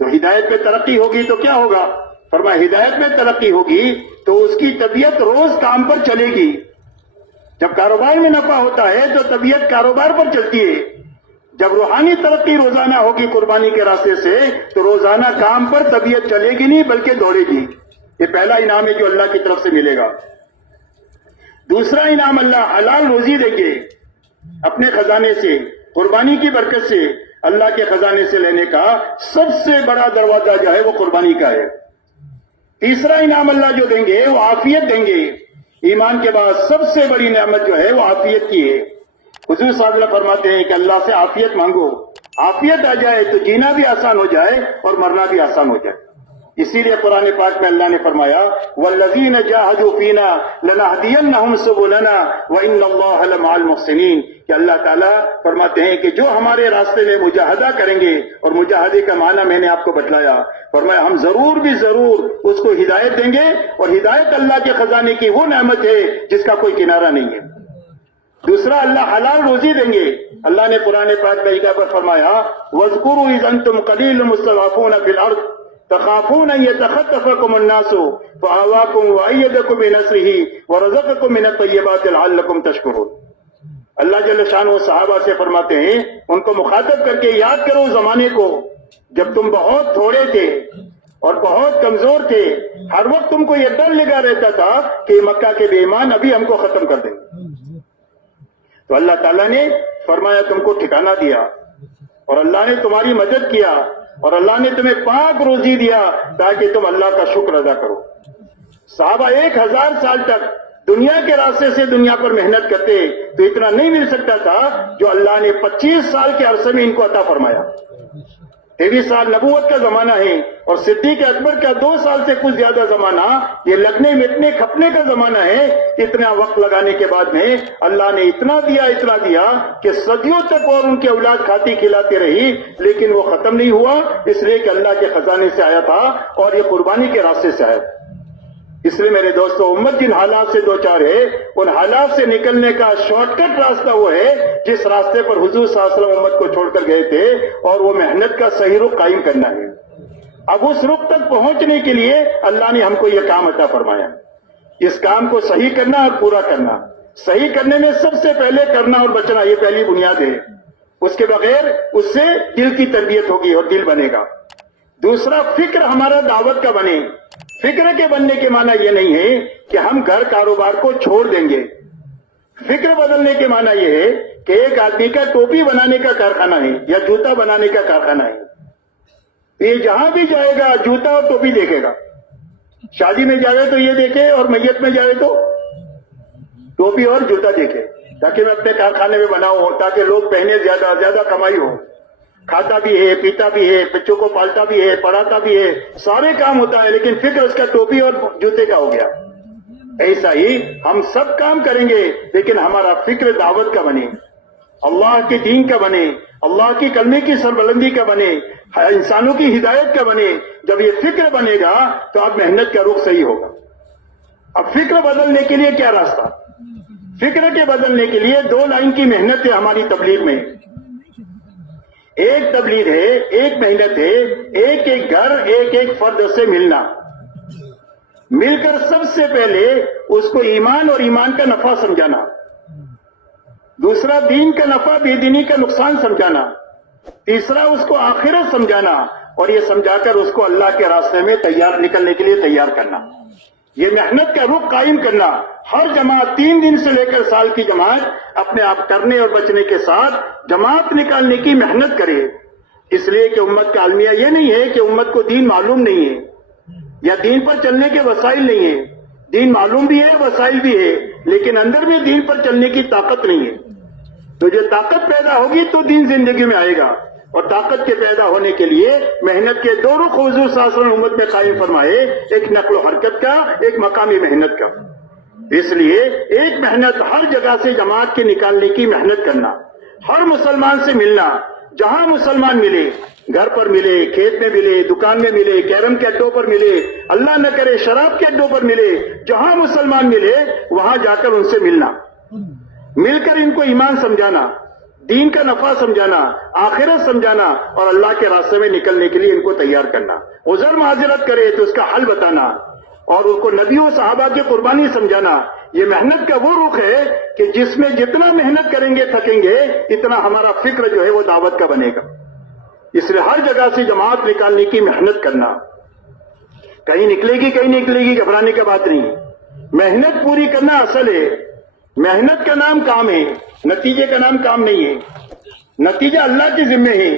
تو ہدایت میں ترقی ہوگی تو کیا ہوگا؟ فرمایا ہدایت میں ترقی ہوگی تو اس کی طبیعت روز کام پر چلے گی. جب کاروبار میں نفع ہوتا ہے تو طبیعت کاروبار پر چلتی ہے. جب روحانی ترقی روزانہ ہوگی قربانی کے راستے سے تو روزانہ کام پر طبیعت چلے گی نہیں بلکہ دوڑے گی. یہ پہلا انعام ہے جو اللہ کی طرف سے ملے گا. دوسرا انعام، اللہ حلال روزی دیں گے اپنے خزانے سے. قربانی کی برکت سے اللہ کے خزانے سے لینے کا سب سے بڑا دروازہ جو ہے وہ قربانی کا ہے. تیسرا انعام اللہ جو دیں گے وہ عافیت دیں گے. ایمان کے بعد سب سے بڑی نعمت جو ہے وہ عافیت کی ہے. حضور صلی اللہ علیہ وسلم فرماتے ہیں کہ اللہ سے عافیت مانگو. عافیت آ جائے تو جینا بھی آسان ہو جائے اور مرنا بھی آسان ہو جائے. اسی لیے قرآن پاک میں اللہ نے فرمایا والذین جاہدوا فینا لنہدینہم سبلنا وان اللہ لمع المحسنین، کہ اللہ تعالیٰ فرماتے ہیں کہ جو ہمارے راستے میں مجاہدہ کریں گے، اور مجاہدے کا معنی میں نے آپ کو بتلایا، فرمایا ہم ضرور بھی ضرور اس کو ہدایت دیں گے. اور ہدایت اللہ کے خزانے کی وہ نعمت ہے جس کا کوئی کنارہ نہیں ہے. دوسرا، اللہ حلال روزی دیں گے. اللہ نے قرآن پاک میں ایک جگہ پر فرمایا وَاذْكُرُوا إِذْ أَنْتُمْ قَلِيلٌ مُسْتَضْعَفُونَ فِي الْأَرْضِ تخافون ان يتخطفكم الناس فآواكم وأيدكم بنصره ورزقكم من الطيبات لعلكم تشكرون. اللہ جل شانہ صحابہ سے فرماتے ہیں، ان کو مخاطب کر کے یاد کرو زمانے کو جب تم بہت تھوڑے تھے اور بہت کمزور تھے. ہر وقت تم کو یہ ڈر لگا رہتا تھا کہ مکہ کے بے ایمان ابھی ہم کو ختم کر دیں. تو اللہ تعالیٰ نے فرمایا تم کو ٹھکانہ دیا، اور اللہ نے تمہاری مدد کیا، اور اللہ نے تمہیں پاک روزی دیا تاکہ تم اللہ کا شکر ادا کرو. صحابہ 1000 سال تک دنیا کے راستے سے دنیا پر محنت کرتے تو اتنا نہیں مل سکتا تھا جو اللہ نے 25 سال کے عرصے میں ان کو عطا فرمایا. 23 سال نبوت کا زمانہ ہے، اور صدیق اکبر کا 2 سال سے کچھ زیادہ زمانہ یہ لگنے مٹنے کھپنے کا زمانہ ہے. اتنا وقت لگانے کے بعد میں اللہ نے اتنا دیا کہ صدیوں تک اور ان کی اولاد کھاتی کھلاتی رہی، لیکن وہ ختم نہیں ہوا، اس لیے کہ اللہ کے خزانے سے آیا تھا اور یہ قربانی کے راستے سے آیا تھا. اس لیے میرے دوستو، امت جن حالات سے دوچار ہے ان حالات سے نکلنے کا شارٹ کٹ راستہ وہ ہے جس راستے پر حضور صلی اللہ علیہ وسلم امت کو چھوڑ کر گئے تھے، اور وہ محنت کا صحیح رخ قائم کرنا ہے. اب اس رخ تک پہنچنے کے لیے اللہ نے ہم کو یہ کام عطا فرمایا. اس کام کو صحیح کرنا اور پورا کرنا. صحیح کرنے میں سب سے پہلے کرنا اور بچنا، یہ پہلی بنیاد ہے. اس کے بغیر اس سے دل کی تربیت ہوگی اور دل بنے گا. دوسرا، فکر ہمارا دعوت کا بنے. فکر کے بننے کے معنی یہ نہیں ہے کہ ہم گھر کاروبار کو چھوڑ دیں گے. فکر بدلنے کے معنی یہ ہے کہ ایک آدمی کا ٹوپی بنانے کا کارخانہ ہے یا جوتا بنانے کا کارخانہ ہے. یہ جہاں بھی جائے گا جوتا اور ٹوپی دیکھے گا. شادی میں جائے تو یہ دیکھے اور میت میں جائے تو ٹوپی اور جوتا دیکھے، تاکہ میں اپنے کارخانے میں بناؤں، تاکہ لوگ پہنے، زیادہ کمائی ہو. کھاتا بھی ہے، پیتا بھی ہے، بچوں کو پالتا بھی ہے، پڑھاتا بھی ہے، سارے کام ہوتا ہے، لیکن فکر اس کا ٹوپی اور جوتے کا ہو گیا. ایسا ہی ہم سب کام کریں گے لیکن ہمارا فکر دعوت کا بنے، اللہ کے دین کا بنے، اللہ کی کلمے کی سربلندی کا بنے، انسانوں کی ہدایت کا بنے. جب یہ فکر بنے گا تو اب محنت کا رخ صحیح ہوگا. اب فکر بدلنے کے لیے کیا راستہ؟ فکر کے بدلنے کے لیے 2 لائن کی محنت ہے ہماری تبلیغ میں. ایک تبلیغ ہے، ایک محنت ہے، ایک گھر، ایک فرد سے ملنا، مل کر سب سے پہلے اس کو ایمان اور ایمان کا نفع سمجھانا. دوسرا، دین کا نفع بے دینی کا نقصان سمجھانا. تیسرا، اس کو آخرت سمجھانا، اور یہ سمجھا کر اس کو اللہ کے راستے میں نکلنے کے لیے تیار کرنا. یہ محنت کا رخ قائم کرنا. ہر جماعت 3 دن سے لے کر سال کی جماعت اپنے آپ کرنے اور بچنے کے ساتھ جماعت نکالنے کی محنت کرے. اس لیے کہ امت کا المیہ یہ نہیں ہے کہ امت کو دین معلوم نہیں ہے یا دین پر چلنے کے وسائل نہیں ہیں. دین معلوم بھی ہے، وسائل بھی ہے، لیکن اندر میں دین پر چلنے کی طاقت نہیں ہے. تجھے طاقت پیدا ہوگی تو دین زندگی میں آئے گا، اور طاقت کے پیدا ہونے کے لیے محنت کے دو رخ حضور صلی اللہ علیہ وسلم امت میں قائم فرمائے، ایک نقل و حرکت کا، ایک مقامی محنت کا۔ اس لیے ایک محنت ہر جگہ سے جماعت کے نکالنے کی محنت کرنا، ہر مسلمان سے ملنا، جہاں مسلمان ملے، گھر پر ملے، کھیت میں ملے، دکان میں ملے، کیرم کے اڈوں پر ملے، اللہ نہ کرے شراب کے اڈوں پر ملے، جہاں مسلمان ملے وہاں جا کر ان سے ملنا، مل کر ان کو ایمان سمجھانا، دین کا نفع سمجھانا، آخرت سمجھانا، اور اللہ کے راستے میں نکلنے کے لیے ان کو تیار کرنا۔ عذر معذرت کرے تو اس کا حل بتانا، اور ان کو نبیوں صحابہ کی قربانی سمجھانا۔ یہ محنت کا وہ رخ ہے کہ جس میں جتنا محنت کریں گے تھکیں گے، اتنا ہمارا فکر جو ہے وہ دعوت کا بنے گا۔ اس لیے ہر جگہ سے جماعت نکالنے کی محنت کرنا، کہیں نکلے گی کہیں نکلے گی، گھبرانے کی بات نہیں، محنت پوری کرنا اصل ہے۔ محنت کا نام کام ہے، نتیجے کا نام کام نہیں ہے۔ نتیجہ اللہ کے ذمہ ہے۔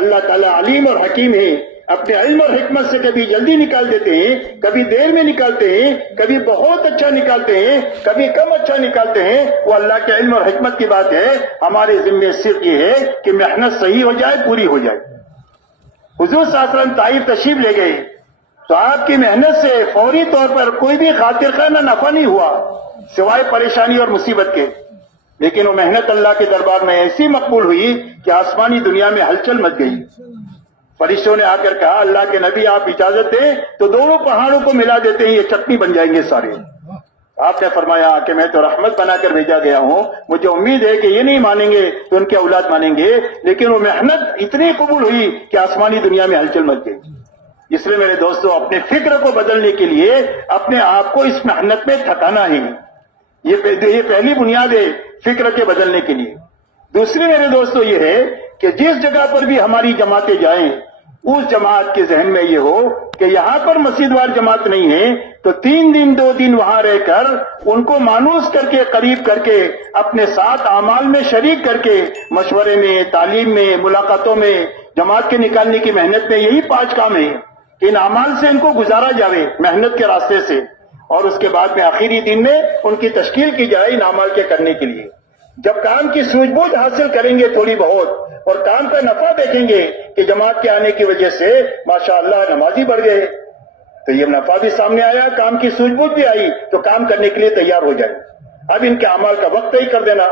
اللہ تعالیٰ علیم اور حکیم ہے، اپنے علم اور حکمت سے کبھی جلدی نکال دیتے ہیں، کبھی دیر میں نکالتے ہیں، کبھی بہت اچھا نکالتے ہیں، کبھی کم اچھا نکالتے ہیں۔ وہ اللہ کے علم اور حکمت کی بات ہے۔ ہمارے ذمہ صرف یہ ہے کہ محنت صحیح ہو جائے، پوری ہو جائے۔ حضور صلی اللہ علیہ وسلم طائف تشریف لے گئے تو آپ کی محنت سے فوری طور پر کوئی بھی خاطر خواہ نہ نفع نہیں ہوا سوائے پریشانی اور مصیبت کے، لیکن وہ محنت اللہ کے دربار میں ایسی مقبول ہوئی کہ آسمانی دنیا میں ہلچل مچ گئی۔ فرشتوں نے آ کر کہا اللہ کے نبی آپ اجازت دیں تو دونوں پہاڑوں کو ملا دیتے ہیں، یہ چٹنی بن جائیں گے سارے۔ آپ نے فرمایا کہ میں تو رحمت بنا کر بھیجا گیا ہوں، مجھے امید ہے کہ یہ نہیں مانیں گے تو ان کے اولاد مانیں گے، لیکن وہ محنت اتنی قبول ہوئی کہ آسمانی دنیا میں ہلچل مچ گئی۔ اس لیے میرے دوستو اپنے فکر کو بدلنے کے لیے اپنے آپ کو اس محنت میں تھکانا ہے، یہ پہلی بنیاد ہے فکر کے بدلنے کے لیے۔ دوسری میرے دوستو یہ ہے کہ جس جگہ پر بھی ہماری جماعتیں جائیں اس جماعت کے ذہن میں یہ ہو کہ یہاں پر مسجد وار جماعت نہیں ہے تو 3 دن 2 دن وہاں رہ کر ان کو مانوس کر کے قریب کر کے اپنے ساتھ اعمال میں شریک کر کے مشورے میں، تعلیم میں، ملاقاتوں میں، جماعت کے نکالنے کی محنت میں یہی 5 کام ہیں کہ ان اعمال سے ان کو گزارا جاوے محنت کے راستے سے، اور اس کے بعد میں آخری دن میں ان کی تشکیل کی جائے ان اعمال کے کرنے کے لیے۔ جب کام کی سوجھ بوجھ حاصل کریں گے تھوڑی بہت اور کام کا نفع دیکھیں گے کہ جماعت کے آنے کی وجہ سے ماشاءاللہ نمازی بڑھ گئے، تو یہ نفع بھی سامنے آیا، کام کی سوجھ بوجھ بھی آئی، تو کام کرنے کے لیے تیار ہو جائے۔ اب ان کے اعمال کا وقت طے کر دینا،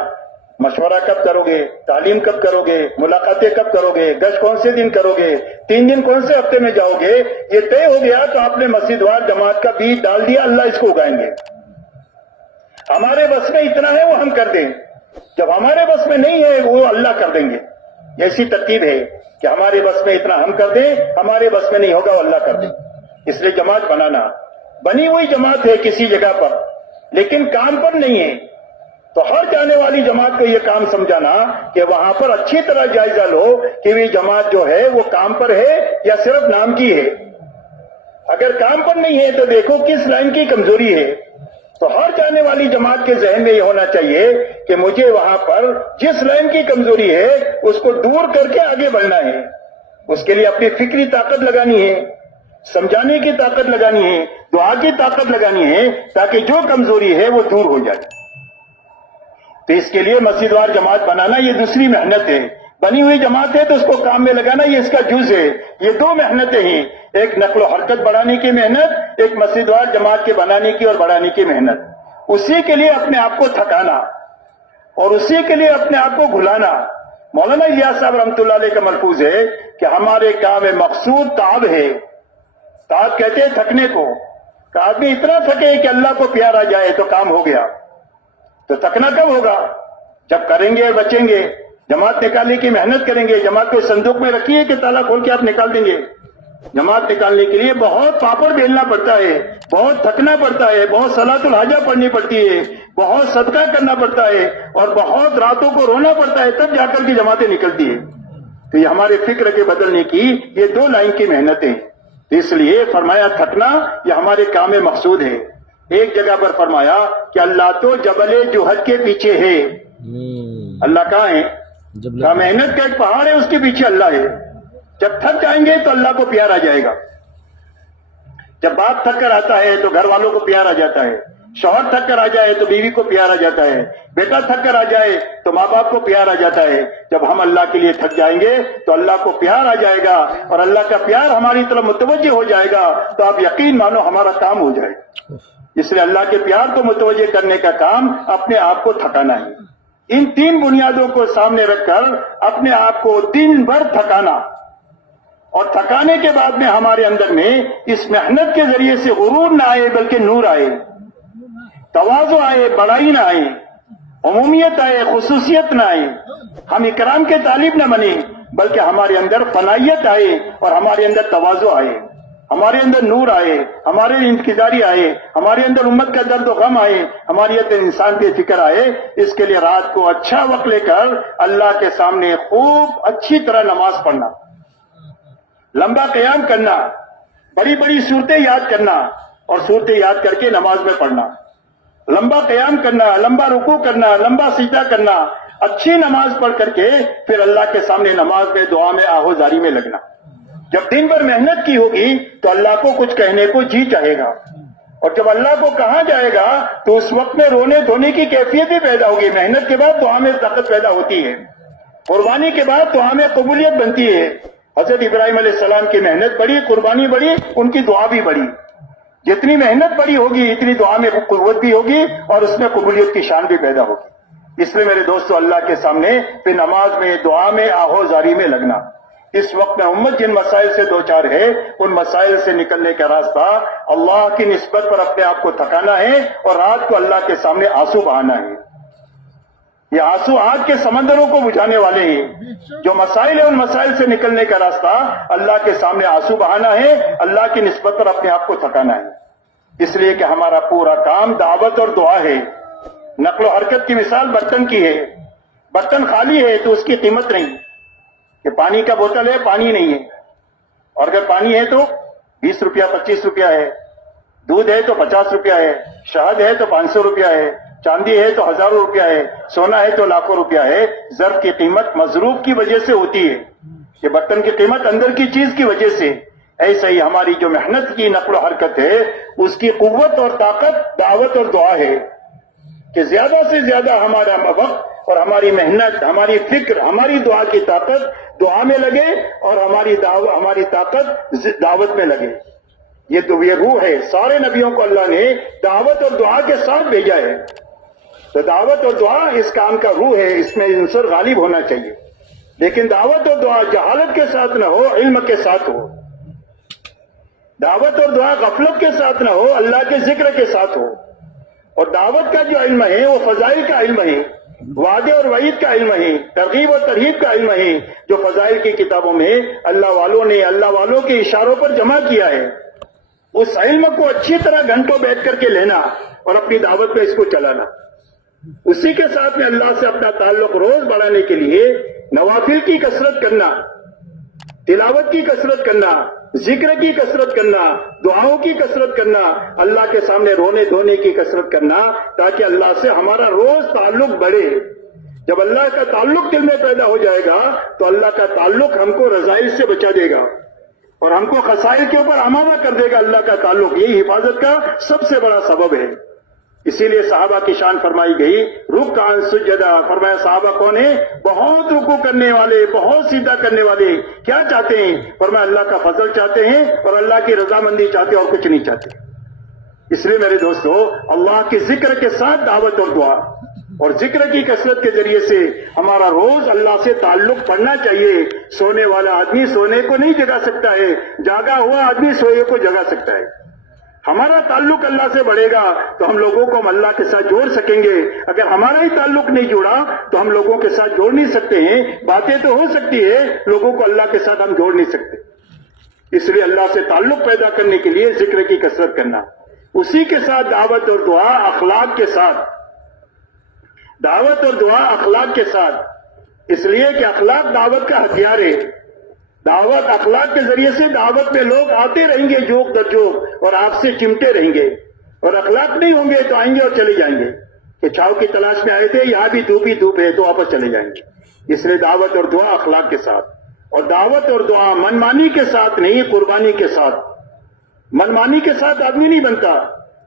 مشورہ کب کرو گے، تعلیم کب کرو گے، ملاقاتیں کب کرو گے، گشت کون سے دن کرو گے، 3 دن کون سے ہفتے میں جاؤ گے، یہ طے ہو گیا تو آپ نے مسجد وار جماعت کا بیج ڈال دیا، اللہ اس کو اگائیں گے۔ ہمارے بس میں اتنا ہے وہ ہم کر دیں، جب ہمارے بس میں نہیں ہے وہ اللہ کر دیں گے۔ ایسی ترتیب ہے کہ ہمارے بس میں اتنا ہم کر دیں، ہمارے بس میں نہیں ہوگا وہ اللہ کر دیں۔ اس لیے جماعت بنانا، بنی ہوئی جماعت ہے کسی جگہ پر لیکن کام پر نہیں ہے، تو ہر جانے والی جماعت کو یہ کام سمجھانا کہ وہاں پر اچھی طرح جائزہ لو کہ وہ جماعت جو ہے وہ کام پر ہے یا صرف نام کی ہے۔ اگر کام پر نہیں ہے تو دیکھو کس لائن کی کمزوری ہے۔ تو ہر جانے والی جماعت کے ذہن میں یہ ہونا چاہیے کہ مجھے وہاں پر جس لائن کی کمزوری ہے اس کو دور کر کے آگے بڑھنا ہے، اس کے لیے اپنی فکری طاقت لگانی ہے، سمجھانے کی طاقت لگانی ہے، دعا کی طاقت لگانی ہے تاکہ جو کمزوری ہے وہ دور ہو جائے۔ تو اس کے لیے مسجد وار جماعت بنانا یہ دوسری محنت ہے۔ بنی ہوئی جماعت ہے تو اس کو کام میں لگانا یہ اس کا جز ہے۔ یہ 2 محنتیں ہیں، ایک نقل و حرکت بڑھانے کی محنت، ایک مسجد وار جماعت کے بنانے کی اور بڑھانے کی محنت۔ اسی کے لیے اپنے آپ کو تھکانا اور اسی کے لیے اپنے آپ کو گھلانا۔ مولانا الیاس صاحب رحمۃ اللہ علیہ کا ملفوظ ہے کہ ہمارے کام مقصود تعب ہے۔ تعب کہتے ہیں تھکنے کو، کہ آدمی اتنا تھکے کہ اللہ کو پیار آ جائے تو کام ہو گیا۔ تو تھکنا کب ہوگا؟ جب کریں گے، بچیں گے، جماعت نکالنے کی محنت کریں گے۔ جماعت کو صندوق میں رکھیے کہ تالا کھول کے آپ نکال دیں گے۔ جماعت نکالنے کے لیے بہت پاپڑ بیلنا پڑتا ہے، بہت تھکنا پڑتا ہے، بہت صلاۃ الحاجہ پڑھنی پڑتی ہے، بہت صدقہ کرنا پڑتا ہے اور بہت راتوں کو رونا پڑتا ہے، تب جا کر کے جماعتیں نکلتی ہے۔ تو یہ ہمارے فکر کے بدلنے کی یہ 2 لائن کی محنتیں، اس لیے فرمایا تھکنا یہ ہمارے کام مقصود ہے۔ ایک جگہ پر فرمایا کہ اللہ تو جبل جوہد کے پیچھے ہے۔ اللہ کہاں ہے؟ کہا محنت کا ایک پہاڑ ہے، اس کے پیچھے اللہ ہے۔ جب تھک جائیں گے تو اللہ کو پیار آ جائے گا۔ جب باپ تھک کر آتا ہے تو گھر والوں کو پیار آ جاتا ہے، شوہر تھک کر آ جائے تو بیوی کو پیار آ جاتا ہے, بیٹا تھک کر آ جائے تو ماں باپ کو پیار آ جاتا ہے. جب ہم اللہ کے لیے تھک جائیں گے تو اللہ کو پیار آ جائے گا, اور اللہ کا پیار ہماری طرف متوجہ ہو جائے گا تو آپ یقین مانو ہمارا کام ہو جائے. اس لیے اللہ کے پیار کو متوجہ کرنے کا کام اپنے آپ کو تھکانا ہے. ان 3 بنیادوں کو سامنے رکھ کر اپنے آپ کو دن بھر تھکانا, اور تھکانے کے بعد میں ہمارے اندر میں اس محنت کے ذریعے سے غرور نہ آئے بلکہ نور آئے, تواضع آئے, بڑائی نہ آئے, عمومیت آئے, خصوصیت نہ آئے, ہم اکرام کے طالب نہ بنیں بلکہ ہمارے اندر فنائیت آئے اور ہمارے اندر تواضع آئے, ہمارے اندر نور آئے, ہمارے انتظاری آئے, ہمارے اندر امت کا درد و غم آئے, ہماری اندر انسان کی فکر آئے. اس کے لیے رات کو اچھا وقت لے کر اللہ کے سامنے خوب اچھی طرح نماز پڑھنا, لمبا قیام کرنا, بڑی بڑی صورتیں یاد کرنا اور صورتیں یاد کر کے نماز میں پڑھنا, لمبا قیام کرنا, لمبا رکوع کرنا, لمبا سجدہ کرنا, اچھی نماز پڑھ کر کے پھر اللہ کے سامنے نماز میں دعا میں آہوزاری میں لگنا. جب دن بھر محنت کی ہوگی تو اللہ کو کچھ کہنے کو جی چاہے گا, اور جب اللہ کو کہا جائے گا تو اس وقت میں رونے دھونے کی کیفیت بھی پیدا ہوگی. محنت کے بعد دعا میں طاقت پیدا ہوتی ہے, قربانی کے بعد دعا میں قبولیت بنتی ہے. حضرت ابراہیم علیہ السلام کی محنت بڑی, قربانی بڑی, ان کی دعا بھی بڑی. جتنی محنت بڑی ہوگی اتنی دعا میں قوت بھی ہوگی اور اس میں قبولیت کی شان بھی پیدا ہوگی. اس لیے میرے دوستو اللہ کے سامنے پھر نماز میں دعا میں آہوزاری میں لگنا. اس وقت میں امت جن مسائل سے دوچار ہے ان مسائل سے نکلنے کا راستہ اللہ کی نسبت پر اپنے آپ کو تھکانا ہے اور رات کو اللہ کے سامنے آنسو بہانا ہے. یہ آنسو آگ کے سمندروں کو بجھانے والے ہیں. جو مسائل ہیں ان مسائل سے نکلنے کا راستہ اللہ کے سامنے آنسو بہانا ہے, اللہ کی نسبت پر اپنے آپ کو تھکانا ہے. اس لیے کہ ہمارا پورا کام دعوت اور دعا ہے. نقل و حرکت کی مثال برتن کی ہے. برتن خالی ہے تو اس کی قیمت نہیں, کہ پانی کا بوتل ہے پانی نہیں ہے, اور اگر پانی ہے تو 20 روپیہ 25 روپیہ ہے, دودھ ہے تو 50 روپیہ ہے, شہد ہے تو 500 روپیہ ہے, چاندی ہے تو ہزاروں روپیہ ہے, سونا ہے تو لاکھوں روپیہ ہے. ظرف کی قیمت مظروف کی وجہ سے ہوتی ہے, کہ برتن کی قیمت اندر کی چیز کی وجہ سے. ایسا ہی ہماری جو محنت کی نقل و حرکت ہے اس کی قوت اور طاقت دعوت اور دعا ہے, کہ زیادہ سے زیادہ ہمارا وقت اور ہماری محنت, ہماری فکر, ہماری دعا کی طاقت دعا میں لگے اور ہماری طاقت دعوت میں لگے. یہ روح ہے. سارے نبیوں کو اللہ نے دعوت اور دعا کے ساتھ بھیجا ہے, تو دعوت اور دعا اس کام کا روح ہے, اس میں عنصر غالب ہونا چاہیے. لیکن دعوت اور دعا جہالت کے ساتھ نہ ہو, علم کے ساتھ ہو. دعوت اور دعا غفلت کے ساتھ نہ ہو, اللہ کے ذکر کے ساتھ ہو. اور دعوت کا جو علم ہے وہ فضائل کا علم ہے, وعدے اور وعید کا علم ہے, ترغیب اور ترہیب کا علم ہے, جو فضائل کی کتابوں میں اللہ والوں نے اللہ والوں کے اشاروں پر جمع کیا ہے. اس علم کو اچھی طرح گھنٹوں بیٹھ کر کے لینا اور اپنی دعوت میں اس کو چلانا. اسی کے ساتھ میں اللہ سے اپنا تعلق روز بڑھانے کے لیے نوافل کی کثرت کرنا, تلاوت کی کثرت کرنا, ذکر کی کثرت کرنا, دعاؤں کی کثرت کرنا, اللہ کے سامنے رونے دھونے کی کثرت کرنا, تاکہ اللہ سے ہمارا روز تعلق بڑھے. جب اللہ کا تعلق دل میں پیدا ہو جائے گا تو اللہ کا تعلق ہم کو رذائل سے بچا دے گا اور ہم کو خسائل کے اوپر آمادہ کر دے گا. اللہ کا تعلق یہی حفاظت کا سب سے بڑا سبب ہے. اسی لیے صحابہ کی شان فرمائی گئی رکعن سجدہ. فرمایا صحابہ کون ہیں؟ بہت رکوع کرنے والے, بہت سجدہ کرنے والے. کیا چاہتے ہیں؟ فرمایا اللہ کا فضل چاہتے ہیں اور اللہ کی رضامندی چاہتے ہیں اور کچھ نہیں چاہتے. اس لیے میرے دوستو اللہ کے ذکر کے ساتھ دعوت اور دعا اور ذکر کی کثرت کے ذریعے سے ہمارا روز اللہ سے تعلق پڑنا چاہیے. سونے والا آدمی سونے کو نہیں جگا سکتا ہے, جاگا ہوا آدمی سوئے کو جگا سکتا ہے. ہمارا تعلق اللہ سے بڑھے گا تو ہم لوگوں کو ہم اللہ کے ساتھ جوڑ سکیں گے. اگر ہمارا ہی تعلق نہیں جوڑا تو ہم لوگوں کے ساتھ جوڑ نہیں سکتے ہیں. باتیں تو ہو سکتی ہے, لوگوں کو اللہ کے ساتھ ہم جوڑ نہیں سکتے. اس لیے اللہ سے تعلق پیدا کرنے کے لیے ذکر کی کثرت کرنا, اسی کے ساتھ دعوت اور دعا اخلاق کے ساتھ, دعوت اور دعا اخلاق کے ساتھ. اس لیے کہ اخلاق دعوت کا ہتھیار ہے. دعوت اخلاق کے ذریعے سے دعوت میں لوگ آتے رہیں گے جوک در جوک اور آپ سے چمٹے رہیں گے, اور اخلاق نہیں ہوں گے تو آئیں گے اور چلے جائیں گے کہ چھاؤ کی تلاش میں آئے تھے, یہاں بھی دھوپ ہی دھوپ ہے, تو واپس چلے جائیں گے. اس لیے دعوت اور دعا اخلاق کے ساتھ, اور دعوت اور دعا منمانی کے ساتھ نہیں, قربانی کے ساتھ. منمانی کے ساتھ آدمی نہیں بنتا,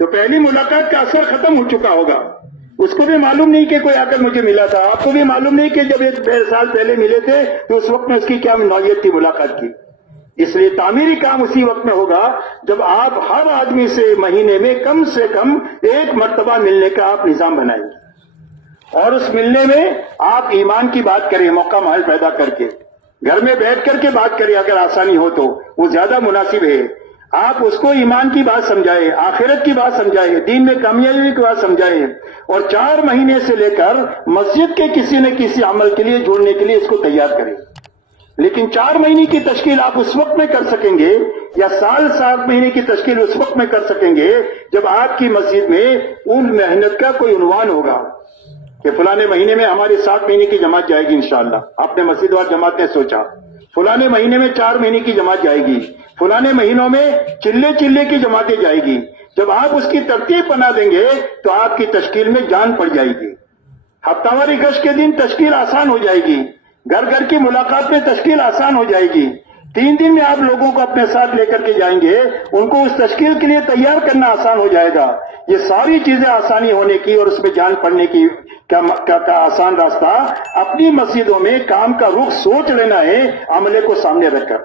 تو پہلی ملاقات کا اثر ختم ہو چکا ہوگا. اس کو بھی معلوم نہیں کہ کوئی آ کر مجھے ملا تھا, آپ کو بھی معلوم نہیں کہ جب 1 سال پہلے ملے تھے تو اس وقت میں اس کی کیا نوعیت تھی ملاقات کی. اس لیے تعمیری کام اسی وقت میں ہوگا جب آپ ہر آدمی سے مہینے میں کم سے کم 1 مرتبہ ملنے کا آپ نظام بنائیں گے, اور اس ملنے میں آپ ایمان کی بات کریں, موقع محل پیدا کر کے گھر میں بیٹھ کر کے بات کریں, اگر آسانی ہو تو وہ زیادہ مناسب ہے. آپ اس کو ایمان کی بات سمجھائیں, آخرت کی بات سمجھائیں, دین میں کامیابی کی بات سمجھائیں, اور 4 مہینے سے لے کر مسجد کے کسی نہ کسی عمل کے لیے جوڑنے کے لیے اس کو تیار کریں. لیکن 4 مہینے کی تشکیل آپ اس وقت میں کر سکیں گے, یا سال 7 مہینے کی تشکیل اس وقت میں کر سکیں گے جب آپ کی مسجد میں ان محنت کا کوئی عنوان ہوگا کہ فلانے مہینے میں ہماری 7 مہینے کی جماعت جائے گی انشاءاللہ. آپ نے مسجد وار جماعت نے سوچا فلانے مہینے میں 4 مہینے کی جماعت جائے گی, فلانے مہینوں میں چلے کی جماعتیں جائے گی. جب آپ اس کی ترتیب بنا دیں گے تو آپ کی تشکیل میں جان پڑ جائے گی. ہفتہ واری گشت کے دن تشکیل آسان ہو جائے گی, گھر کی ملاقات میں تشکیل آسان ہو جائے گی. 3 دن میں آپ لوگوں کو اپنے ساتھ لے کر کے جائیں گے, ان کو اس تشکیل کے لیے تیار کرنا آسان ہو جائے گا. یہ ساری چیزیں آسانی ہونے کی اور اس میں جان پڑنے کی کا آسان راستہ اپنی مسجدوں میں کام کا رخ سوچ لینا ہے, عملے کو سامنے رکھ کر.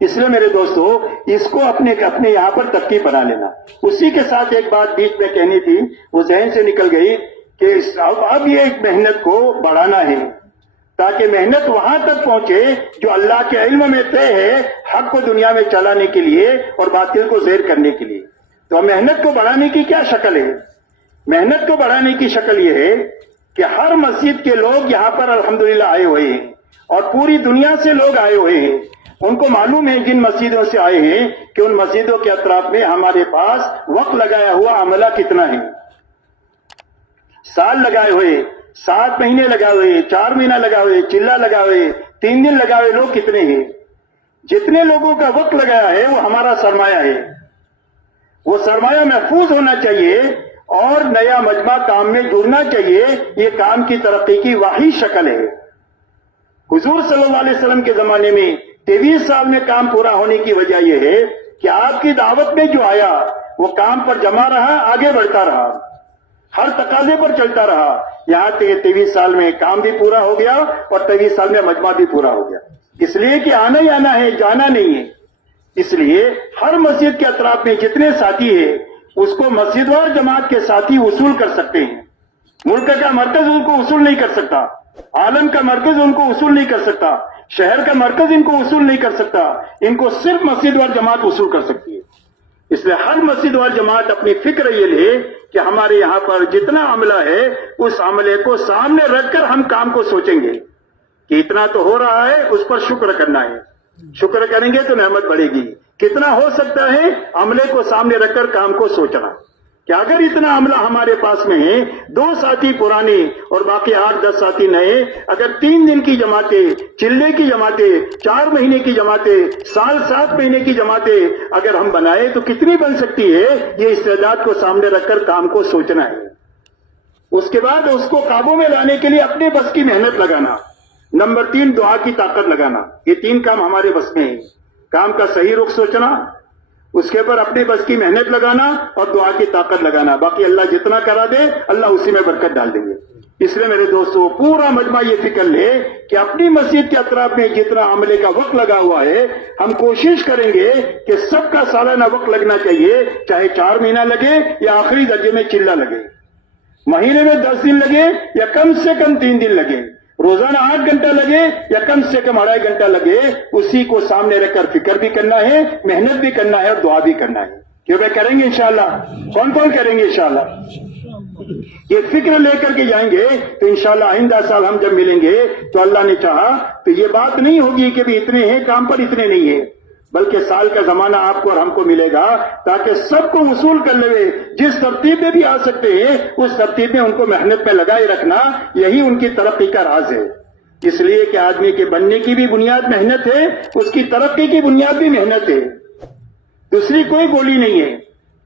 اس لیے میرے دوستو اس کو اپنے یہاں پر ترتیب بنا لینا. اسی کے ساتھ ایک بات بیچ میں کہنی تھی, وہ ذہن سے نکل گئی کہ اب یہ ایک محنت کو بڑھانا ہے تاکہ محنت وہاں تک پہنچے جو اللہ کے علم میں طے ہے, حق کو دنیا میں چلانے کے لیے اور باطل کو زیر کرنے کے لیے. تو محنت کو بڑھانے کی کیا شکل ہے؟ محنت کو بڑھانے کی شکل یہ ہے کہ ہر مسجد کے لوگ یہاں پر الحمدللہ آئے ہوئے ہیں, اور پوری دنیا سے لوگ آئے ہوئے ہیں. ان کو معلوم ہے جن مسجدوں سے آئے ہیں کہ ان مسجدوں کے اطراف میں ہمارے پاس وقت لگایا ہوا عملہ کتنا ہے. سال لگائے ہوئے, 7 مہینے لگائے ہوئے, 4 مہینہ لگائے ہوئے, چلہ لگائے ہوئے, 3 دن لگائے ہوئے لوگ کتنے ہیں؟ جتنے لوگوں کا وقت لگایا ہے وہ ہمارا سرمایہ ہے. وہ سرمایہ محفوظ ہونا چاہیے اور نیا مجمع کام میں جڑنا چاہیے. یہ کام کی ترقی کی واحد شکل ہے. حضور صلی اللہ علیہ وسلم کے زمانے میں 23 سال میں کام پورا ہونے کی وجہ یہ ہے کہ آپ کی دعوت میں جو آیا وہ کام پر جمع رہا, آگے بڑھتا رہا, ہر تقاضے پر چلتا رہا. یہاں تک 23 سال میں کام بھی پورا ہو گیا اور 23 سال میں مجمع بھی پورا ہو گیا. اس لیے کہ آنا ہی آنا ہے, جانا نہیں ہے. اس لیے ہر مسجد کے اطراف میں جتنے ساتھی ہیں اس کو مسجد وار جماعت کے ساتھی وصول کر سکتے ہیں. ملک کا مرکز ان کو وصول نہیں کر سکتا, عالم کا مرکز ان کو وصول نہیں کر سکتا, شہر کا مرکز ان کو وصول نہیں کر سکتا. ان کو صرف مسجد وار جماعت وصول کر سکتی ہے. اس لیے ہر مسجد وار جماعت اپنی فکر یہ لے کہ ہمارے یہاں پر جتنا عملہ ہے اس عملے کو سامنے رکھ کر ہم کام کو سوچیں گے کہ اتنا تو ہو رہا ہے, اس پر شکر کرنا ہے. شکر کریں گے تو نعمت بڑھے گی. کتنا ہو سکتا ہے عملے کو سامنے رکھ کر کام کو سوچنا کہ اگر اتنا عملہ ہمارے پاس میں ہے, 2 ساتھی پرانے اور باقی 8-10 ساتھی نئے, اگر 3 دن کی جماعتیں, چلے کی جماعتیں, 4 مہینے کی جماعتیں, سال 7 مہینے کی جماعتیں اگر ہم بنائے تو کتنی بن سکتی ہے؟ یہ استعداد کو سامنے رکھ کر کام کو سوچنا ہے. اس کے بعد اس کو قابو میں لانے کے لیے اپنے بس کی محنت لگانا. نمبر 3 دعا کی طاقت لگانا. یہ 3 کام ہمارے بس میں ہیں. کام کا صحیح رخ سوچنا, اس کے اوپر اپنے بس کی محنت لگانا اور دعا کی طاقت لگانا. باقی اللہ جتنا کرا دے اللہ اسی میں برکت ڈال دیں گے. اس لیے میرے دوستو پورا مجمع یہ فکر لے کہ اپنی مسجد کے اطراف میں جتنا عملے کا وقت لگا ہوا ہے ہم کوشش کریں گے کہ سب کا سالانہ وقت لگنا چاہیے, چاہے 4 مہینہ لگے یا آخری درجے میں چلہ لگے, مہینے میں 10 دن لگے یا کم سے کم 3 دن لگے, روزانہ 8 گھنٹہ لگے یا کم سے کم 2.5 گھنٹہ لگے. اسی کو سامنے رکھ کر فکر بھی کرنا ہے, محنت بھی کرنا ہے اور دعا بھی کرنا ہے. کیوں بھائی کریں گے انشاءاللہ؟ کون کریں گے انشاءاللہ؟ یہ فکر لے کر کے جائیں گے تو انشاءاللہ آئندہ سال ہم جب ملیں گے تو اللہ نے چاہا تو یہ بات نہیں ہوگی کہ بھی اتنے ہیں کام پر اتنے نہیں ہیں, بلکہ سال کا زمانہ آپ کو اور ہم کو ملے گا تاکہ سب کو وصول کر لے. جس ترتیب میں بھی آ سکتے ہیں اس ترتیب میں ان کو محنت میں لگائے رکھنا, یہی ان کی ترقی کا راز ہے. اس لیے کہ آدمی کے بننے کی بھی بنیاد محنت ہے, اس کی ترقی کی بنیاد بھی محنت ہے. دوسری کوئی گولی نہیں ہے.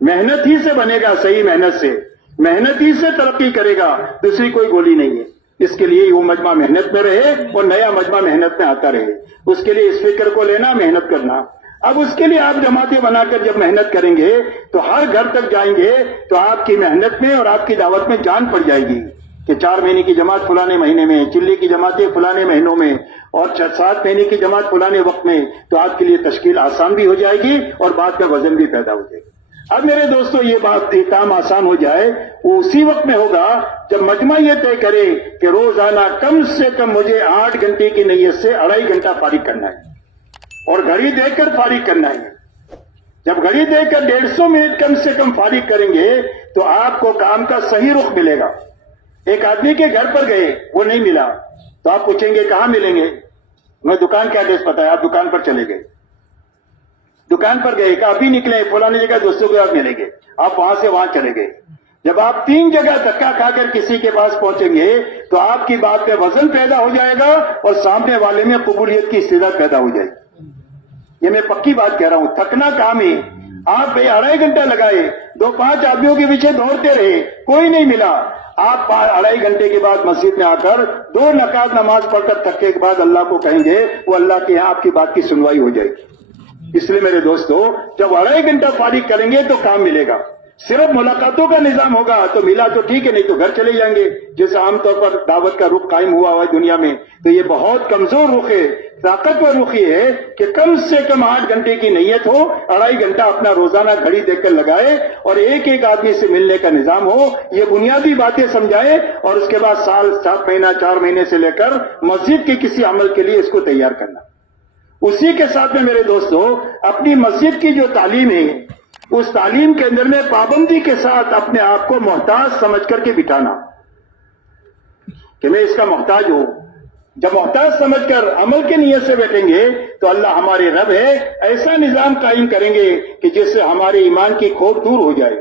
محنت ہی سے بنے گا, صحیح محنت سے, محنت ہی سے ترقی کرے گا, دوسری کوئی گولی نہیں ہے. اس کے لیے وہ مجمع محنت میں رہے اور نیا مجمع محنت میں آتا رہے. اس کے لیے اس فکر کو لینا, محنت کرنا. اب اس کے لیے آپ جماعتیں بنا کر جب محنت کریں گے تو ہر گھر تک جائیں گے تو آپ کی محنت میں اور آپ کی دعوت میں جان پڑ جائے گی کہ 4 مہینے کی جماعت فلانے مہینے میں، چلی کی جماعتیں فلانے مہینوں میں، اور 7 مہینے کی جماعت فلانے وقت میں، تو آپ کے لیے تشکیل آسان بھی ہو جائے گی اور بات کا وزن بھی پیدا ہو جائے گا۔ اب میرے دوستو یہ بات کام آسان ہو جائے وہ اسی وقت میں ہوگا جب مجمع یہ طے کرے کہ روزانہ کم سے کم مجھے 8 گھنٹے کی نیت سے 2.5 گھنٹہ فارغ کرنا ہے اور گھڑی دیکھ کر فارغ کرنا ہے۔ جب گھڑی دیکھ کر 150 منٹ کم سے کم فارغ کریں گے تو آپ کو کام کا صحیح رخ ملے گا۔ ایک آدمی کے گھر پر گئے، وہ نہیں ملا تو آپ پوچھیں گے کہاں ملیں گے؟ میں دکان کا ایڈریس پتا ہے، آپ دکان پر چلے گئے، دکان پر گئے کہ ابھی نکلے فلانے جگہ دوستوں کے آپ ملیں گے، آپ وہاں سے وہاں چلے گئے۔ جب آپ 3 جگہ دھکا کھا کر کسی کے پاس پہنچیں گے تو آپ کی بات پہ وزن پیدا ہو جائے گا اور سامنے والے میں قبولیت کی استعداد پیدا ہو جائے گی۔ یہ میں پکی بات کہہ رہا ہوں، تھکنا کام ہے۔ آپ 2.5 گھنٹہ لگائے، 2-5 آدمیوں کے پیچھے دوڑتے رہے، کوئی نہیں ملا، آپ 2.5 گھنٹے کے بعد مسجد میں آ کر 2 رکعت نماز پڑھ کر تھکے کے بعد اللہ کو کہیں گے، وہ اللہ کے یہاں آپ کی بات کی سنوائی ہو جائے گی۔ اس لیے میرے دوستو جب 2.5 گھنٹہ فارغ کریں گے تو کام ملے گا۔ صرف ملاقاتوں کا نظام ہوگا تو ملا تو ٹھیک ہے، نہیں تو گھر چلے جائیں گے، جیسے عام طور پر دعوت کا رخ قائم ہوا ہے دنیا میں۔ تو یہ بہت کمزور رخ ہے، طاقتور رخ یہ ہے کہ کم سے کم 8 گھنٹے کی نیت ہو، 2.5 گھنٹہ اپنا روزانہ گھڑی دیکھ کر لگائے اور ایک آدمی سے ملنے کا نظام ہو، یہ بنیادی باتیں سمجھائے اور اس کے بعد سال 7 مہینہ 4 مہینے سے لے کر مسجد کے کسی عمل کے لیے اس کو تیار کرنا۔ اسی کے ساتھ میں میرے دوستو اپنی مسجد کی جو تعلیم ہے اس تعلیم کے اندر میں پابندی کے ساتھ اپنے آپ کو محتاج سمجھ کر کے بٹھانا کہ میں اس کا محتاج ہوں۔ جب محتاج سمجھ کر عمل کی نیت سے بیٹھیں گے تو اللہ ہمارے رب ہے، ایسا نظام قائم کریں گے کہ جس سے ہمارے ایمان کی کھوٹ دور ہو جائے،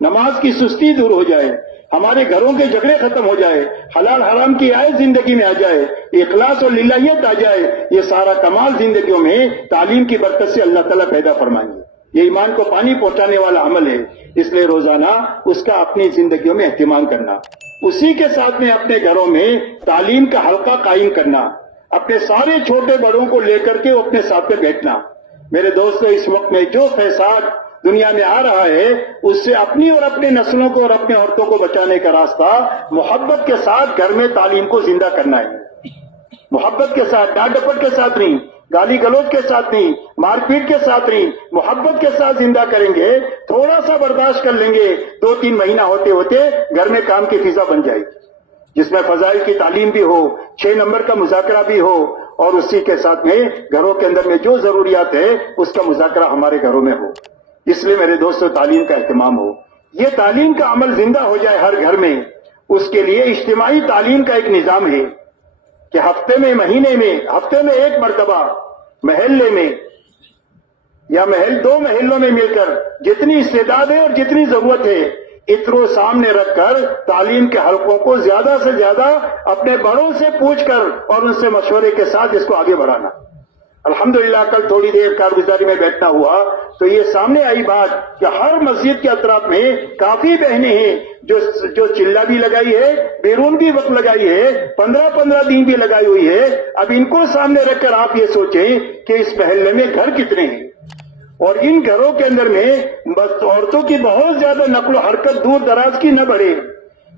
نماز کی سستی دور ہو جائے، ہمارے گھروں کے جھگڑے ختم ہو جائے، حلال حرام کی آیت زندگی میں آ جائے، اخلاص اور للہیت آ جائے۔ یہ سارا کمال زندگیوں میں تعلیم کی برکت سے اللہ تعالیٰ پیدا فرمائیں گے۔ یہ ایمان کو پانی پہنچانے والا عمل ہے، اس لیے روزانہ اس کا اپنی زندگیوں میں اہتمام کرنا۔ اسی کے ساتھ میں اپنے گھروں میں تعلیم کا حلقہ قائم کرنا، اپنے سارے چھوٹے بڑوں کو لے کر کے اپنے ساتھ پہ بیٹھنا۔ میرے دوستو اس وقت میں جو فساد دنیا میں آ رہا ہے اس سے اپنی اور اپنے نسلوں کو اور اپنے عورتوں کو بچانے کا راستہ محبت کے ساتھ گھر میں تعلیم کو زندہ کرنا ہے۔ محبت کے ساتھ، ڈانٹ ڈپٹ کے ساتھ نہیں، گالی گلوچ کے ساتھ نہیں، مار پیٹ کے ساتھ نہیں، محبت کے ساتھ زندہ کریں گے، تھوڑا سا برداشت کر لیں گے، 2-3 مہینہ ہوتے ہوتے گھر میں کام کی فضا بن جائے گی جس میں فضائل کی تعلیم بھی ہو، 6 نمبر کا مذاکرہ بھی ہو اور اسی کے ساتھ میں گھروں کے اندر میں جو ضروریات ہے اس کا مذاکرہ ہمارے گھروں میں ہو۔ اس لیے میرے دوستو تعلیم کا اہتمام ہو، یہ تعلیم کا عمل زندہ ہو جائے ہر گھر میں۔ اس کے لیے اجتماعی تعلیم کا ایک نظام ہے کہ ہفتے میں، مہینے میں، ہفتے میں 1 مرتبہ محلے میں یا 2 محلوں میں مل کر جتنی استعداد ہے اور جتنی ضرورت ہے اترو سامنے رکھ کر تعلیم کے حلقوں کو زیادہ سے زیادہ اپنے بڑوں سے پوچھ کر اور ان سے مشورے کے ساتھ اس کو آگے بڑھانا۔ الحمدللہ کل تھوڑی دیر کارگزاری میں بیٹھنا ہوا تو یہ سامنے آئی بات کہ ہر مسجد کے اطراف میں کافی بہنیں ہیں جو چلہ بھی لگائی ہے، بیرون بھی وقت لگائی ہے، 15 دن بھی لگائی ہوئی ہے۔ اب ان کو سامنے رکھ کر آپ یہ سوچیں کہ اس محلے میں گھر کتنے ہیں اور ان گھروں کے اندر میں بس عورتوں کی بہت زیادہ نقل و حرکت دور دراز کی نہ بڑھے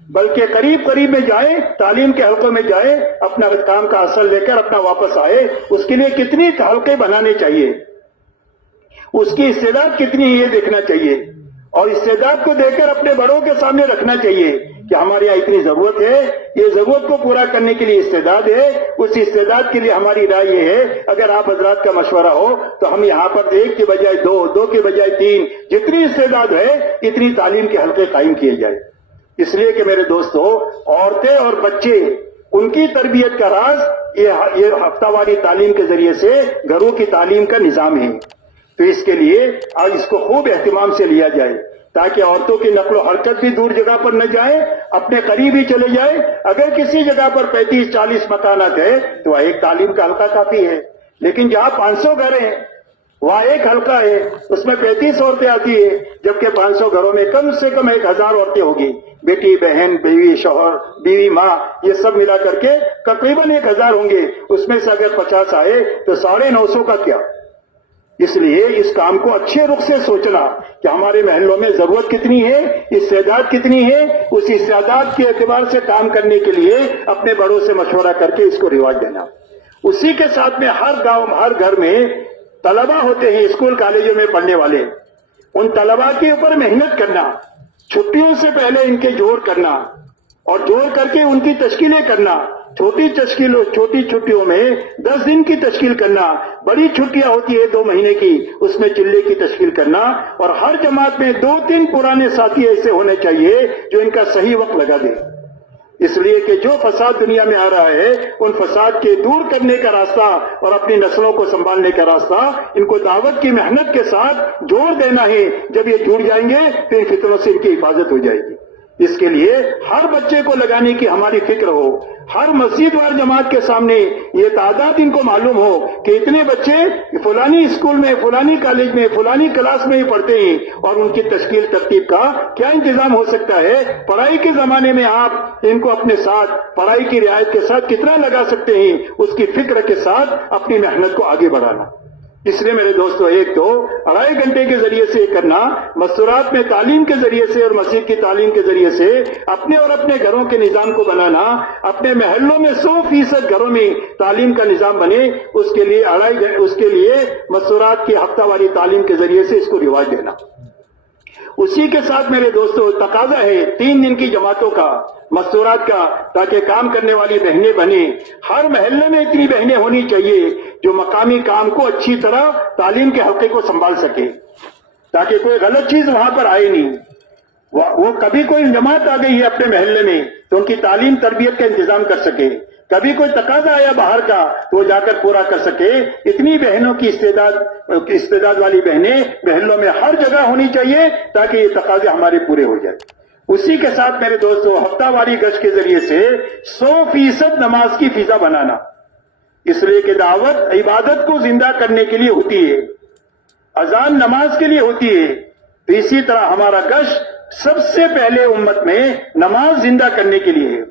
بلکہ قریب میں جائیں، تعلیم کے حلقوں میں جائیں، اپنا کام کا اصل لے کر اپنا واپس آئے۔ اس کے لیے کتنی حلقے بنانے چاہیے، اس کی استعداد کتنی ہے یہ دیکھنا چاہیے اور استعداد کو دیکھ کر اپنے بڑوں کے سامنے رکھنا چاہیے کہ ہمارے یہاں اتنی ضرورت ہے، یہ ضرورت کو پورا کرنے کے لیے استعداد ہے۔ اس استعداد کے لیے ہماری رائے یہ ہے اگر آپ حضرات کا مشورہ ہو تو ہم یہاں پر 1 کے بجائے 2 کے بجائے 3 جتنی استعداد ہے اتنی تعلیم کے حلقے قائم کیے جائے۔ اس لیے کہ میرے دوستو عورتیں اور بچے ان کی تربیت کا راز یہ ہفتہ واری تعلیم کے ذریعے سے گھروں کی تعلیم کا نظام ہے۔ تو اس کے لیے آج اس کو خوب اہتمام سے لیا جائے تاکہ عورتوں کی نقل و حرکت بھی دور جگہ پر نہ جائے، اپنے قریب ہی چلے جائے۔ اگر کسی جگہ پر 35-40 مکانات ہے تو ایک تعلیم کا حلقہ کافی ہے، لیکن جہاں 500 گھر ہیں وہاں ایک حلقہ ہے، اس میں 35 عورتیں آتی ہے، جبکہ 500 گھروں میں کم سے کم 1000 عورتیں ہوگی، بیٹی، بہن، بیوی، شوہر، بیوی، ماں، یہ سب ملا کر کے تقریباً 1000 ہوں گے۔ اس میں سے اگر 50 آئے تو 950 کا کیا؟ اس لیے اس کام کو اچھے رخ سے سوچنا کہ ہمارے محلوں میں ضرورت کتنی ہے، استعداد کتنی ہے، اس استعداد کے اعتبار سے کام کرنے کے لیے اپنے بڑوں سے مشورہ کر کے اس کو رواج دینا۔ اسی کے ساتھ میں ہر گاؤں ہر گھر میں طلبہ ہوتے ہیں اسکول کالجوں میں پڑھنے والے، ان طلبہ کے اوپر محنت کرنا، چھٹیوں سے پہلے ان کے جوڑ کرنا اور جوڑ کر کے ان کی تشکیلیں کرنا، چھوٹی چھٹیوں میں 10 دن کی تشکیل کرنا، بڑی چھٹیاں ہوتی ہے 2 مہینے کی، اس میں چلے کی تشکیل کرنا، اور ہر جماعت میں 2-3 پرانے ساتھی ایسے ہونے چاہیے جو ان کا صحیح وقت لگا دے، اس لیے کہ جو فساد دنیا میں آ رہا ہے ان فساد کے دور کرنے کا راستہ اور اپنی نسلوں کو سنبھالنے کا راستہ ان کو دعوت کی محنت کے ساتھ جوڑ دینا ہے۔ جب یہ جڑ جائیں گے تو ان فتنوں سے ان کی حفاظت ہو جائے گی۔ اس کے لیے ہر بچے کو لگانے کی ہماری فکر ہو، ہر مسجد وار جماعت کے سامنے یہ تعداد ان کو معلوم ہو کہ اتنے بچے فلانی اسکول میں، فلانی کالج میں، فلانی کلاس میں ہی پڑھتے ہیں، اور ان کی تشکیل ترتیب کا کیا انتظام ہو سکتا ہے۔ پڑھائی کے زمانے میں آپ ان کو اپنے ساتھ پڑھائی کی رعایت کے ساتھ کتنا لگا سکتے ہیں، اس کی فکر کے ساتھ اپنی محنت کو آگے بڑھانا۔ اس لیے میرے دوستو، ایک تو 2.5 گھنٹے کے ذریعے سے کرنا، مستورات میں تعلیم کے ذریعے سے اور مسجد کی تعلیم کے ذریعے سے اپنے اور اپنے گھروں کے نظام کو بنانا، اپنے محلوں میں 100% گھروں میں تعلیم کا نظام بنے، اس کے لیے مستورات کی ہفتہ واری تعلیم کے ذریعے سے اس کو رواج دینا۔ اسی کے ساتھ میرے دوستو تقاضا ہے 3 دن کی جماعتوں کا، مستورات کا، تاکہ کام کرنے والی بہنیں بنیں۔ ہر محلے میں اتنی بہنیں ہونی چاہیے جو مقامی کام کو اچھی طرح تعلیم کے حلقے کو سنبھال سکے، تاکہ کوئی غلط چیز وہاں پر آئے نہیں۔ وہ کبھی کوئی جماعت آ گئی ہے اپنے محلے میں تو ان کی تعلیم تربیت کا انتظام کر سکے، کبھی کوئی تقاضا آیا باہر کا تو وہ جا کر پورا کر سکے۔ اتنی بہنوں کی استعداد والی بہنیں محلوں میں ہر جگہ ہونی چاہیے تاکہ یہ تقاضے ہمارے پورے ہو جائیں۔ اسی کے ساتھ میرے دوستو ہفتہ واری گشت کے ذریعے سے 100% نماز کی فضا بنانا، اس لیے کہ دعوت عبادت کو زندہ کرنے کے لیے ہوتی ہے، اذان نماز کے لیے ہوتی ہے، تو اسی طرح ہمارا گشت سب سے پہلے امت میں نماز زندہ کرنے کے لیے ہے۔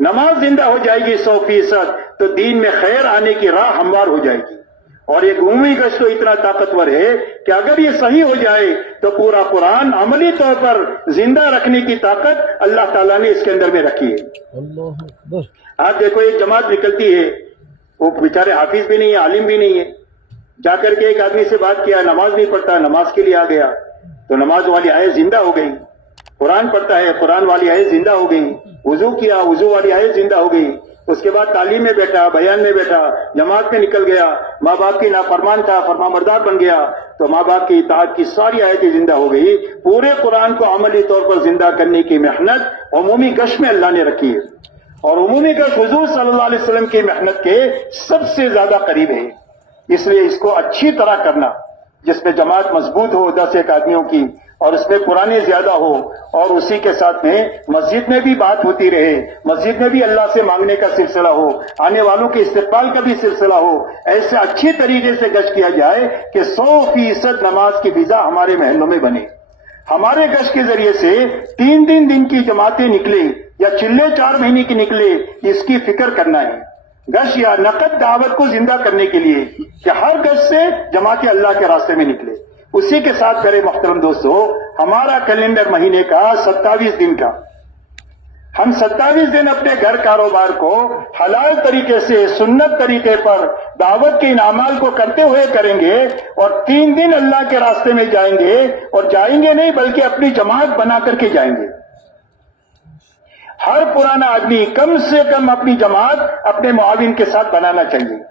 نماز زندہ ہو جائے گی 100%، تو دین میں خیر آنے کی راہ ہموار ہو جائے گی۔ اور یہ عمومی گشت تو اتنا طاقتور ہے کہ اگر یہ صحیح ہو جائے تو پورا قرآن عملی طور پر زندہ رکھنے کی طاقت اللہ تعالیٰ نے اس کے اندر میں رکھی ہے۔ آپ دیکھو ایک جماعت نکلتی ہے، وہ بیچارے حافظ بھی نہیں ہے، عالم بھی نہیں ہے، جا کر کے ایک آدمی سے بات کیا، نماز نہیں پڑھتا، نماز کے لیے آ گیا، تو نماز والی آیت زندہ ہو گئی۔ قرآن پڑھتا ہے، قرآن والی آیت زندہ ہو گئی۔ وضو کیا، وضو والی آیت زندہ ہو گئی۔ اس کے بعد تعلیم میں بیٹھا، بیان میں بیٹھا، جماعت میں نکل گیا، ماں باپ کی نافرمان تھا، فرما بردار بن گیا، تو ماں باپ کی اطاعت کی ساری آیتیں زندہ ہو گئی۔ پورے قرآن کو عملی طور پر زندہ کرنے کی محنت عمومی گشت میں اللہ نے رکھی ہے، اور عمومی گشت حضور صلی اللہ علیہ وسلم کی محنت کے سب سے زیادہ قریب ہے۔ اس لیے اس کو اچھی طرح کرنا، جس میں جماعت مضبوط ہو 10 آدمیوں کی، اور اس میں قرآن زیادہ ہو، اور اسی کے ساتھ میں مسجد میں بھی بات ہوتی رہے، مسجد میں بھی اللہ سے مانگنے کا سلسلہ ہو، آنے والوں کے استقبال کا بھی سلسلہ ہو۔ ایسے اچھی طریقے سے گشت کیا جائے کہ 100% نماز کی فضا ہمارے محلوں میں بنے۔ ہمارے گشت کے ذریعے سے 3 دن کی جماعتیں نکلے یا چلے 4 مہینے کی نکلے، اس کی فکر کرنا ہے۔ گشت یا نقد دعوت کو زندہ کرنے کے لیے کہ ہر گشت سے جماعتیں اللہ کے راستے میں نکلے۔ اسی کے ساتھ میرے محترم دوستو، ہمارا کیلنڈر مہینے کا 27 دن کا، ہم 27 دن اپنے گھر کاروبار کو حلال طریقے سے، سنت طریقے پر دعوت کے ان اعمال کو کرتے ہوئے کریں گے، اور 3 دن اللہ کے راستے میں جائیں گے، اور جائیں گے نہیں بلکہ اپنی جماعت بنا کر کے جائیں گے۔ ہر پرانا آدمی کم سے کم اپنی جماعت اپنے معاون کے ساتھ بنانا چاہیے۔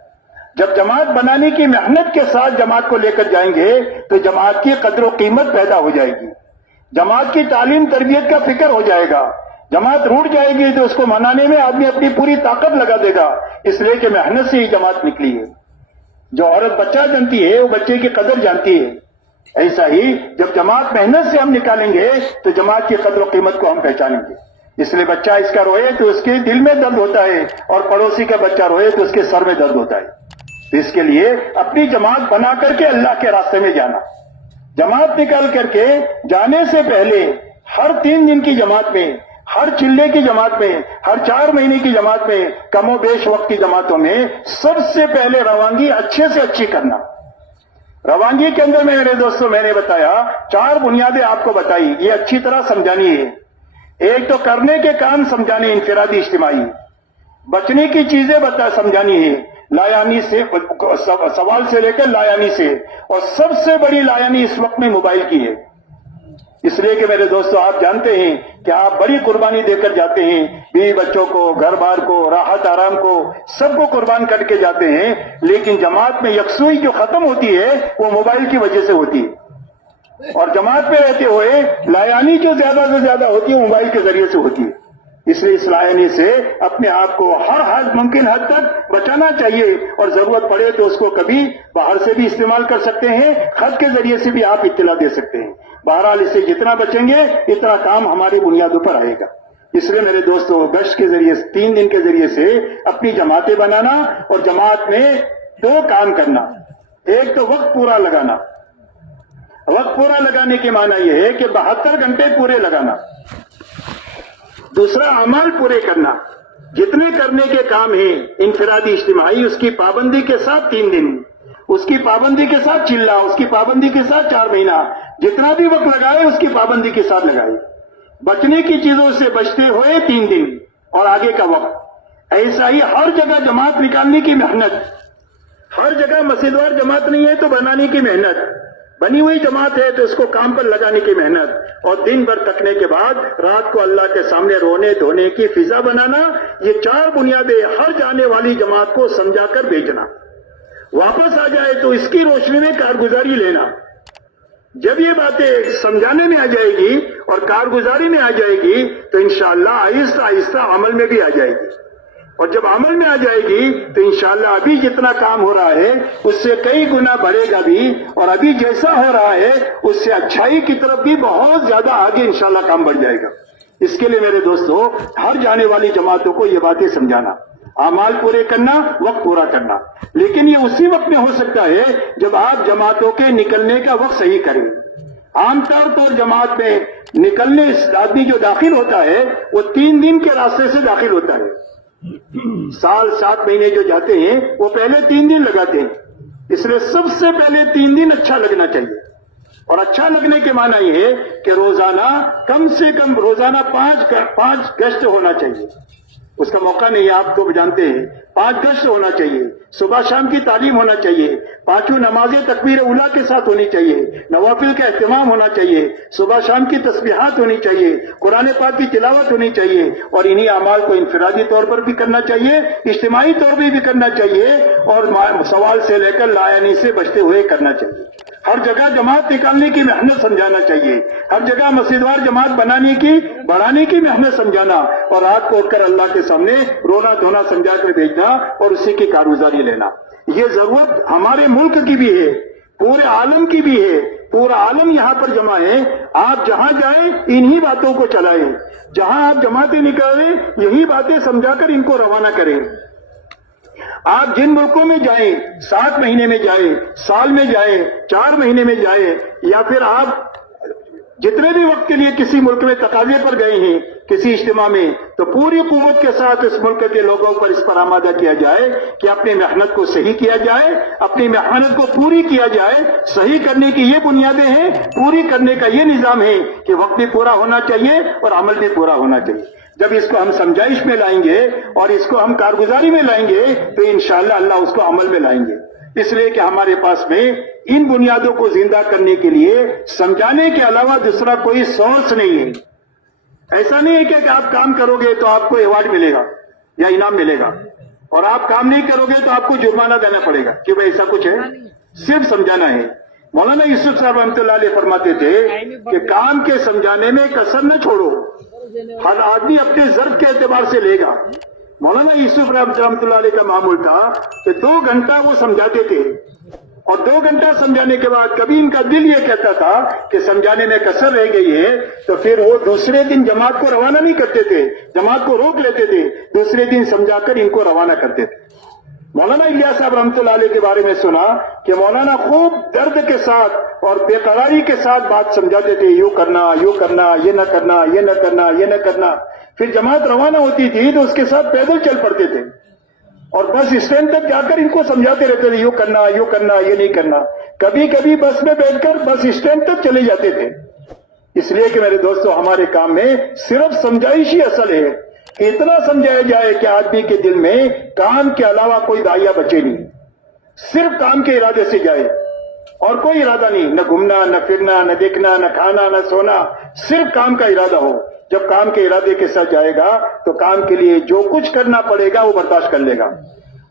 جب جماعت بنانے کی محنت کے ساتھ جماعت کو لے کر جائیں گے تو جماعت کی قدر و قیمت پیدا ہو جائے گی، جماعت کی تعلیم تربیت کا فکر ہو جائے گا۔ جماعت روٹ جائے گی تو اس کو منانے میں آدمی اپنی پوری طاقت لگا دے گا، اس لیے کہ محنت سے ہی جماعت نکلی ہے۔ جو عورت بچہ جانتی ہے وہ بچے کی قدر جانتی ہے، ایسا ہی جب جماعت محنت سے ہم نکالیں گے تو جماعت کی قدر و قیمت کو ہم پہچانیں گے۔ اس لیے بچہ اس کا روئے تو اس کے دل میں درد ہوتا ہے، اور پڑوسی کا بچہ روئے تو اس کے سر میں درد ہوتا ہے۔ تو اس کے لیے اپنی جماعت بنا کر کے اللہ کے راستے میں جانا، جماعت نکال کر کے جانے سے پہلے ہر 3 دن کی جماعت میں، ہر چلے کی جماعت میں، ہر 4 مہینے کی جماعت میں، کم و بیش وقت کی جماعتوں میں سب سے پہلے روانگی اچھے سے اچھی کرنا، روانگی کے اندر میں میرے دوستوں میں نے بتایا 4 بنیادیں آپ کو بتائی، یہ اچھی طرح سمجھانی ہے۔ ایک تو کرنے کے کام سمجھانے انفرادی اجتماعی، بچنے کی چیزیں سمجھانی ہے لایانی سے، سوال سے لے کر لایانی سے، اور سب سے بڑی لایانی اس وقت میں موبائل کی ہے۔ اس لیے کہ میرے دوستو آپ جانتے ہیں کہ آپ بڑی قربانی دے کر جاتے ہیں، بیوی بچوں کو، گھر بار کو، راحت آرام کو، سب کو قربان کر کے جاتے ہیں، لیکن جماعت میں یکسوئی جو ختم ہوتی ہے وہ موبائل کی وجہ سے ہوتی ہے، اور جماعت میں رہتے ہوئے لایانی جو زیادہ سے زیادہ ہوتی ہے موبائل کے ذریعے سے ہوتی ہے۔ اس لیے اس لایانی سے اپنے آپ کو ہر ممکن حد تک بچانا چاہیے، اور ضرورت پڑے تو اس کو کبھی باہر سے بھی استعمال کر سکتے ہیں، خط کے ذریعے سے بھی آپ اطلاع دے سکتے ہیں۔ بہرحال اس سے جتنا بچیں گے اتنا کام ہماری بنیادوں پر آئے گا۔ اس لیے میرے دوستو گشت کے ذریعے 3 دن کے ذریعے سے اپنی جماعتیں بنانا، اور جماعت میں 2 کام کرنا۔ ایک تو وقت پورا لگانا، وقت پورا لگانے کے معنی یہ ہے کہ 72 گھنٹے پورے لگانا۔ دوسرا عمل پورے کرنا، جتنے کرنے کے کام ہیں انفرادی اجتماعی اس کی پابندی کے ساتھ 3 دن، اس کی پابندی کے ساتھ چلہ، اس کی پابندی کے ساتھ 4 مہینہ، جتنا بھی وقت لگائے اس کی پابندی کے ساتھ لگائے۔ بچنے کی چیزوں سے بچتے ہوئے 3 دن اور آگے کا وقت۔ ایسا ہی ہر جگہ جماعت نکالنے کی محنت، ہر جگہ مسجدوار جماعت نہیں ہے تو بنانے کی محنت، بنی ہوئی جماعت ہے تو اس کو کام پر لگانے کی محنت، اور دن بھر تکنے کے بعد رات کو اللہ کے سامنے رونے دھونے کی فضا بنانا۔ یہ 4 بنیادیں ہر جانے والی جماعت کو سمجھا کر بھیجنا، واپس آ جائے تو اس کی روشنی میں کارگزاری لینا۔ جب یہ باتیں سمجھانے میں آ جائے گی اور کارگزاری میں آ جائے گی تو انشاءاللہ آہستہ آہستہ عمل میں بھی آ جائے گی، اور جب عمل میں آ جائے گی تو انشاءاللہ ابھی جتنا کام ہو رہا ہے اس سے کئی گنا بڑھے گا بھی، اور ابھی جیسا ہو رہا ہے اس سے اچھائی کی طرف بھی بہت زیادہ آگے انشاءاللہ کام بڑھ جائے گا۔ اس کے لیے میرے دوستو ہر جانے والی جماعتوں کو یہ باتیں سمجھانا، اعمال پورے کرنا، وقت پورا کرنا، لیکن یہ اسی وقت میں ہو سکتا ہے جب آپ جماعتوں کے نکلنے کا وقت صحیح کریں۔ عام طور پر جماعت میں نکلنے آدمی جو داخل ہوتا ہے وہ 3 دن کے راستے سے داخل ہوتا ہے۔ سال 7 مہینے جو جاتے ہیں وہ پہلے 3 دن لگاتے ہیں، اس لیے سب سے پہلے 3 دن اچھا لگنا چاہیے، اور اچھا لگنے کے معنی یہ ہے کہ روزانہ کم سے کم روزانہ 5 گشت ہونا چاہیے۔ اس کا موقع نہیں، آپ تو جانتے ہیں 5 گشت ہونا چاہیے، صبح شام کی تعلیم ہونا چاہیے، 5 نمازیں تکبیر اولیٰ کے ساتھ ہونی چاہیے، نوافل کا اہتمام ہونا چاہیے، صبح شام کی تسبیحات ہونی چاہیے، قرآن پاک کی تلاوت ہونی چاہیے، اور انہی اعمال کو انفرادی طور پر بھی کرنا چاہیے، اجتماعی طور پر بھی کرنا چاہیے، اور سوال سے لے کر لایانی سے بچتے ہوئے کرنا چاہیے۔ ہر جگہ جماعت نکالنے کی محنت سمجھانا چاہیے، ہر جگہ مسجدوار جماعت بنانے کی بڑھانے کی محنت سمجھانا، اور رات کو اٹھ کر اللہ کے سامنے رونا دھونا سمجھا کر بھیجنا اور اسی کی کارگزاری لینا۔ یہ ضرورت ہمارے ملک کی بھی ہے، پورے عالم کی بھی ہے، پورا عالم یہاں پر جمع ہے۔ آپ جہاں جائیں انہی باتوں کو چلائیں، جہاں آپ جماعتیں نکالیں یہی باتیں سمجھا کر ان کو روانہ کریں۔ آپ جن ملکوں میں جائیں، 7 مہینے میں جائیں، سال میں جائیں، 4 مہینے میں جائیں، یا پھر آپ جتنے بھی وقت کے لیے کسی ملک میں تقاضے پر گئے ہیں کسی اجتماع میں، تو پوری قوت کے ساتھ اس ملک کے لوگوں پر اس پر آمادہ کیا جائے کہ اپنی محنت کو صحیح کیا جائے، اپنی محنت کو پوری کیا جائے۔ صحیح کرنے کی یہ بنیادیں ہیں، پوری کرنے کا یہ نظام ہے کہ وقت بھی پورا ہونا چاہیے اور عمل بھی پورا ہونا چاہیے۔ جب اس کو ہم سمجھائش میں لائیں گے اور اس کو ہم کارگزاری میں لائیں گے تو انشاءاللہ اللہ اس کو عمل میں لائیں گے۔ اس لیے کہ ہمارے پاس میں ان بنیادوں کو زندہ کرنے کے لیے سمجھانے کے علاوہ دوسرا کوئی سورس نہیں ہے۔ ایسا نہیں ہے کہ آپ کام کرو گے تو آپ کو ایوارڈ ملے گا یا انعام ملے گا، اور آپ کام نہیں کرو گے تو آپ کو جرمانہ دینا پڑے گا، کہ بھائی ایسا کچھ ہے۔ صرف سمجھانا ہے۔ مولانا یوسف صاحب رحمۃ اللہ علیہ فرماتے تھے کہ کام کے سمجھانے میں کسر نہ چھوڑو، ہر آدمی اپنے ضرب کے اعتبار سے لے گا۔ مولانا یوسف رحمۃ اللہ علیہ کا معمول تھا کہ 2 گھنٹہ وہ سمجھاتے تھے، اور 2 گھنٹہ سمجھانے کے بعد کبھی ان کا دل یہ کہتا تھا کہ سمجھانے میں کسر رہ گئی ہے، تو پھر وہ دوسرے دن جماعت کو روانہ نہیں کرتے تھے، جماعت کو روک لیتے تھے، دوسرے دن سمجھا کر ان کو روانہ کرتے تھے۔ مولانا الیاس صاحب رحمۃ اللہ علیہ کے بارے میں سنا کہ مولانا خوب درد کے ساتھ اور بے قراری کے ساتھ بات سمجھاتے تھے، یوں کرنا، یوں کرنا، یہ نہ کرنا، یہ نہ کرنا، یہ نہ کرنا۔ پھر جماعت روانہ ہوتی تھی تو اس کے ساتھ پیدل چل پڑتے تھے، اور بس اسٹینڈ تک جا کر ان کو سمجھاتے رہتے تھے، یوں کرنا، یوں کرنا، یہ نہیں کرنا۔ کبھی کبھی بس میں بیٹھ کر بس اسٹینڈ تک چلے جاتے تھے. اس لیے کہ میرے دوستو ہمارے کام میں صرف سمجھائش ہی اصل ہے کہ اتنا سمجھایا جائے کہ آدمی کے دل میں کام کے علاوہ کوئی داعیہ بچے نہیں, صرف کام کے ارادے سے جائے اور کوئی ارادہ نہیں, نہ گھومنا نہ پھرنا نہ دیکھنا نہ کھانا نہ سونا, صرف کام کا ارادہ ہو. جب کام کے ارادے کے ساتھ جائے گا تو کام کے لیے جو کچھ کرنا پڑے گا وہ برداشت کر لے گا.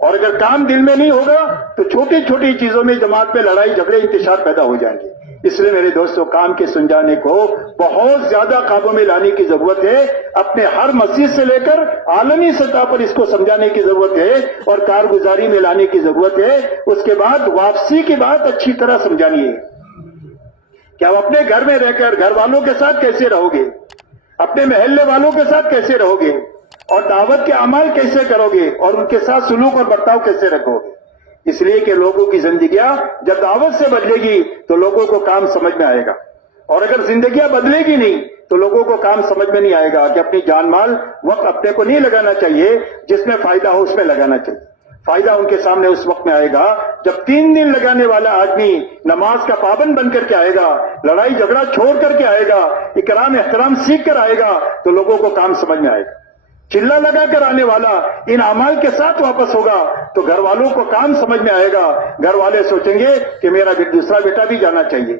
اور اگر کام دل میں نہیں ہوگا تو چھوٹی چھوٹی چیزوں میں جماعت میں لڑائی جھگڑے انتشار پیدا ہو جائیں گے. اس لیے میرے دوستوں کام کے سلجھانے کو بہت زیادہ قابو میں لانے کی ضرورت ہے. اپنے ہر مسجد سے لے کر عالمی سطح پر اس کو سمجھانے کی ضرورت ہے اور کارگزاری میں لانے کی ضرورت ہے. اس کے بعد واپسی کی بات اچھی طرح سمجھانی ہے کہ آپ اپنے گھر میں رہ کر گھر والوں کے ساتھ کیسے رہو گے, اپنے محلے والوں کے ساتھ کیسے رہو گے, اور دعوت کے اعمال کیسے کرو گے, اور ان کے ساتھ سلوک اور برتاؤ کیسے رکھو گے. اس لیے کہ لوگوں کی زندگیاں جب دعوت سے بدلے گی تو لوگوں کو کام سمجھ میں آئے گا, اور اگر زندگیاں بدلے گی نہیں تو لوگوں کو کام سمجھ میں نہیں آئے گا کہ اپنی جان مال وقت اپنے کو نہیں لگانا چاہیے, جس میں فائدہ ہو اس میں لگانا چاہیے. فائدہ ان کے سامنے اس وقت میں آئے گا جب 3 دن لگانے والا آدمی نماز کا پابند بن کر کے آئے گا, لڑائی جھگڑا چھوڑ کر کے آئے گا, اکرام احترام سیکھ کر آئے گا تو لوگوں کو کام سمجھ میں آئے گا. چلا لگا کر آنے والا ان اعمال کے ساتھ واپس ہوگا تو گھر والوں کو کام سمجھ میں آئے گا. گھر والے سوچیں گے کہ میرا دوسرا بیٹا بھی جانا چاہیے,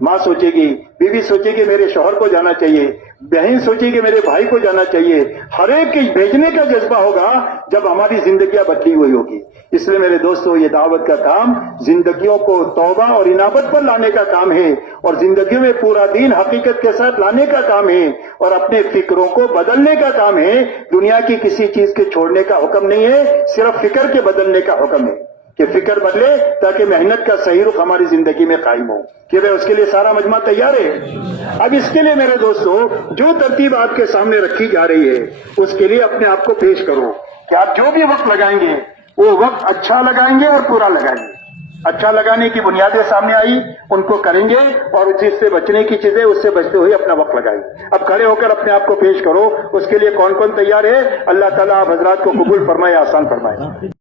ماں سوچے گی, بیوی سوچے گی میرے شوہر کو جانا چاہیے, بہن سوچے گی میرے بھائی کو جانا چاہیے. ہر ایک کے بھیجنے کا جذبہ ہوگا جب ہماری زندگیاں بدلی ہوئی ہوگی. اس لیے میرے دوستو یہ دعوت کا کام زندگیوں کو توبہ اور انابت پر لانے کا کام ہے, اور زندگیوں میں پورا دین حقیقت کے ساتھ لانے کا کام ہے, اور اپنے فکروں کو بدلنے کا کام ہے. دنیا کی کسی چیز کے چھوڑنے کا حکم نہیں ہے, صرف فکر کے بدلنے کا حکم ہے کہ فکر بدلے تاکہ محنت کا صحیح رخ ہماری زندگی میں قائم ہو. کہ بھئی اس کے لیے سارا مجمع تیار ہے. اب اس کے لیے میرے دوستو جو ترتیب آپ کے سامنے رکھی جا رہی ہے اس کے لیے اپنے آپ کو پیش کرو کہ آپ جو بھی وقت لگائیں گے وہ وقت اچھا لگائیں گے اور پورا لگائیں گے. اچھا لگانے کی بنیادیں سامنے آئی, ان کو کریں گے, اور جس سے بچنے کی چیزیں اس سے بچتے ہوئے اپنا وقت لگائیں گے. اب کھڑے ہو کر اپنے آپ کو پیش کرو. اس کے لیے کون کون تیار ہے؟ اللہ تعالیٰ آپ حضرات کو قبول فرمائے, آسان فرمائے.